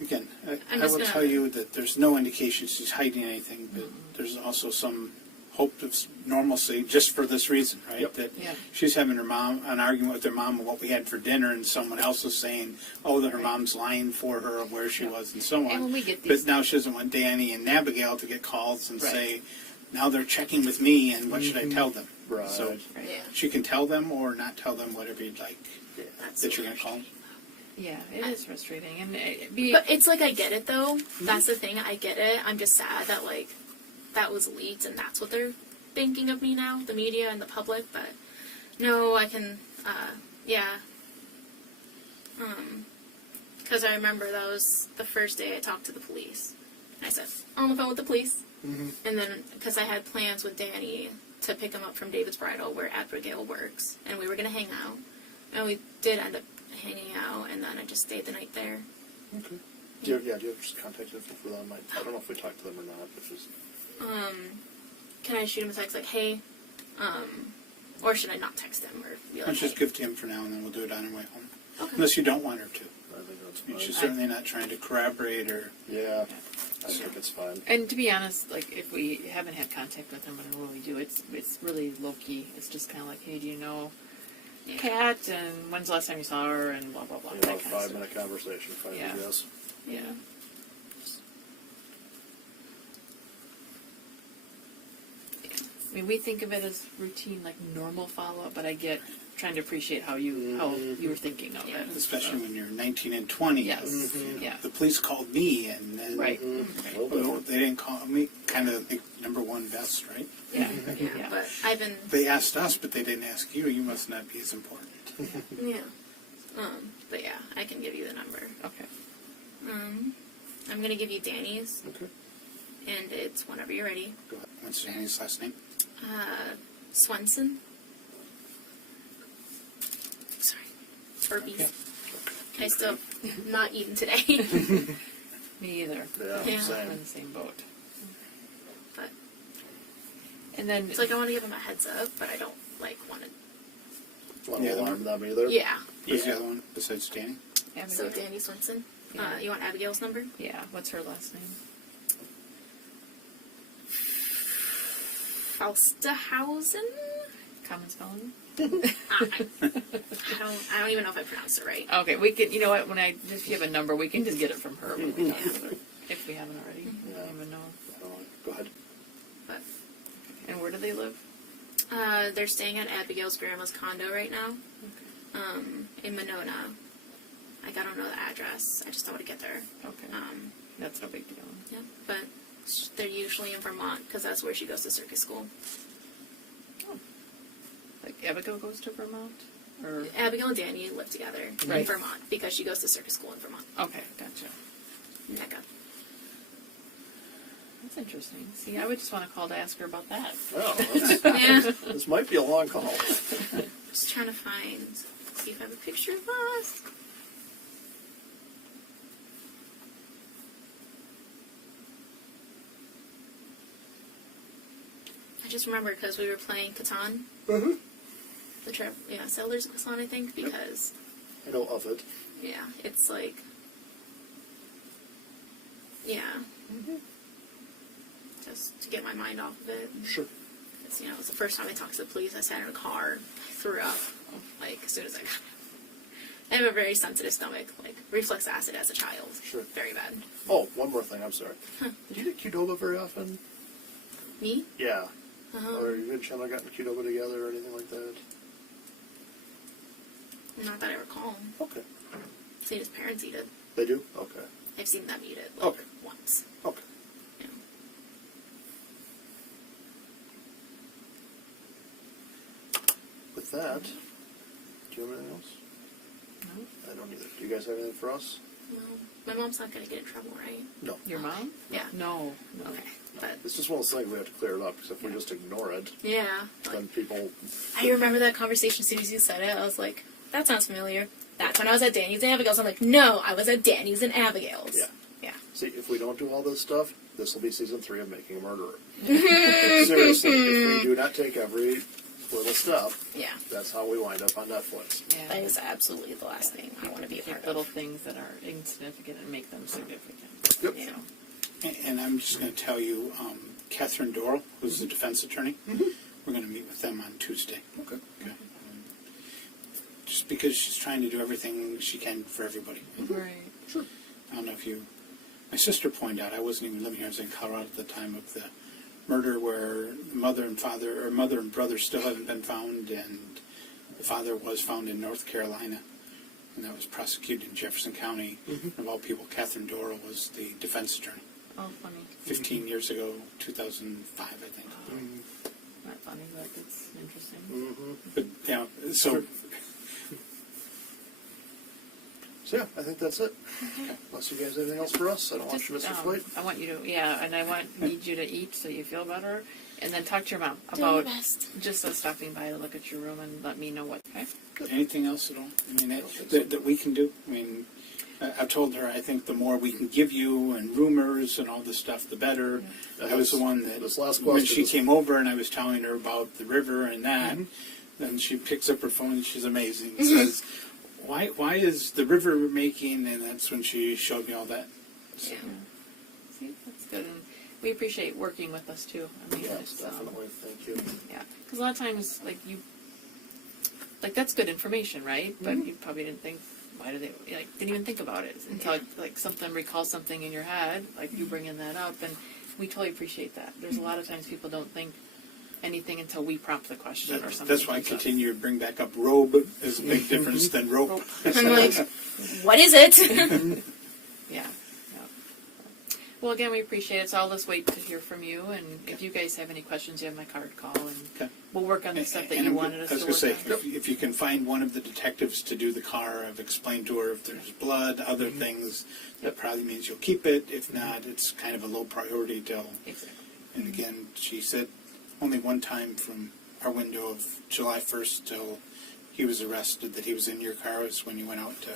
Again, I'm I just will gonna- tell you that there's no indication she's hiding anything, but there's also some hope of normalcy just for this reason, right? Yep. That Yeah. she's having an argument with her mom of what we had for dinner, and someone else is saying, oh, that her mom's lying for her of where she was and so on. And when we get these, But now she doesn't want Danny and Abigail to get calls and Right. say, now they're checking with me, and what should I tell them? Right. So right. Yeah. she can tell them or not tell them, whatever you'd like, That's that you're going to call them. Yeah, it is frustrating, and it'd be But it's like, I get it, though. That's the thing. I get it. I'm just sad that, like, that was leaked, and that's what they're thinking of me now, the media and the public. But no, I can, yeah. Because I remember that was the first day I talked to the police. And I said, on the phone with the police. Mm-hmm. And then, because I had plans with Danny to pick him up from David's Bridal, where Abigail works, and we were going to hang out. And we did end up hanging out, and then I just stayed the night there. Okay. Do you have just contact info for them? I don't know if we talked to them or not, but just... Can I shoot him a text like, hey, or should I not text him or be like, Let's just hey? give it to him for now, and then we'll do it on our way home. Okay. Unless you don't want her to. I think that's I mean, fine. she's certainly not trying to corroborate or... Yeah, I think it's fine. And to be honest, like if we haven't had contact with them, and when we do, it's really low key. It's just kind of like, hey, do you know Yeah. Kat? And when's the last time you saw her? And blah blah blah. You that know, kind of stuff. 5-minute conversation, if I Yeah. would guess. Yeah. I mean, we think of it as routine, like normal follow-up, but I get trying to appreciate how you were thinking of Yeah. it. Especially when you're 19 and 20. Yes. Mm-hmm. Yeah. The police called me, and then... Right. A little bit. Well, they didn't call me, kind of think number one best, right? Yeah. Yeah, Yeah. but I've been, They asked us, but they didn't ask you. You must not be as important. yeah. But yeah, I can give you the number. Okay. I'm gonna give you Danny's, Okay. and it's whenever you're ready. Go ahead. What's Danny's last name? Swenson. Sorry. Burpees. Yeah. I still not eaten today. Me either. Yeah, Yeah. I'm same. in the same boat. But And then it's like I want to give him a heads up, but I don't like want to. Want The to other alarm one? them either? Yeah. Who's Yeah. the other one besides Danny? So Abigail? Danny Swenson. Yeah. You want Abigail's number? Yeah. What's her last name? Falstehausen. Common spelling? I don't even know if I pronounced it right. Okay, we can. You know what? If you have a number, we can just get it from her when we talk to her, if we haven't already. I don't even know. Go ahead. But And where do they live? they're staying at Abigail's grandma's condo right now, in Monona. I don't know the address. I just don't want to get there. Okay, that's no big deal. Yeah, but they're usually in Vermont because that's where she goes to circus school. Like Abigail goes to Vermont, or Abigail and Danny live together in Right. Vermont because she goes to circus school in Vermont. okay, gotcha. Mecca. That's interesting. See, I would just want to call to ask her about that. Well, Yeah. this might be a long call. Just trying to see if I have a picture of us. I just remember because we were playing Catan. Mm-hmm. Settlers of Catan, I think, because, I know of it. yeah, it's like, yeah. Just to get my mind off of it. Sure. Because, it was the first time I talked to the police. I sat in a car, I threw up, as soon as I got it. I have a very sensitive stomach, reflux acid as a child. Sure. Very bad. Oh, one more thing. I'm sorry. Did you get Qdoba very often? Me? Yeah. Or you and Chandler gotten Qdoba together or anything like that? Not that I recall. Okay. I've seen his parents eat it. They do? Okay. I've seen them eat it, Okay. once. Okay. Yeah. With that, do you have anything else? No, I don't either. Do you guys have anything for us? No. My mom's not going to get in trouble, right? No. your mom? Yeah. No. Okay. But, It's just one of those things we have to clear it up, because if we just ignore it, yeah. then people... I remember that conversation as soon as you said it. I was like, that sounds familiar. That's when I was at Danny's and Abigail's. I'm like, no, I was at Danny's and Abigail's. Yeah. Yeah. See, if we don't do all this stuff, this will be season 3 of Making a Murderer. Seriously, if we do not take every little step, Yeah. that's how we wind up on Netflix. Yeah. That is absolutely the last thing I want to be a Take part little of. things that are insignificant and make them significant. Yep. Yeah. And I'm just going to tell you, Catherine Doral, who's the defense attorney, we're going to meet with them on Tuesday. Okay. Just because she's trying to do everything she can for everybody. Right. Sure. I don't know if you... My sister pointed out, I wasn't even living here, I was in Colorado at the time of the murder where the mother and brother still haven't been found, and the father was found in North Carolina, and that was prosecuted in Jefferson County. Of all people, Catherine Doral was the defense attorney. Oh, funny. 15 years ago, 2005, I think. Not funny, but it's interesting. But, yeah, so... So yeah, I think that's it. Unless you guys have anything else for us, I don't want you to miss your flight. I want you to, and I need you to eat so you feel better, and then talk to your mom Doing my about best. just stopping by to look at your room and let me know what. Okay. Anything else at all? I mean, that we can do? I mean, I've told her I think the more we can give you and rumors and all this stuff, the better. I was the one that, This last when question she is- came over and I was telling her about the river and that, then she picks up her phone and she's amazing. Says, why is the river making, and that's when she showed me all that. So, Yeah. See, that's good, and we appreciate working with us too. I mean, Yes, it's, definitely. Thank you. yeah, because a lot of times, that's good information, right? But you probably didn't think, why do they, didn't even think about it until, something recalls something in your head, you bringing that up, and we totally appreciate that. There's a lot of times people don't think anything until we prompt the question or something. that's why I continue to bring back up robe is a big difference than rope. I'm like, what is it? Yeah. Well, again, we appreciate it. So I'll just wait to hear from you, and if you guys have any questions, you have my card, call, and Okay. we'll work on the stuff that And you I'm wanted us I was to going work to on. say, if you can find one of the detectives to do the car, I've explained to her if there's blood, other things, that probably means you'll keep it. If not, it's kind of a low priority till. Exactly. And again, she said only one time from our window of July 1st till he was arrested that he was in your car was when you went out to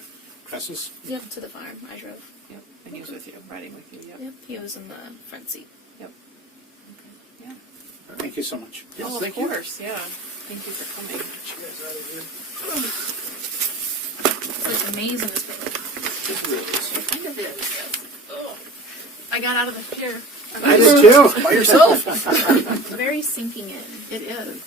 Cresses. Yep, to the farm. I drove. Yep. And he was with you, riding with you. Yep. Yep, he was in the front seat. Yep. Okay. Yeah. Thank you so much. Yes, Oh, thank of you. course. Yeah. Thank you for coming. It's like amazing this paper. It really is. It kind of is. Yes. Oh. I got out of the chair. I did too. By yourself. Very sinking in. It is.